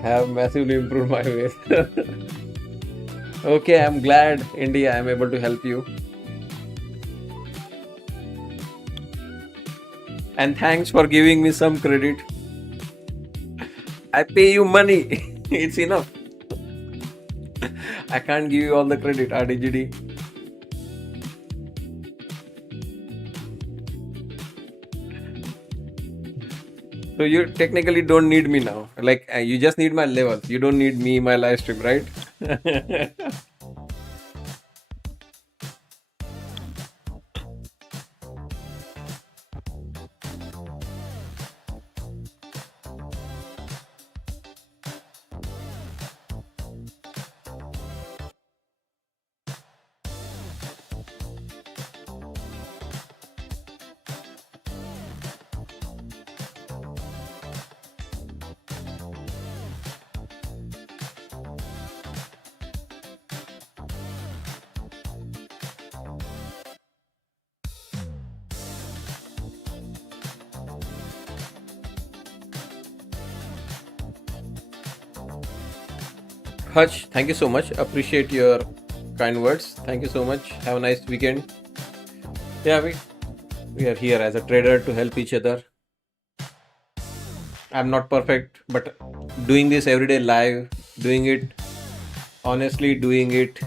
have massively improved my way. Okay, I'm glad, India, I'm able to help you. And thanks for giving me some credit. I pay you money. It's enough. I can't give you all the credit, RDGD. So you technically don't need me now. Like you just need my levels. You don't need me, my live stream, right? Hush, thank you so much. Appreciate your kind words. Thank you so much. Have a nice weekend. Yeah, we are here as a trader to help each other. I'm not perfect, but doing this every day live, doing it honestly, doing it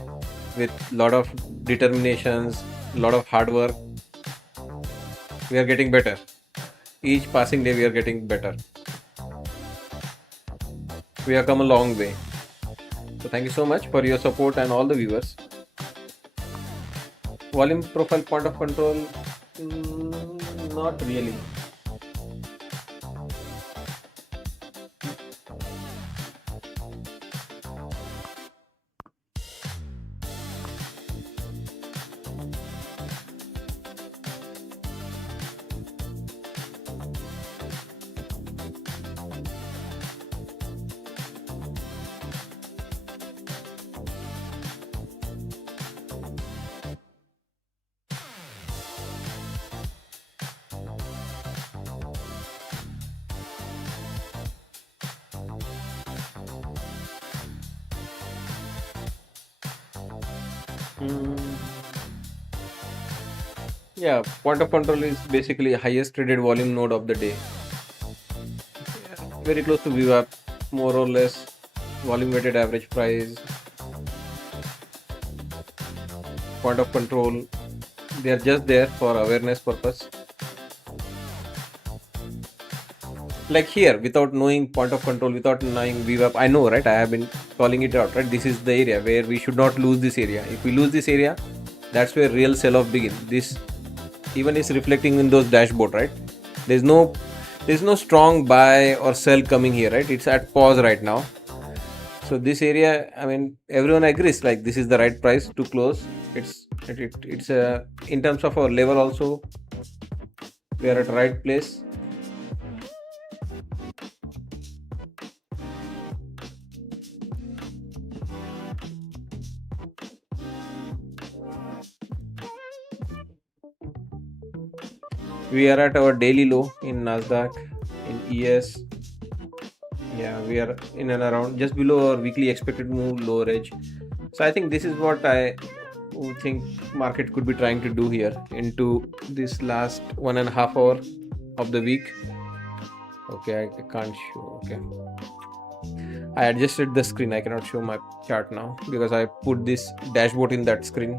with lot of determinations, lot of hard work, we are getting better. Each passing day we are getting better. We have come a long way. So thank you so much for your support and all the viewers. Volume profile point of control, not really. Yeah, point of control is basically highest traded volume node of the day. Very close to VWAP, more or less volume weighted average price. Point of control, they are just there for awareness purpose. Like here, without knowing point of control, without knowing VWAP, I know, right? I have been calling it out, right? This is the area where we should not lose this area. If we lose this area, that's where real sell-off begins. This even is reflecting in those dashboard, right? There's no strong buy or sell coming here, right? It's at pause right now. So this area, I mean, everyone agrees like this is the right price to close. It's in terms of our level also, we are at the right place. We are at our daily low in Nasdaq, in ES. Yeah, we are in and around just below our weekly expected move lower edge. So I think this is what I think market could be trying to do here into this last 1.5 hour of the week. Okay, I can't show. Okay, I adjusted the screen. I cannot show my chart now because I put this dashboard in that screen.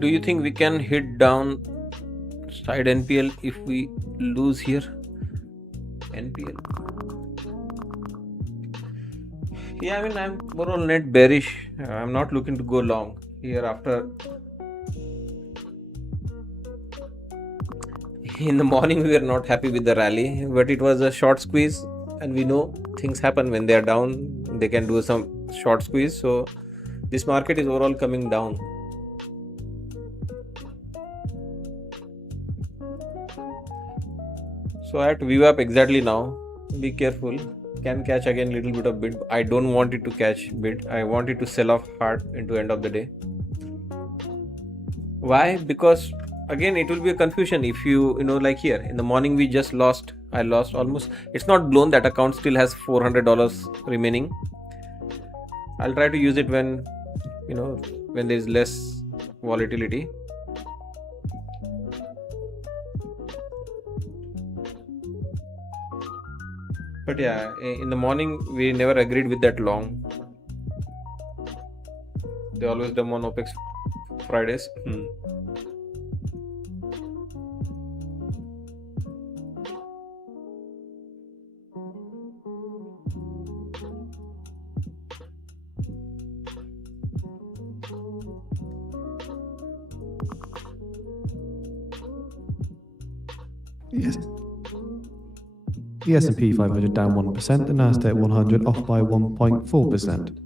Do you think we can hit down side NPL if we lose here? NPL. Yeah, I mean, I'm more or net bearish. I'm not looking to go long here after. In the morning, we were not happy with the rally, but it was a short squeeze, and we know things happen when they are down. They can do some short squeeze. So this market is overall coming down. So I have to view up exactly now. Be careful. Can catch again little bit of bid. I don't want it to catch bid. I want it to sell off hard into end of the day. Why? Because again it will be a confusion if you know, like here in the morning we just lost. I lost almost. It's not blown. That account still has $400 remaining. I'll try to use it when when there is less volatility. But yeah, in the morning we never agreed with that long. They always dumb on OPEX Fridays. Yes. The S&P 500 down 1%, the Nasdaq 100 off by 1.4%.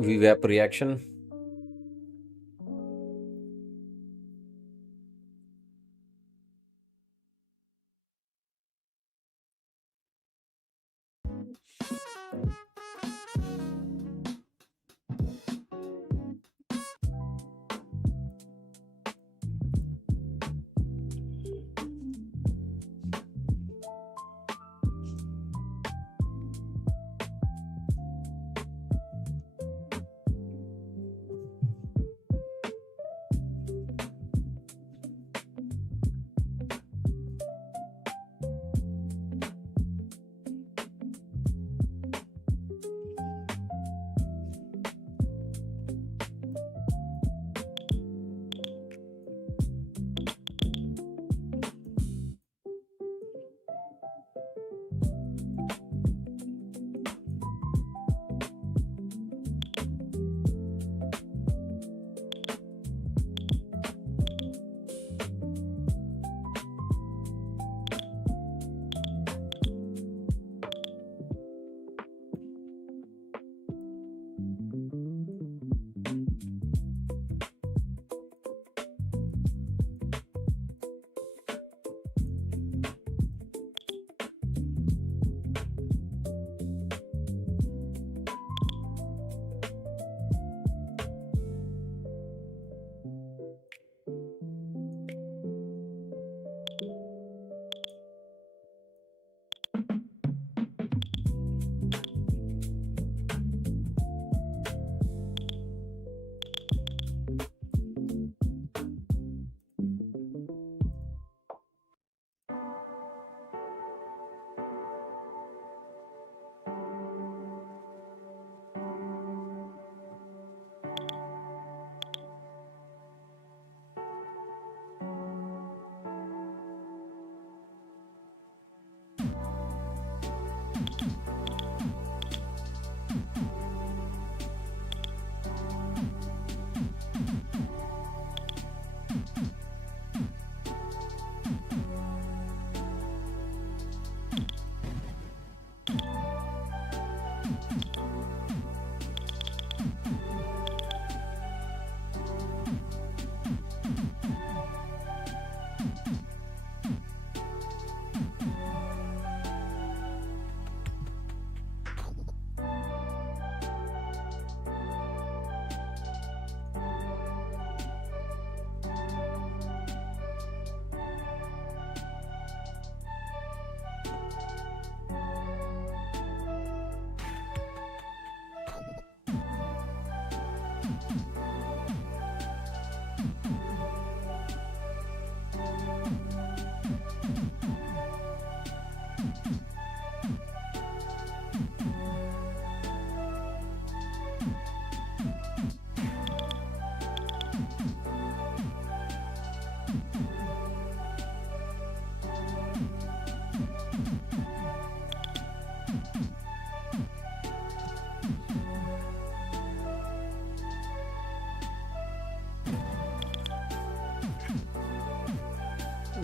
VWAP reaction.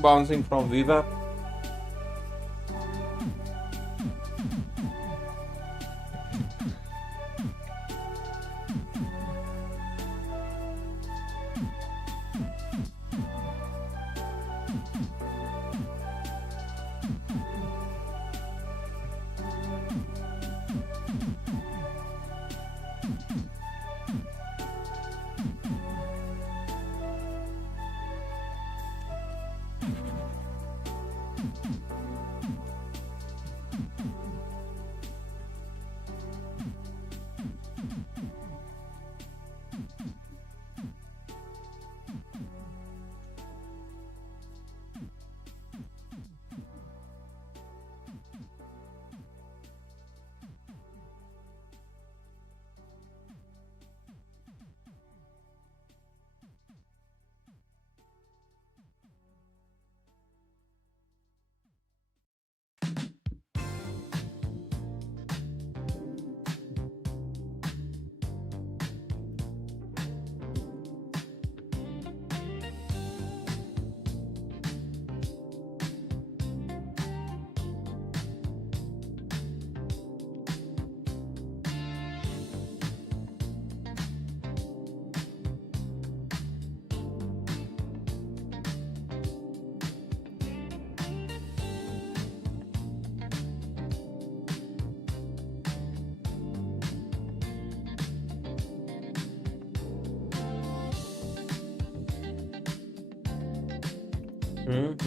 bouncing from VWAP.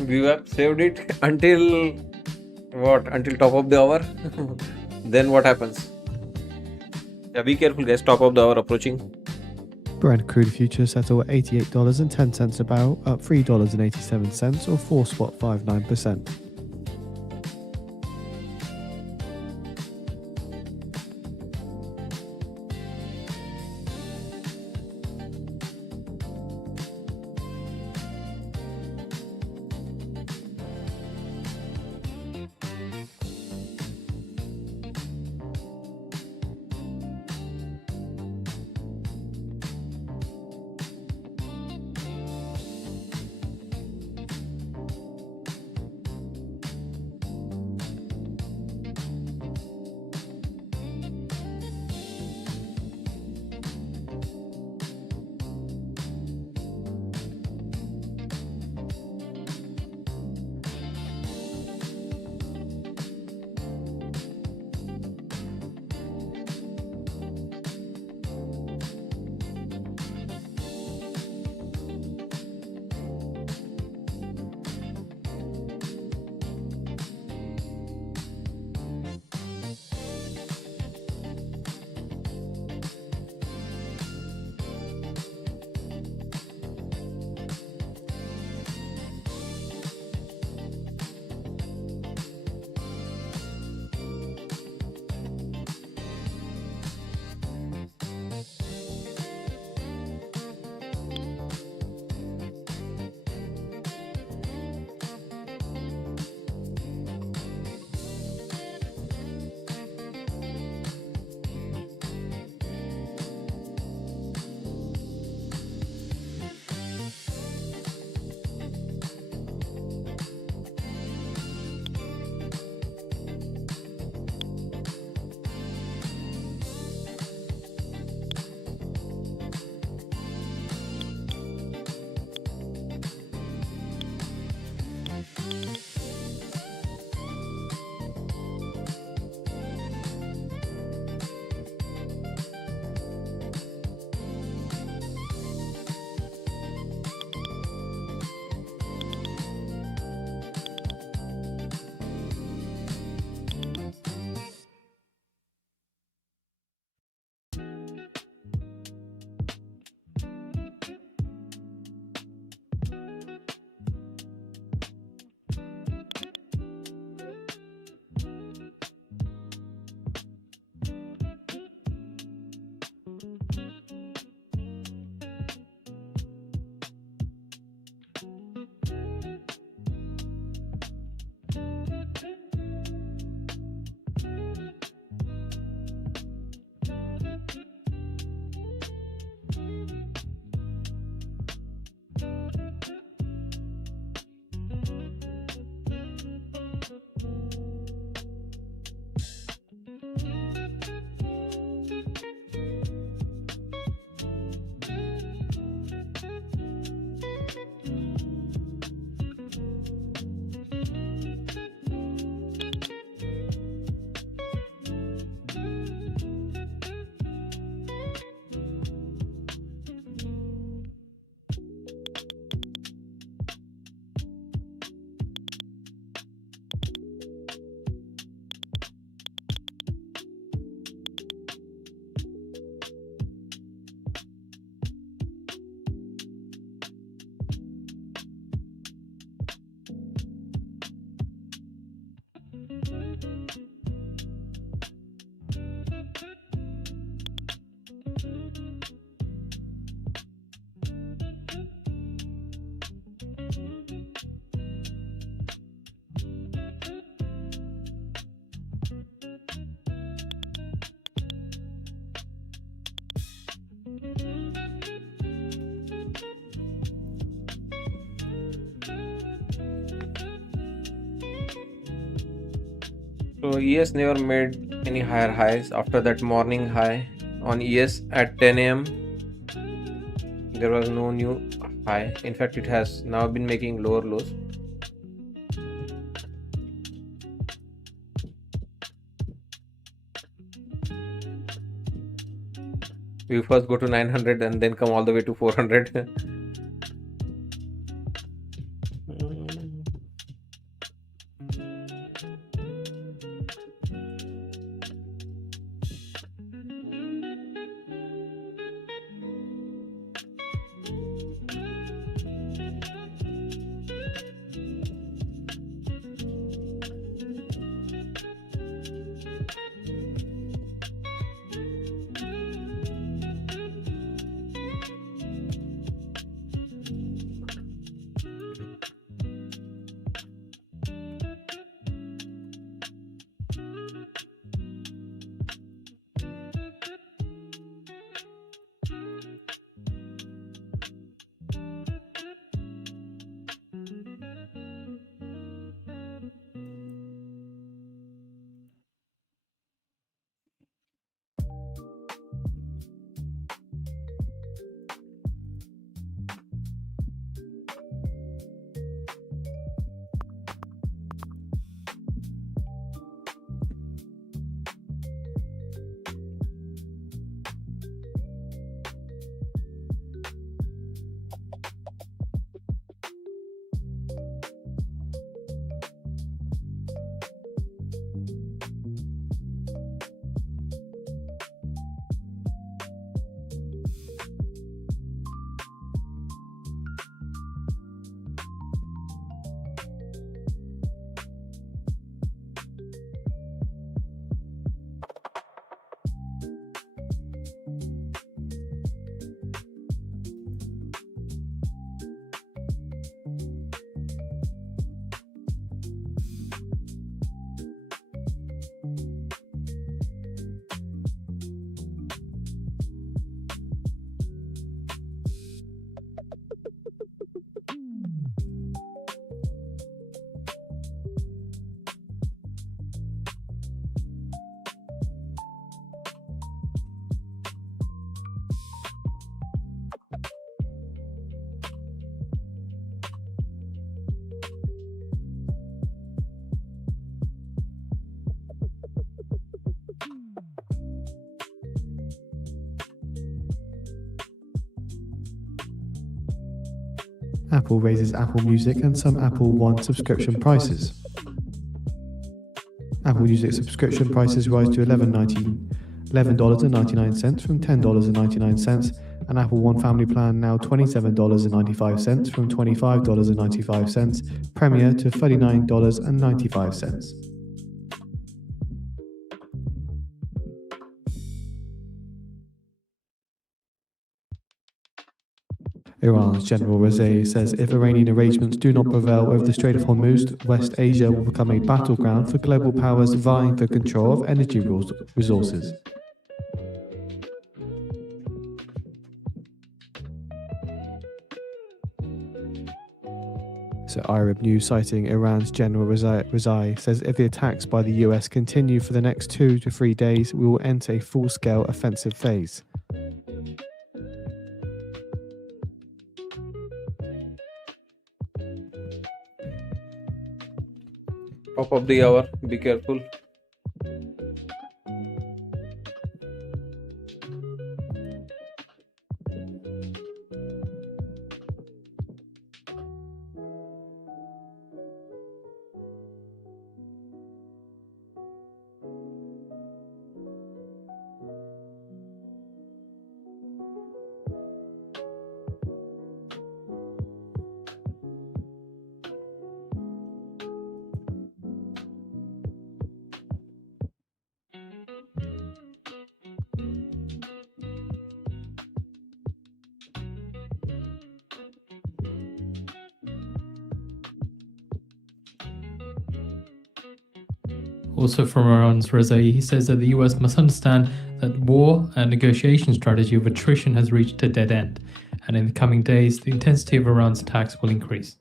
VWAP saved it until what? Until top of the hour. Then what happens? Yeah, be careful, guys. Top of the hour approaching. Brent crude futures settle at $88.10 a barrel, up $3.87 or 4.59%. So ES never made any higher highs after that morning high on ES at 10 a.m. There was no new high. In fact, it has now been making lower lows. We first go to 900 and then come all the way to 400. Apple raises Apple Music and some Apple One subscription prices. Apple Music subscription prices rise to $11.99 from $10.99, and Apple One family plan now $27.95 from $25.95, Premier to $39.95. Iran's General Razaei says if Iranian arrangements do not prevail over the Strait of Hormuz, West Asia will become a battleground for global powers vying for control of energy resources. So Arab News, citing Iran's General Razaei, says if the attacks by the US continue for the next 2 to 3 days, we will enter a full-scale offensive phase. Top of the hour, be careful. Also from Iran's Reza, he says that the US must understand that war and negotiation strategy of attrition has reached a dead end, and in the coming days, the intensity of Iran's attacks will increase.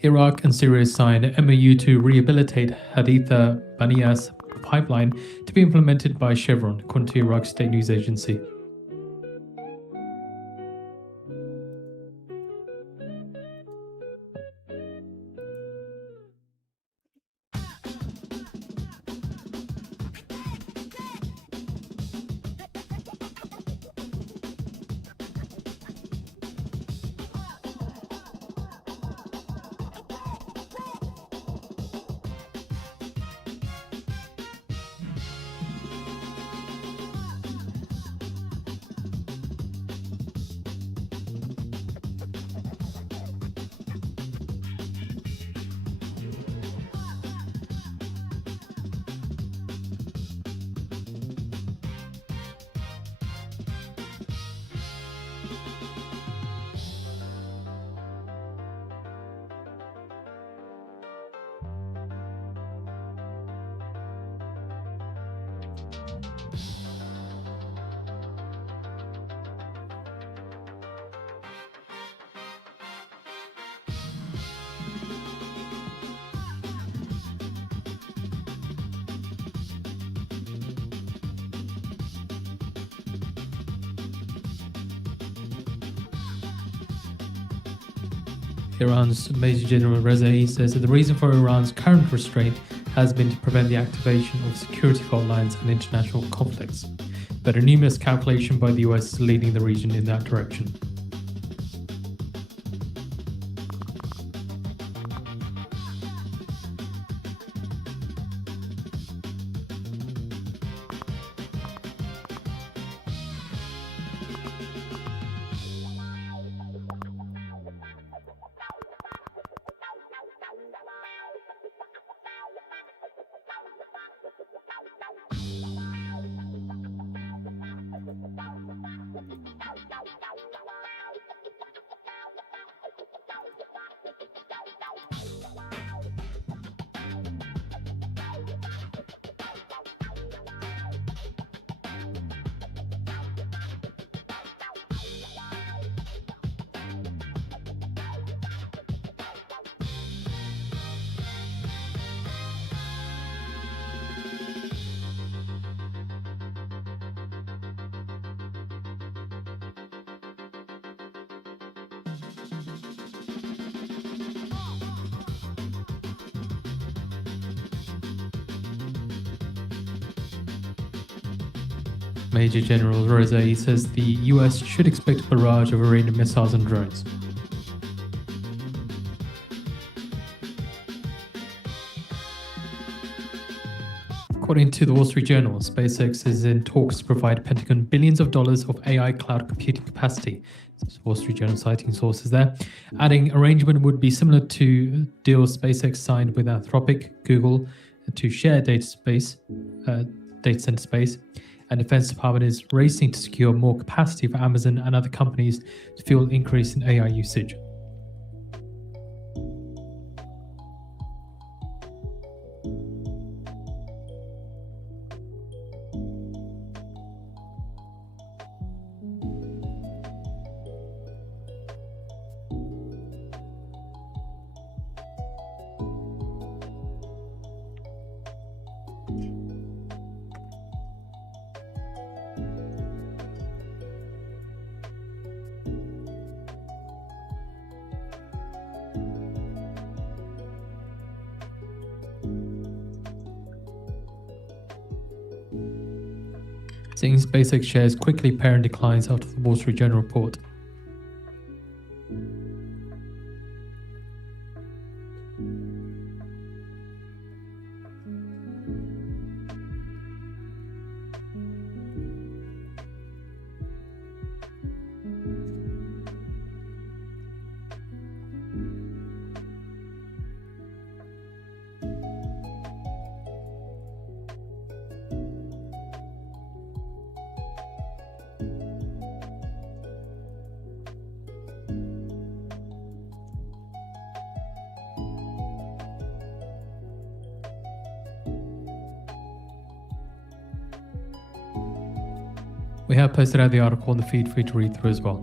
Iraq and Syria signed an MoU to rehabilitate Haditha Banias pipeline to be implemented by Chevron, according to Iraq's state news agency. Iran's Major General Reza says that the reason for Iran's current restraint has been to prevent the activation of security fault lines and international conflicts. But a numerous calculation by the US is leading the region in that direction. Major General Reza says the US should expect a barrage of Iranian missiles and drones. According to the Wall Street Journal, SpaceX is in talks to provide Pentagon billions of dollars of AI cloud computing capacity. That's Wall Street Journal citing sources there. Adding arrangement would be similar to deals SpaceX signed with Anthropic, Google to share data center space. And Defense Department is racing to secure more capacity for Amazon and other companies to fuel increase in AI usage. Seeing SpaceX shares quickly pairing declines after the Wall Street Journal report. We have posted out the article on the feed for you to read through as well.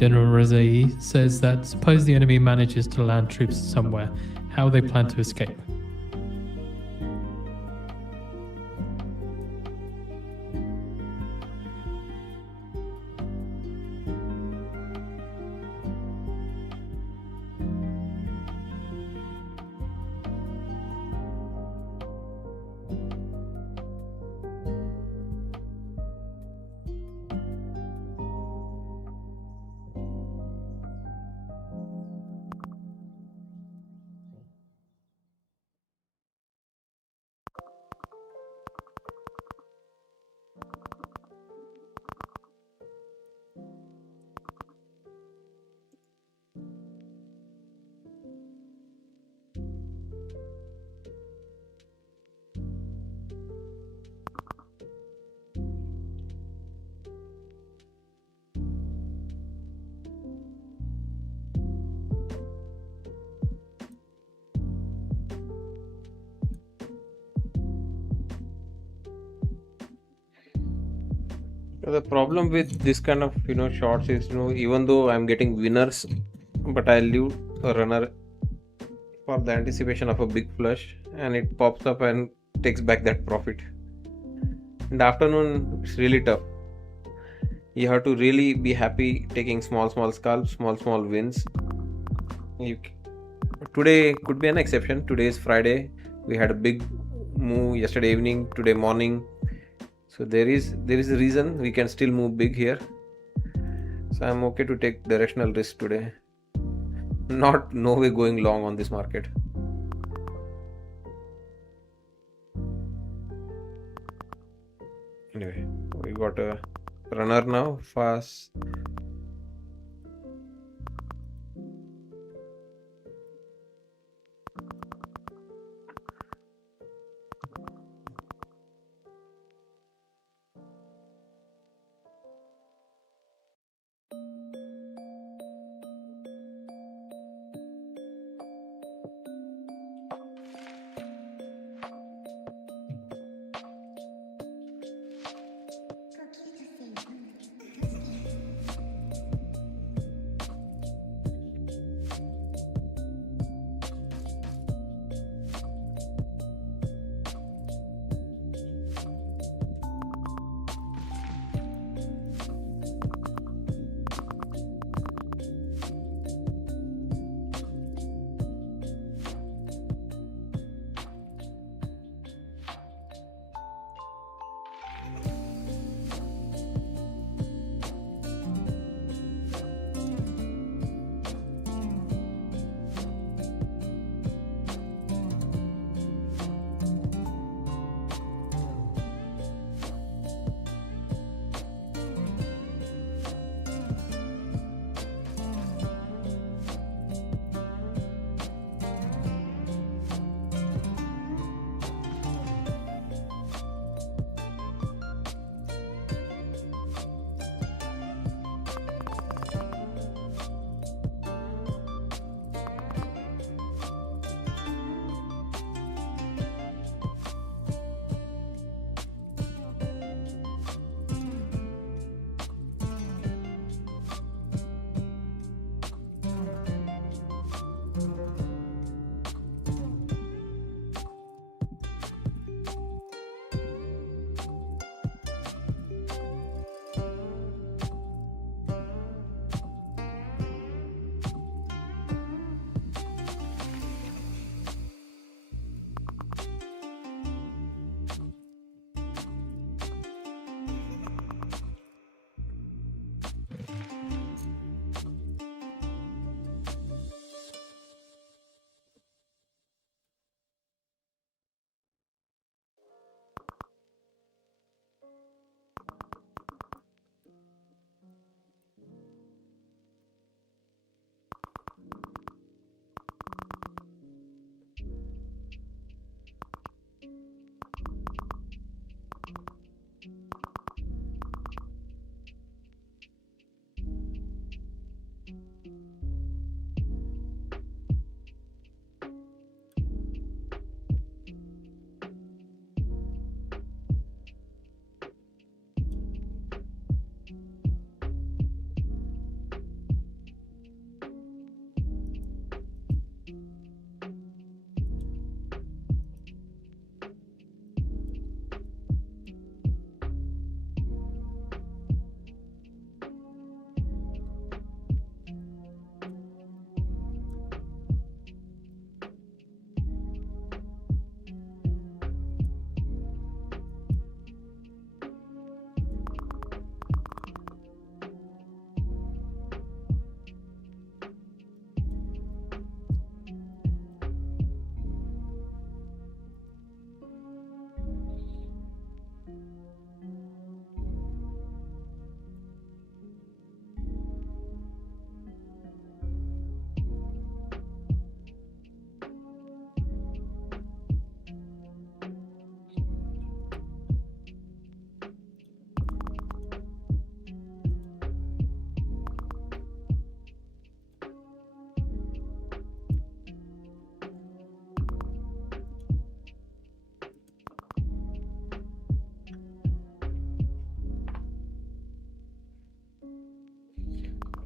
General Rezai says that suppose the enemy manages to land troops somewhere, how they plan to escape. The problem with this kind of shorts is even though I'm getting winners, but I leave a runner for the anticipation of a big flush, and it pops up and takes back that profit. In the afternoon, it's really tough. You have to really be happy taking small scalps, small wins. Today could be an exception. Today is Friday. We had a big move yesterday evening, today morning. So there is a reason we can still move big here. So I'm okay to take directional risk today. No way going long on this market. Anyway, we got a runner now, fast.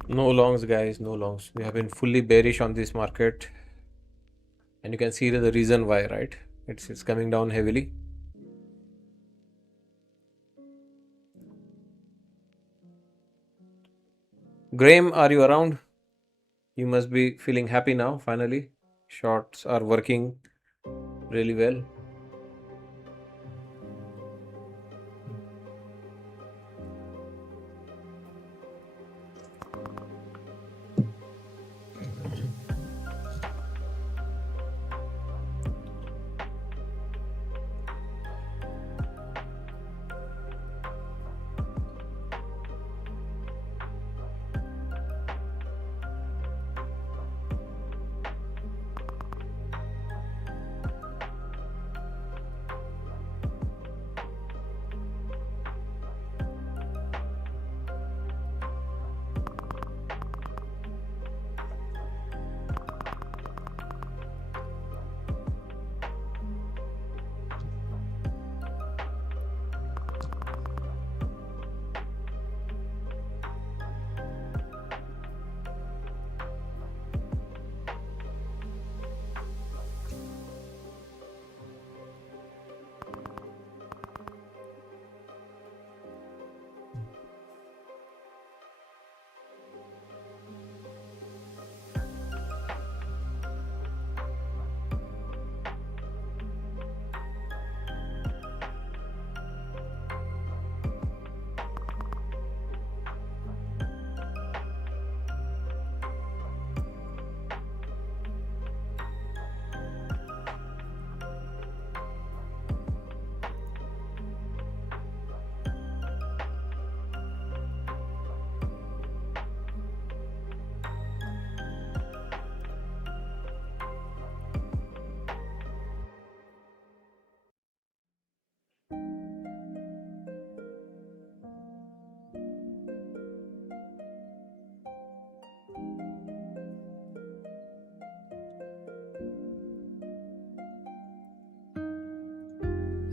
No longs, guys, no longs. We have been fully bearish on this market, and you can see the reason why, right? It's coming down heavily. Graham, are you around? You must be feeling happy now, finally. Shorts are working really well.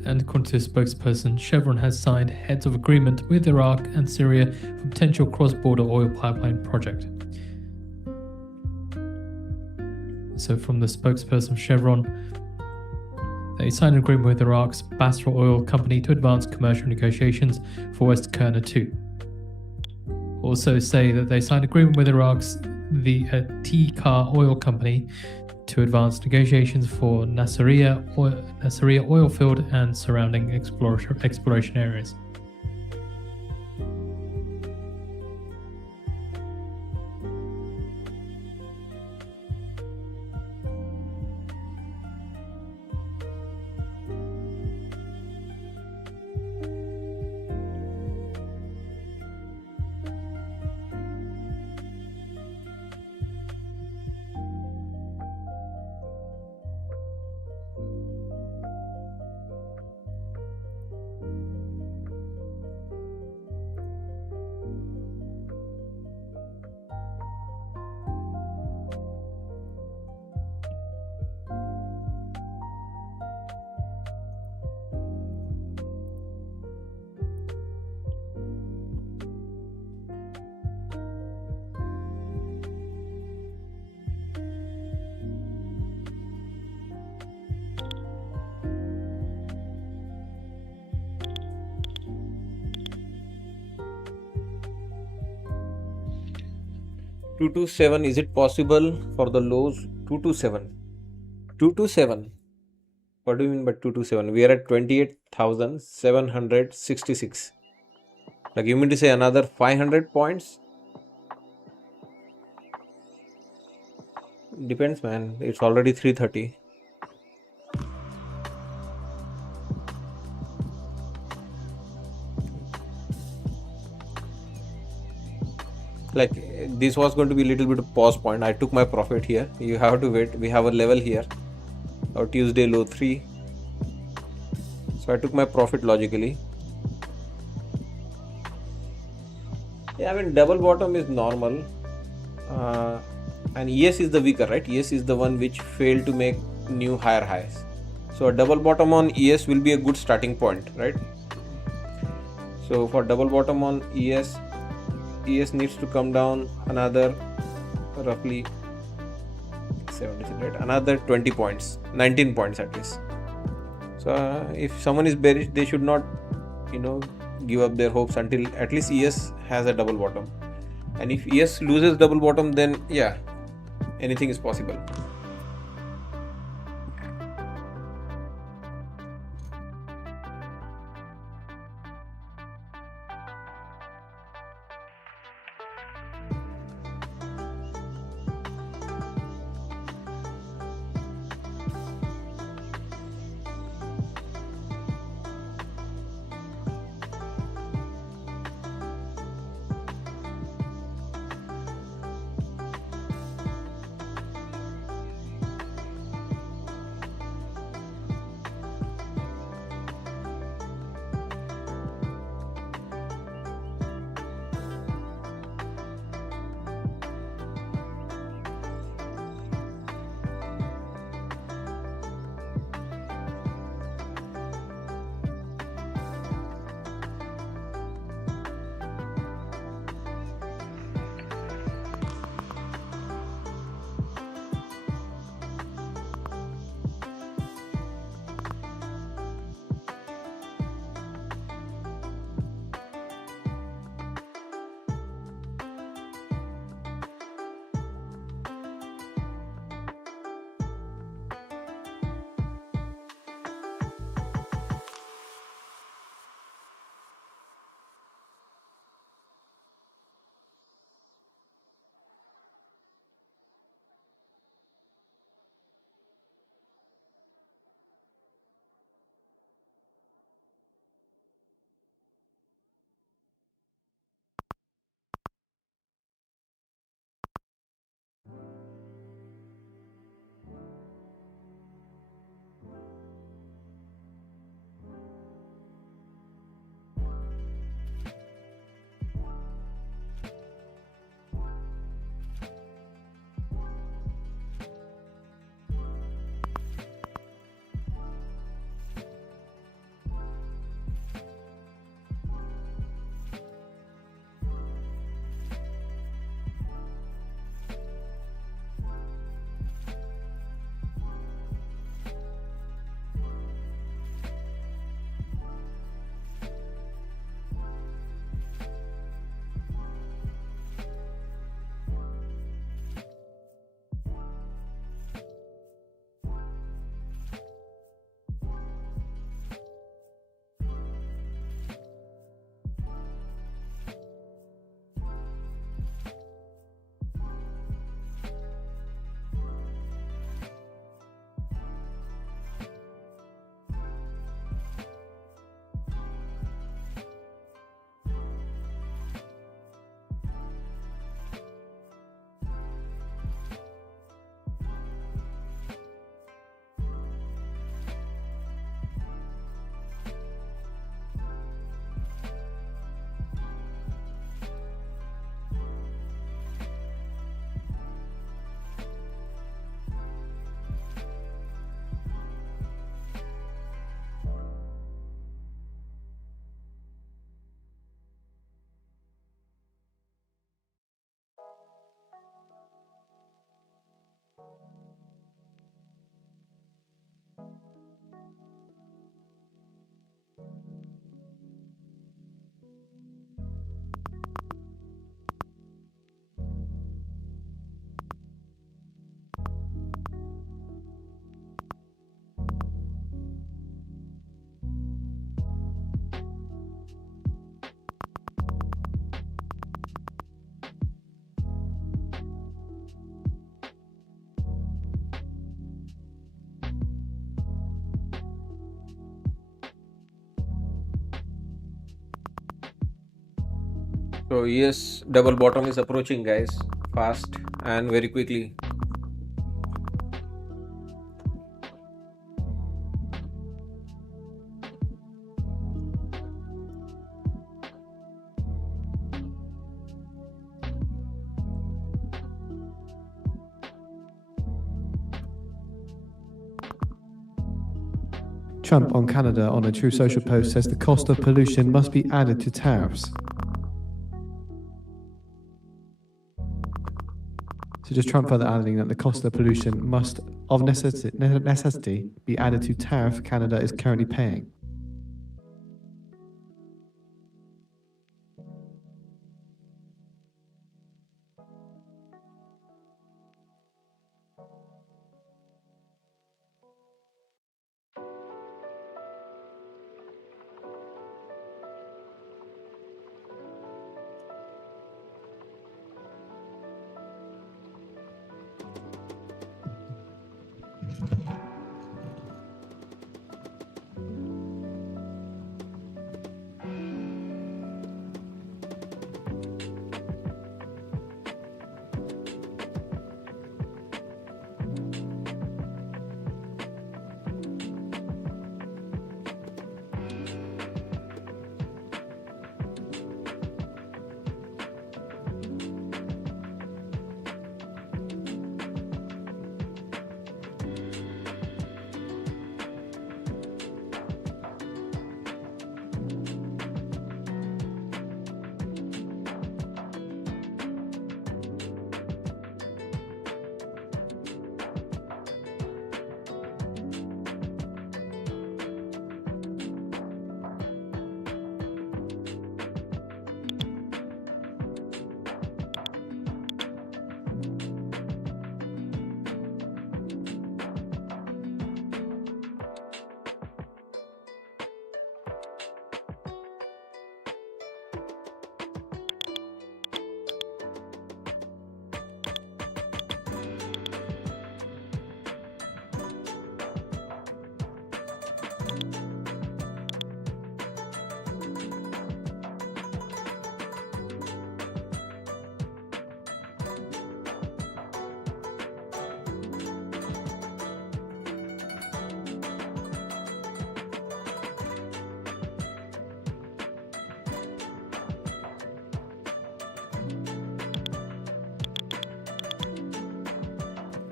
And according to the spokesperson, Chevron has signed heads of agreement with Iraq and Syria for potential cross-border oil pipeline project. So from the spokesperson of Chevron, they signed an agreement with Iraq's Basra Oil Company to advance commercial negotiations for West Kurna 2. Also say that they signed an agreement with Iraq's T-Car Oil Company to advance negotiations for Nasiriyah oil field and surrounding exploration areas. $227, is it possible for the lows? 227. What do you mean by 227? We are at 28,766. Like, you mean to say another 500 points? Depends, man. It's already 3:30. Like, this was going to be a little bit of pause point. I took my profit here. You have to wait. We have a level here. Our Tuesday low 3. So I took my profit logically. Yeah, I mean, double bottom is normal. And ES is the weaker, right? ES is the one which failed to make new higher highs. So a double bottom on ES will be a good starting point, right? So for double bottom on ES needs to come down another roughly 76, right? Another 20 points, 19 points at least. So if someone is bearish, they should not give up their hopes until at least ES has a double bottom. And if ES loses double bottom, then yeah, anything is possible. So yes, double bottom is approaching, guys, fast and very quickly. Trump on Canada on a True Social post says the cost of pollution must be added to tariffs. So just Trump further adding that the cost of pollution must, of necessity, be added to tariff Canada is currently paying.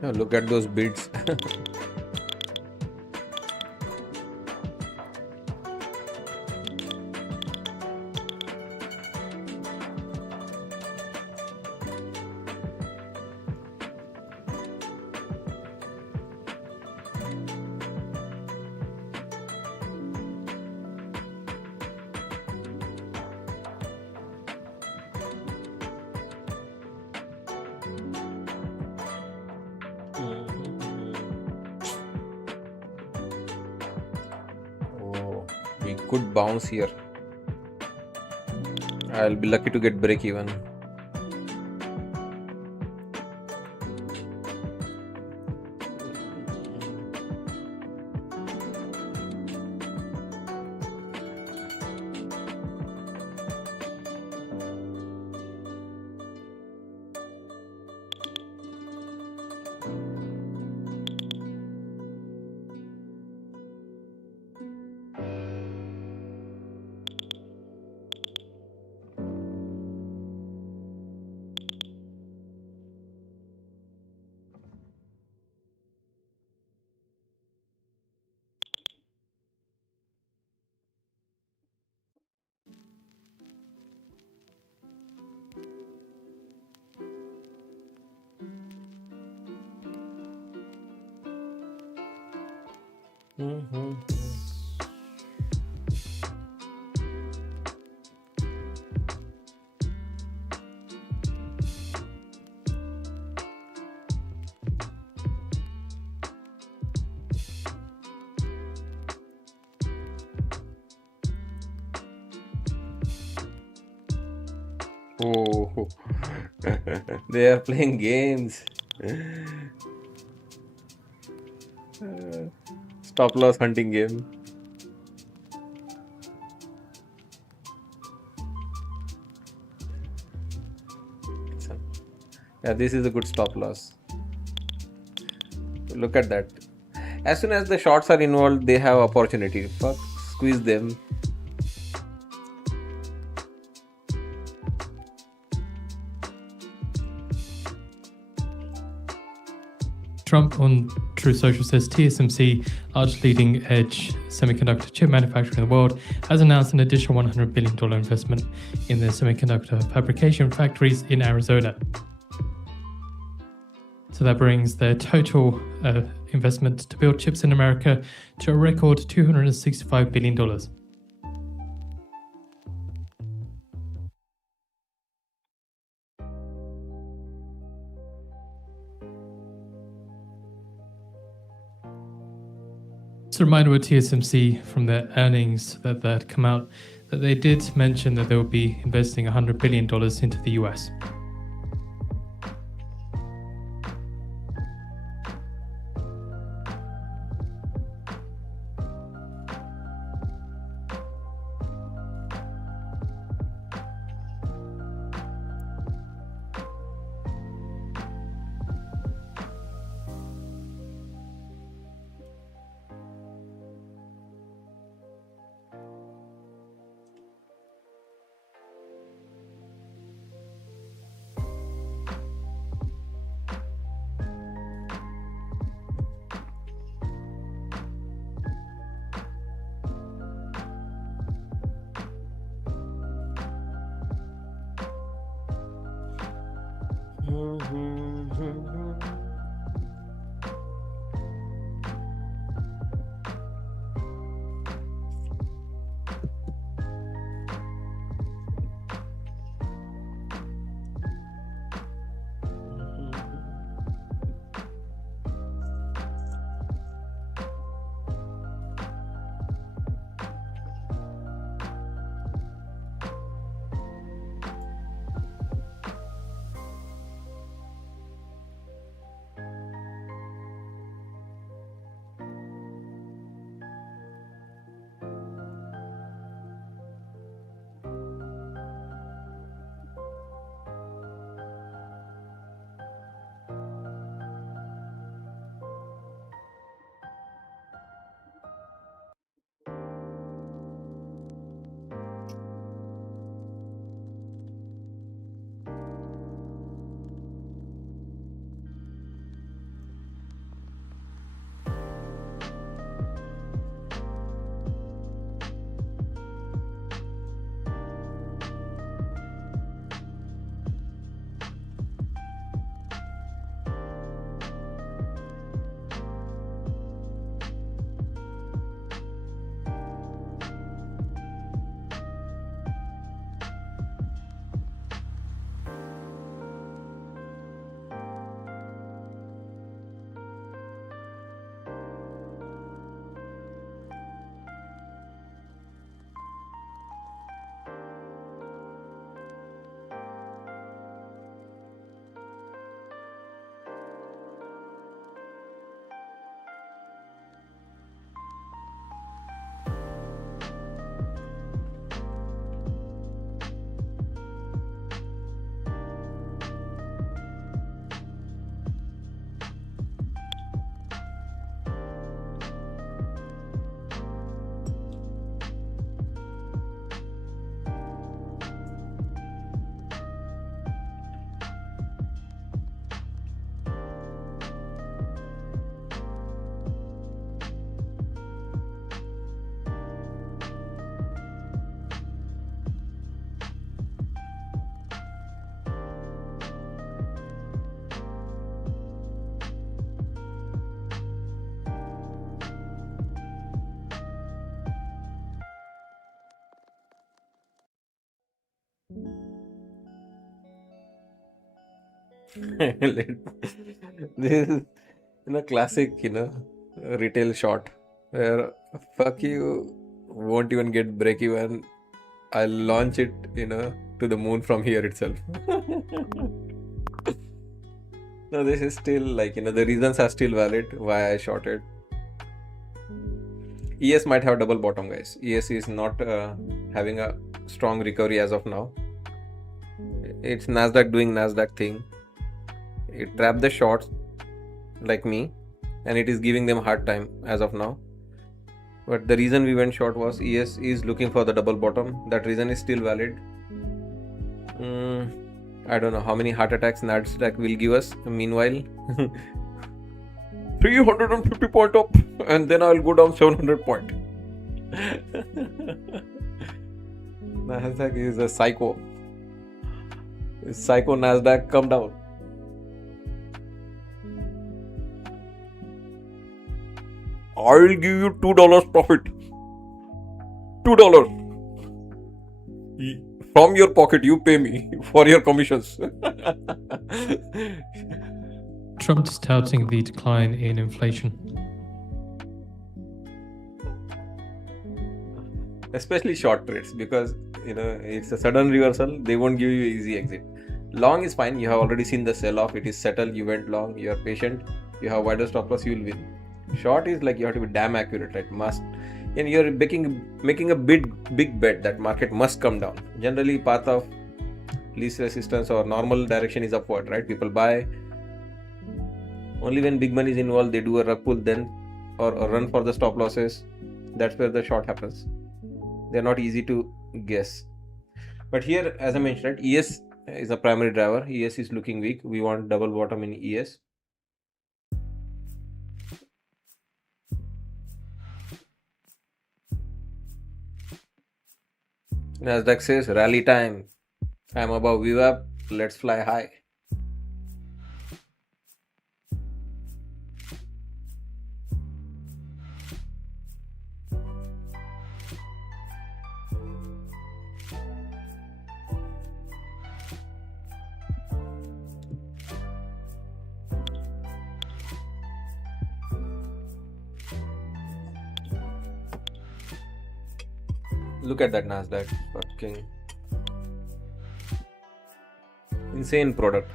Oh, look at those bids. Oh, we could bounce here. I'll be lucky to get break even. Oh, they are playing games. Stop loss hunting game. Yeah, this is a good stop loss. Look at that. As soon as the shorts are involved, they have opportunity. Fuck, squeeze them. Trump on Truth Social says TSMC, largest leading edge semiconductor chip manufacturer in the world, has announced an additional $100 billion investment in the semiconductor fabrication factories in Arizona. So that brings their total investment to build chips in America to a record $265 billion. Just a reminder with TSMC from their earnings that had come out that they did mention that they will be investing $100 billion into the US. This is classic, retail shot where fuck you won't even get break even. I'll launch it, to the moon from here itself. No, this is still the reasons are still valid why I shorted. ES might have double bottom, guys. ES is not having a strong recovery as of now. It's Nasdaq doing Nasdaq thing. It trapped the shorts like me, and it is giving them a hard time as of now. But the reason we went short was ES is looking for the double bottom. That reason is still valid. I don't know how many heart attacks Nasdaq will give us. Meanwhile, 350 point up, and then I'll go down 700 point. Nasdaq is a psycho. Psycho Nasdaq, come down. I'll give you $2 profit. $2. From your pocket, you pay me for your commissions. Trump is touting the decline in inflation. Especially short trades, because it's a sudden reversal. They won't give you easy exit. Long is fine. You have already seen the sell off. It is settled. You went long. You are patient. You have wider stop loss. You will win. Short is like you have to be damn accurate, right? Must, and you're making a big bet that market must come down. Generally, path of least resistance or normal direction is upward, right? People buy. Only when big money is involved, they do a rug pull then, or run for the stop losses. That's where the short happens. They're not easy to guess. But here, as I mentioned, right, ES is a primary driver. ES is looking weak. We want double bottom in ES. Nasdaq says rally time. I'm above VWAP. Let's fly high. Look at that Nasdaq. Fucking insane product.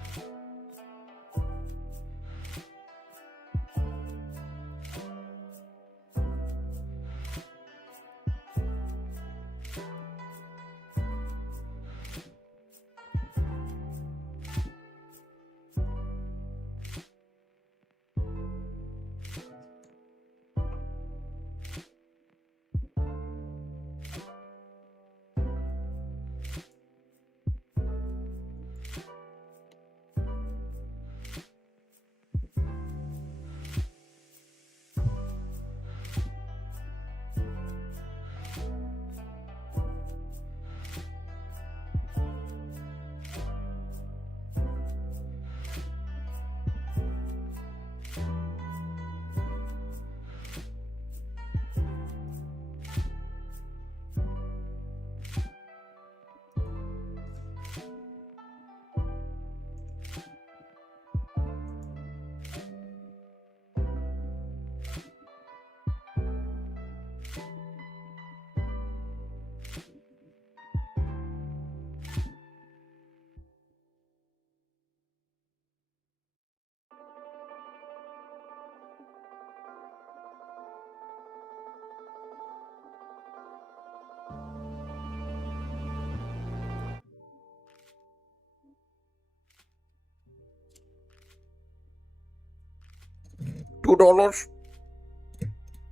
$2.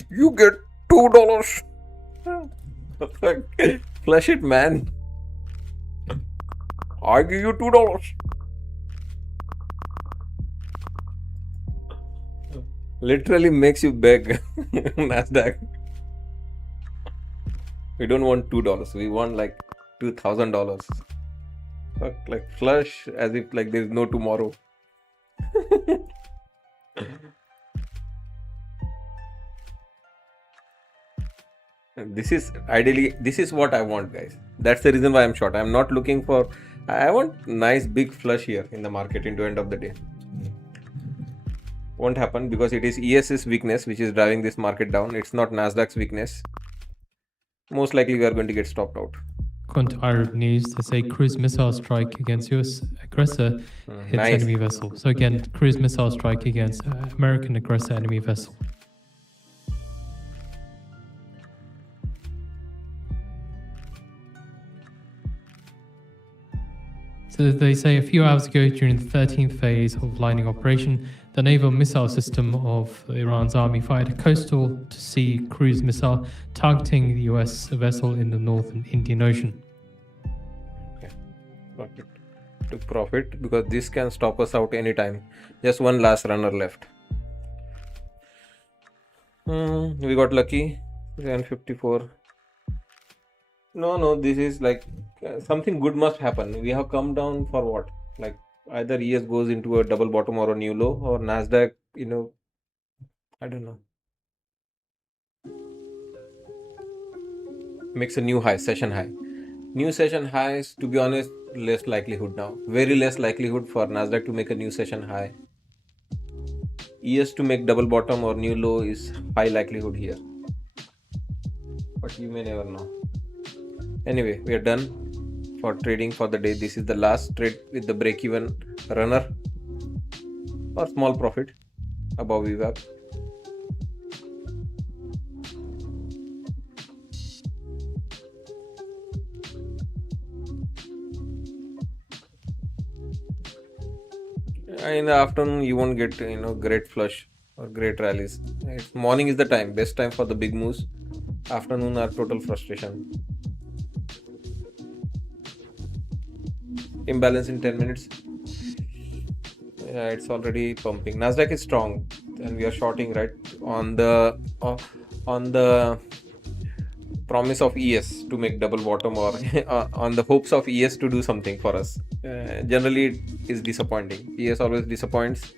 You get $2. Flush it, man. I give you $2. Literally makes you beg. Nasdaq. We don't want $2. We want like $2,000. Like flush as if like there's no tomorrow. This is what I want, guys. That's the reason why I'm short. I'm not looking for, I want nice big flush here in the market into end of the day. Won't happen because it is ES's weakness which is driving this market down. It's not Nasdaq's weakness. Most likely we are going to get stopped out. According to Arab News, they say cruise missile strike against US aggressor hits Nice. enemy vessel. So again, cruise missile strike against American aggressor enemy vessel. So they say a few hours ago, during the 13th phase of lining operation, the naval missile system of Iran's army fired a coastal to sea cruise missile targeting the US vessel in the northern Indian Ocean. Got it. Took profit because this can stop us out anytime. Just one last runner left. We got lucky. 754. No, this is like something good must happen. We have come down for what? Like either ES goes into a double bottom or a new low, or Nasdaq, I don't know. makes a new high, session high. New session highs, to be honest, less likelihood now. Very less likelihood for Nasdaq to make a new session high. ES to make double bottom or new low is high likelihood here. But you may never know. Anyway, we are done for trading for the day. This is the last trade with the break-even runner or small profit above VWAP. In the afternoon you won't get great flush or great rallies. Morning is the time, best time for the big moves. Afternoon are total frustration. Imbalance in 10 minutes. Yeah, it's already pumping. Nasdaq is strong and we are shorting right on the promise of ES to make double bottom or on the hopes of ES to do something for us. Generally it is disappointing. ES always disappoints.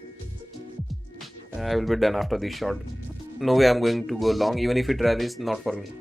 I will be done after this short. No way I'm going to go long, even if it rallies, not for me.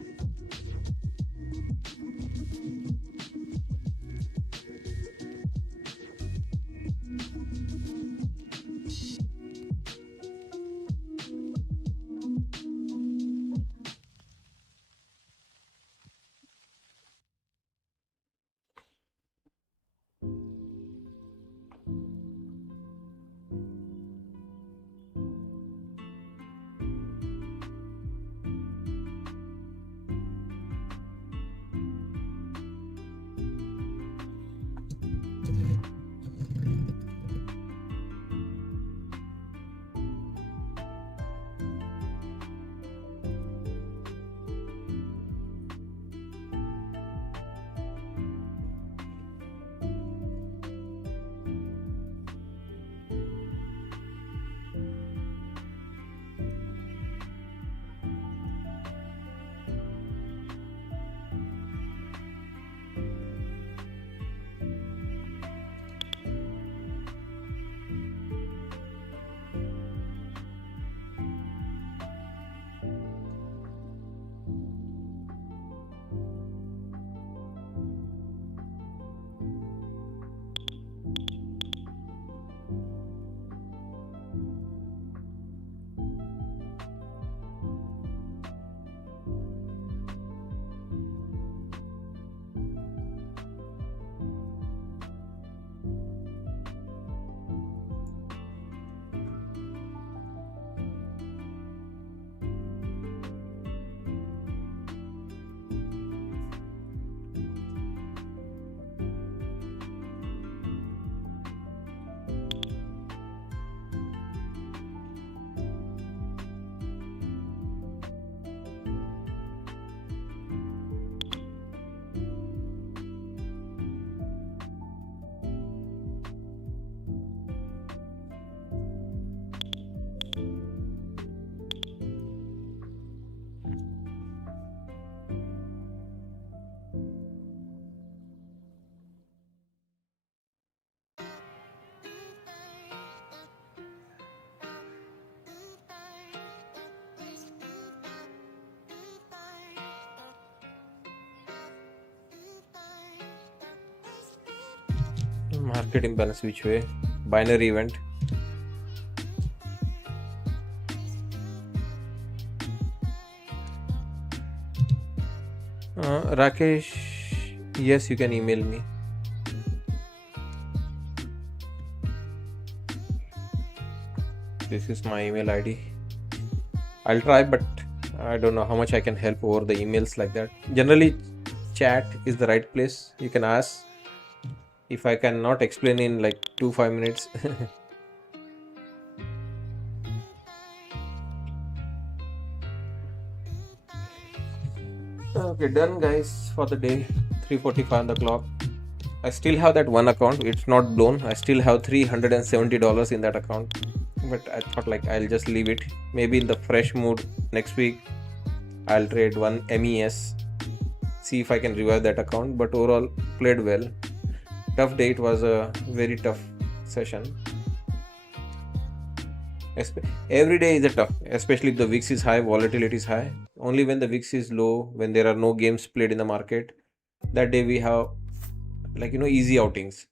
Market imbalance which way? Binary event. Rakesh, yes, you can email me. This is my email ID. I'll try, but I don't know how much I can help over the emails like that. Generally, chat is the right place. You can ask. If I cannot explain in like 2-5 minutes. Okay, done guys for the day. 3:45 on the clock. I still have that one account. It's not blown. I still have $370 in that account. But I thought like I'll just leave it. Maybe in the fresh mood next week I'll trade one MES. See if I can revive that account. But overall played well. Tough day. It was a very tough session. Every day is a tough, especially if the VIX is high, volatility is high. only when the VIX is low, when there are no games played in the market, that day we have easy outings,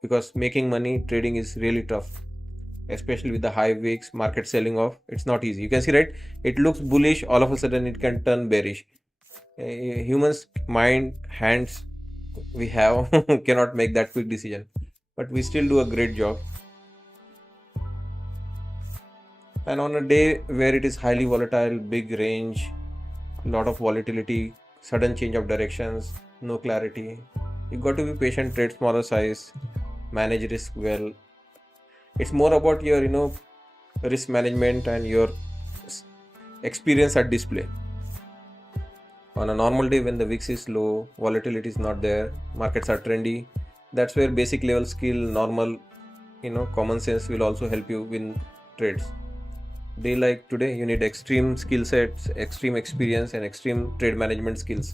because making money trading is really tough, especially with the high VIX market selling off. It's not easy. You can see, right, it looks bullish, all of a sudden it can turn bearish. Humans mind, hands we have cannot make that quick decision, but we still do a great job. And on a day where it is highly volatile, big range, lot of volatility, sudden change of directions, no clarity, you got to be patient, trade smaller size, manage risk well. It's more about your risk management and your experience at display. On a normal day when the VIX is low, volatility is not there, markets are trendy, that's where basic level skill, normal common sense will also help you win trades. Day like today, you need extreme skill sets, extreme experience, and extreme trade management skills.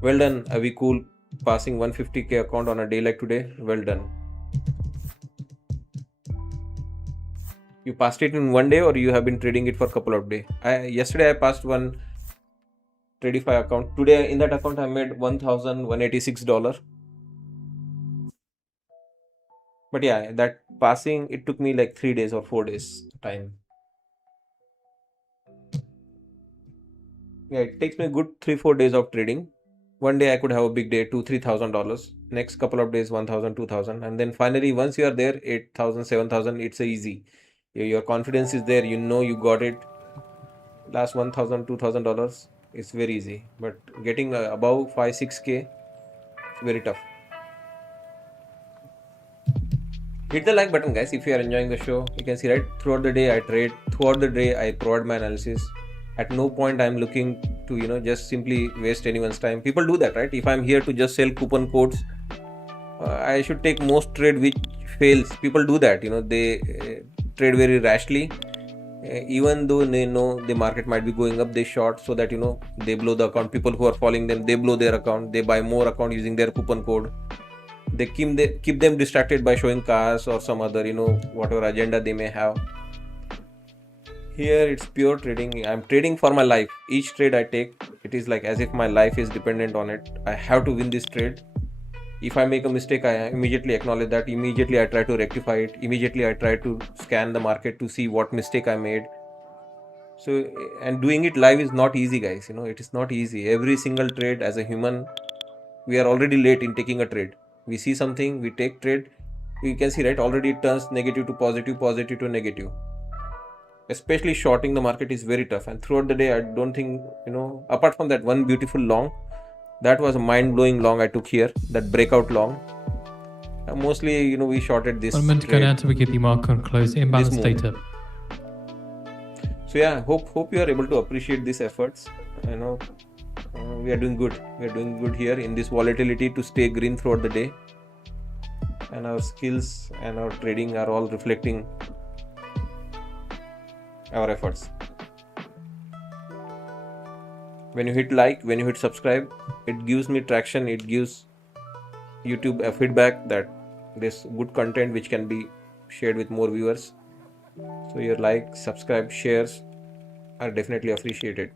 Well done, Avi Cool, passing 150k account on a day like today. Well done. You passed it in one day, or you have been trading it for a couple of days? Yesterday I passed one Tradify account. Today in that account I made $1,186. But yeah, that passing, it took me like 3 days or 4 days time. Yeah, it takes me a good 3-4 days of trading. One day I could have a big day, $2,000-$3,000. Next couple of days, $1,000, $2,000, and then finally once you are there, $8,000, $7,000, it's easy. Your confidence is there. You got it. Last $1,000, $2,000, it's very easy. But getting above 5-6k, it's very tough. Hit the like button, guys, if you are enjoying the show. You can see, right, throughout the day I trade, throughout the day I provide my analysis. At no point I'm looking to just simply waste anyone's time. People do that, right? If I'm here to just sell coupon codes, I should take most trade which fails. People do that. They trade very rashly. Even though they know the market might be going up, they short so that they blow the account. People who are following them, they blow their account. They buy more account using their coupon code. They keep them distracted by showing cars or some other whatever agenda they may have. Here it's pure trading. I'm trading for my life. Each trade I take, it is like as if my life is dependent on it. I have to win this trade. If I make a mistake, I immediately acknowledge that. Immediately I try to rectify it. Immediately I try to scan the market to see what mistake I made. So, and doing it live is not easy, guys. It is not easy. Every single trade, as a human, we are already late in taking a trade. We see something, we take trade. You can see, right, already it turns negative to positive, positive to negative. Especially shorting the market is very tough. And throughout the day, I don't think, apart from that one beautiful long, that was a mind-blowing long I took here, that breakout long. Mostly, we shorted this. 1 minute to go down till we get the market on close, imbalance data. So yeah, hope you are able to appreciate these efforts. We are doing good. We are doing good here in this volatility to stay green throughout the day. And our skills and our trading are all reflecting our efforts. When you hit like, when you hit subscribe, it gives me traction. It gives YouTube a feedback that there's good content which can be shared with more viewers. So your like, subscribe, shares are definitely appreciated.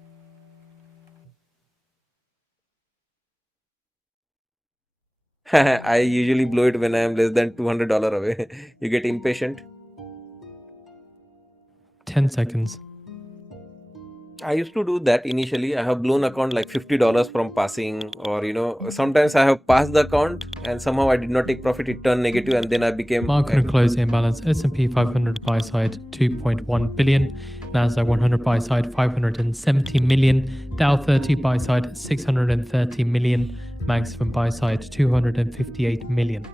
I usually blow it when I am less than $200 away. You get impatient. 10 seconds. I used to do that initially. I have blown account like $50 from passing, or sometimes I have passed the account and somehow I did not take profit. It turned negative and then I became market and close imbalance. S&P 500 buy side 2.1 billion, Nasdaq 100 buy side 570 million, Dow 30 buy side 630 million, maximum buy side 258 million.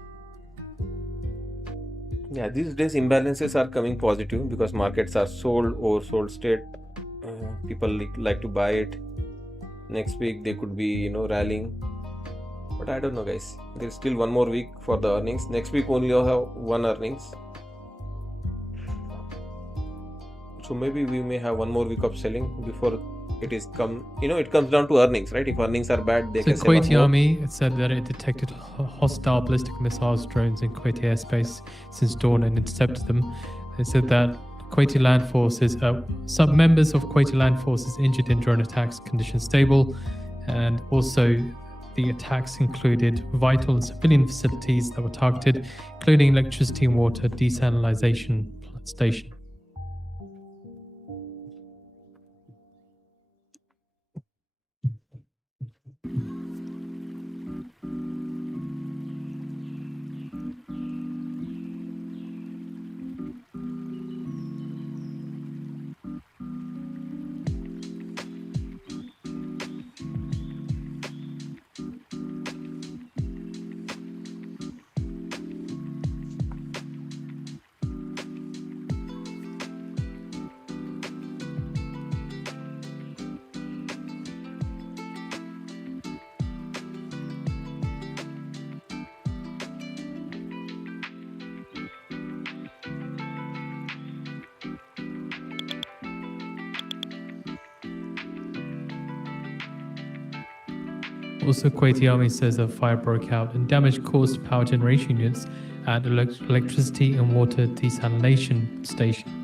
Yeah, these days imbalances are coming positive because markets are oversold state. People like to buy it. Next week they could be rallying, but I don't know, guys. There's still one more week for the earnings. Next week only you'll have one earnings, so maybe we may have one more week of selling before it is come. It comes down to earnings, right? If earnings are bad, they can sell Kuwaiti Army, it said that it detected hostile ballistic missiles drones in Kuwaiti airspace since dawn and intercepted them. They said that Kuwaiti land forces, some members of Kuwaiti land forces injured in drone attacks, conditions stable. And also the attacks included vital and civilian facilities that were targeted, including electricity and water desalination station. Also, Kuwaiti army says a fire broke out and damage caused to power generation units at electricity and water desalination station.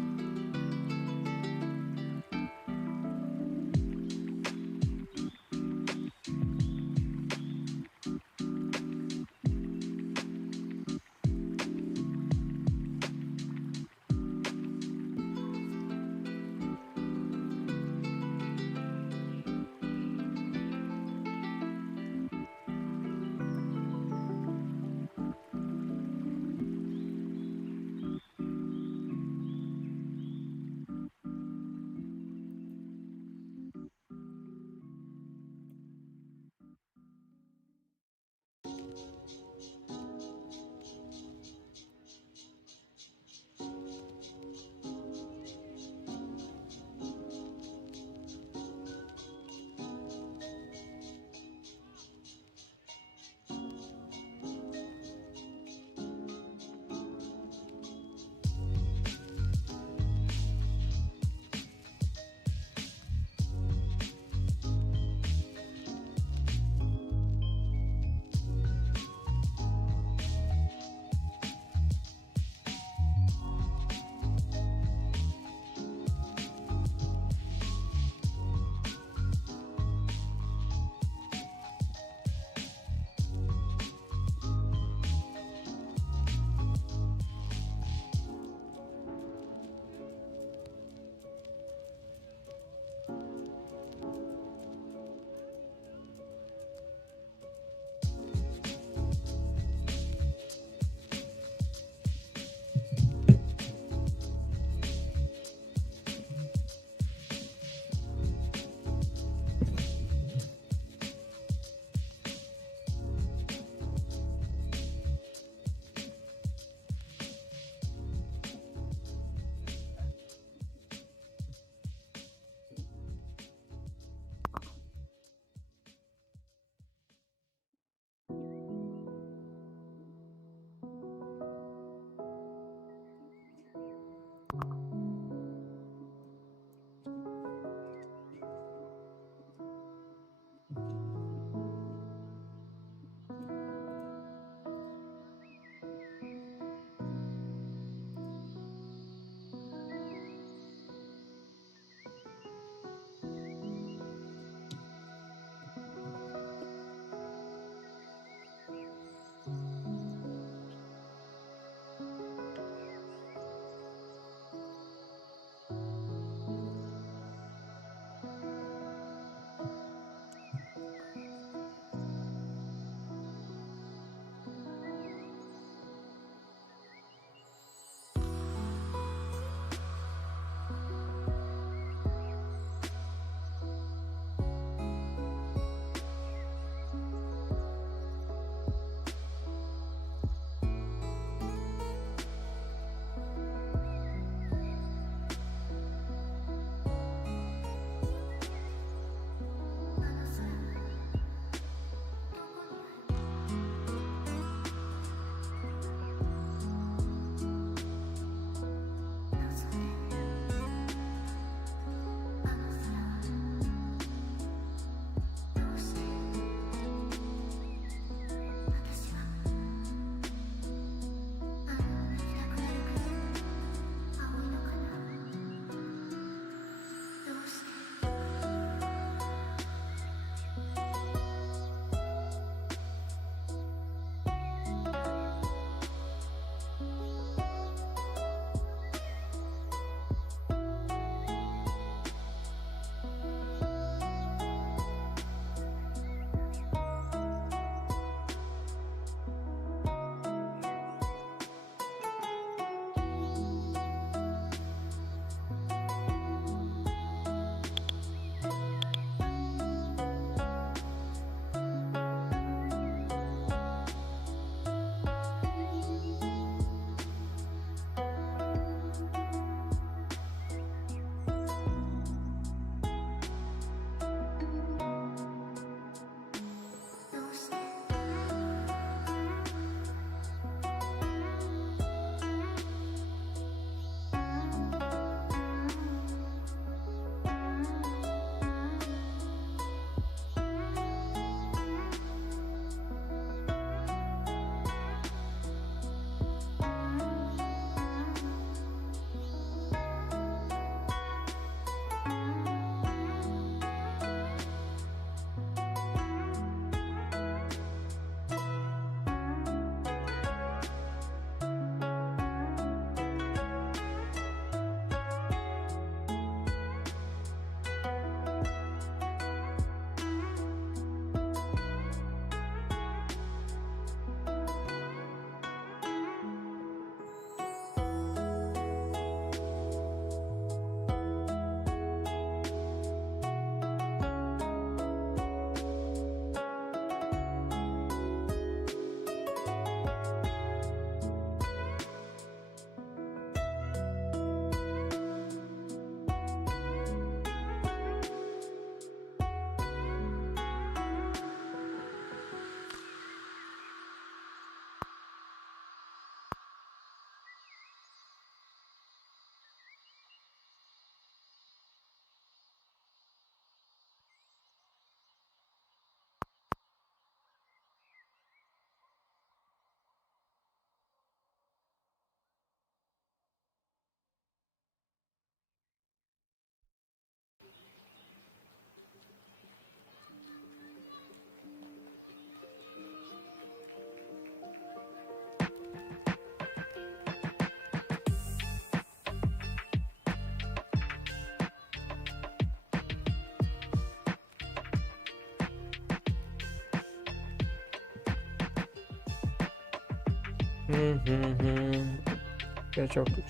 Catch up to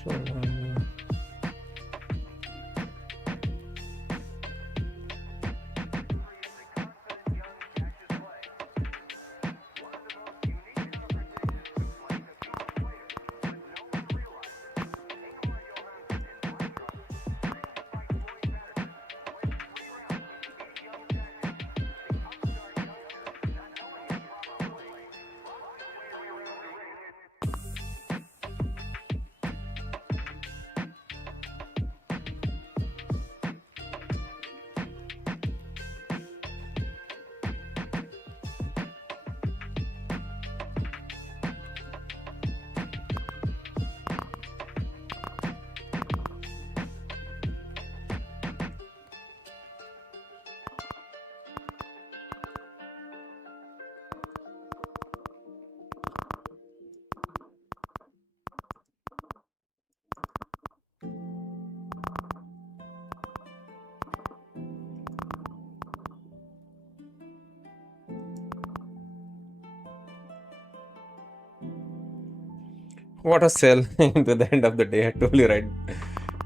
What a sell into the end of the day. I told you, right?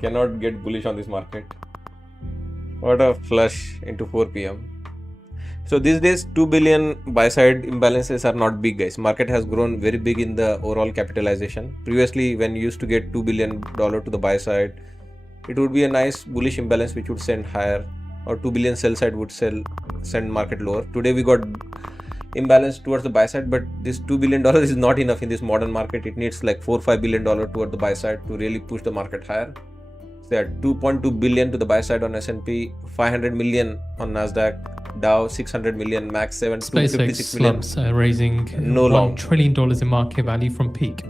Cannot get bullish on this market. What a flush into 4 p.m. So these days 2 billion buy side imbalances are not big, guys. Market has grown very big in the overall capitalization. Previously, when you used to get $2 billion to the buy side, it would be a nice bullish imbalance which would send higher, or 2 billion sell side would send market lower. Today we got imbalance towards the buy side, but this $2 billion is not enough in this modern market. It needs like $4-5 billion toward the buy side to really push the market higher. So at 2.2 billion to the buy side on S&P, 500 million on Nasdaq, Dow 600 million, Max 7, SpaceX 256 million. slumps, raising No long. $1 trillion in market value from peak.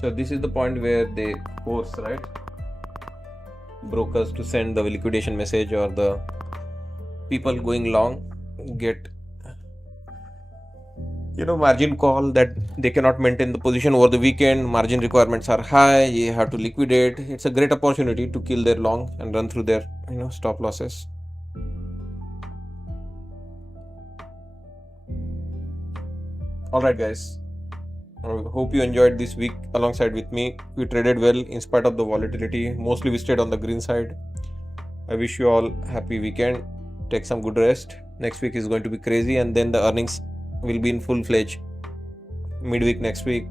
So this is the point where they force, right, brokers to send the liquidation message, or the people going long get margin call that they cannot maintain the position over the weekend. Margin requirements are high, you have to liquidate. It's a great opportunity to kill their long and run through their stop losses. All right, guys, I hope you enjoyed this week alongside with me. We traded well in spite of the volatility. Mostly we stayed on the green side. I wish you all happy weekend. Take some good rest. Next week is going to be crazy, and then the earnings will be in full-fledged midweek next week.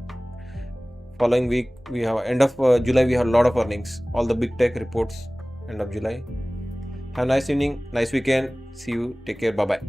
Following week we have end of July, we have a lot of earnings, all the big tech reports end of July. Have a nice evening, nice weekend. See you, take care, bye bye.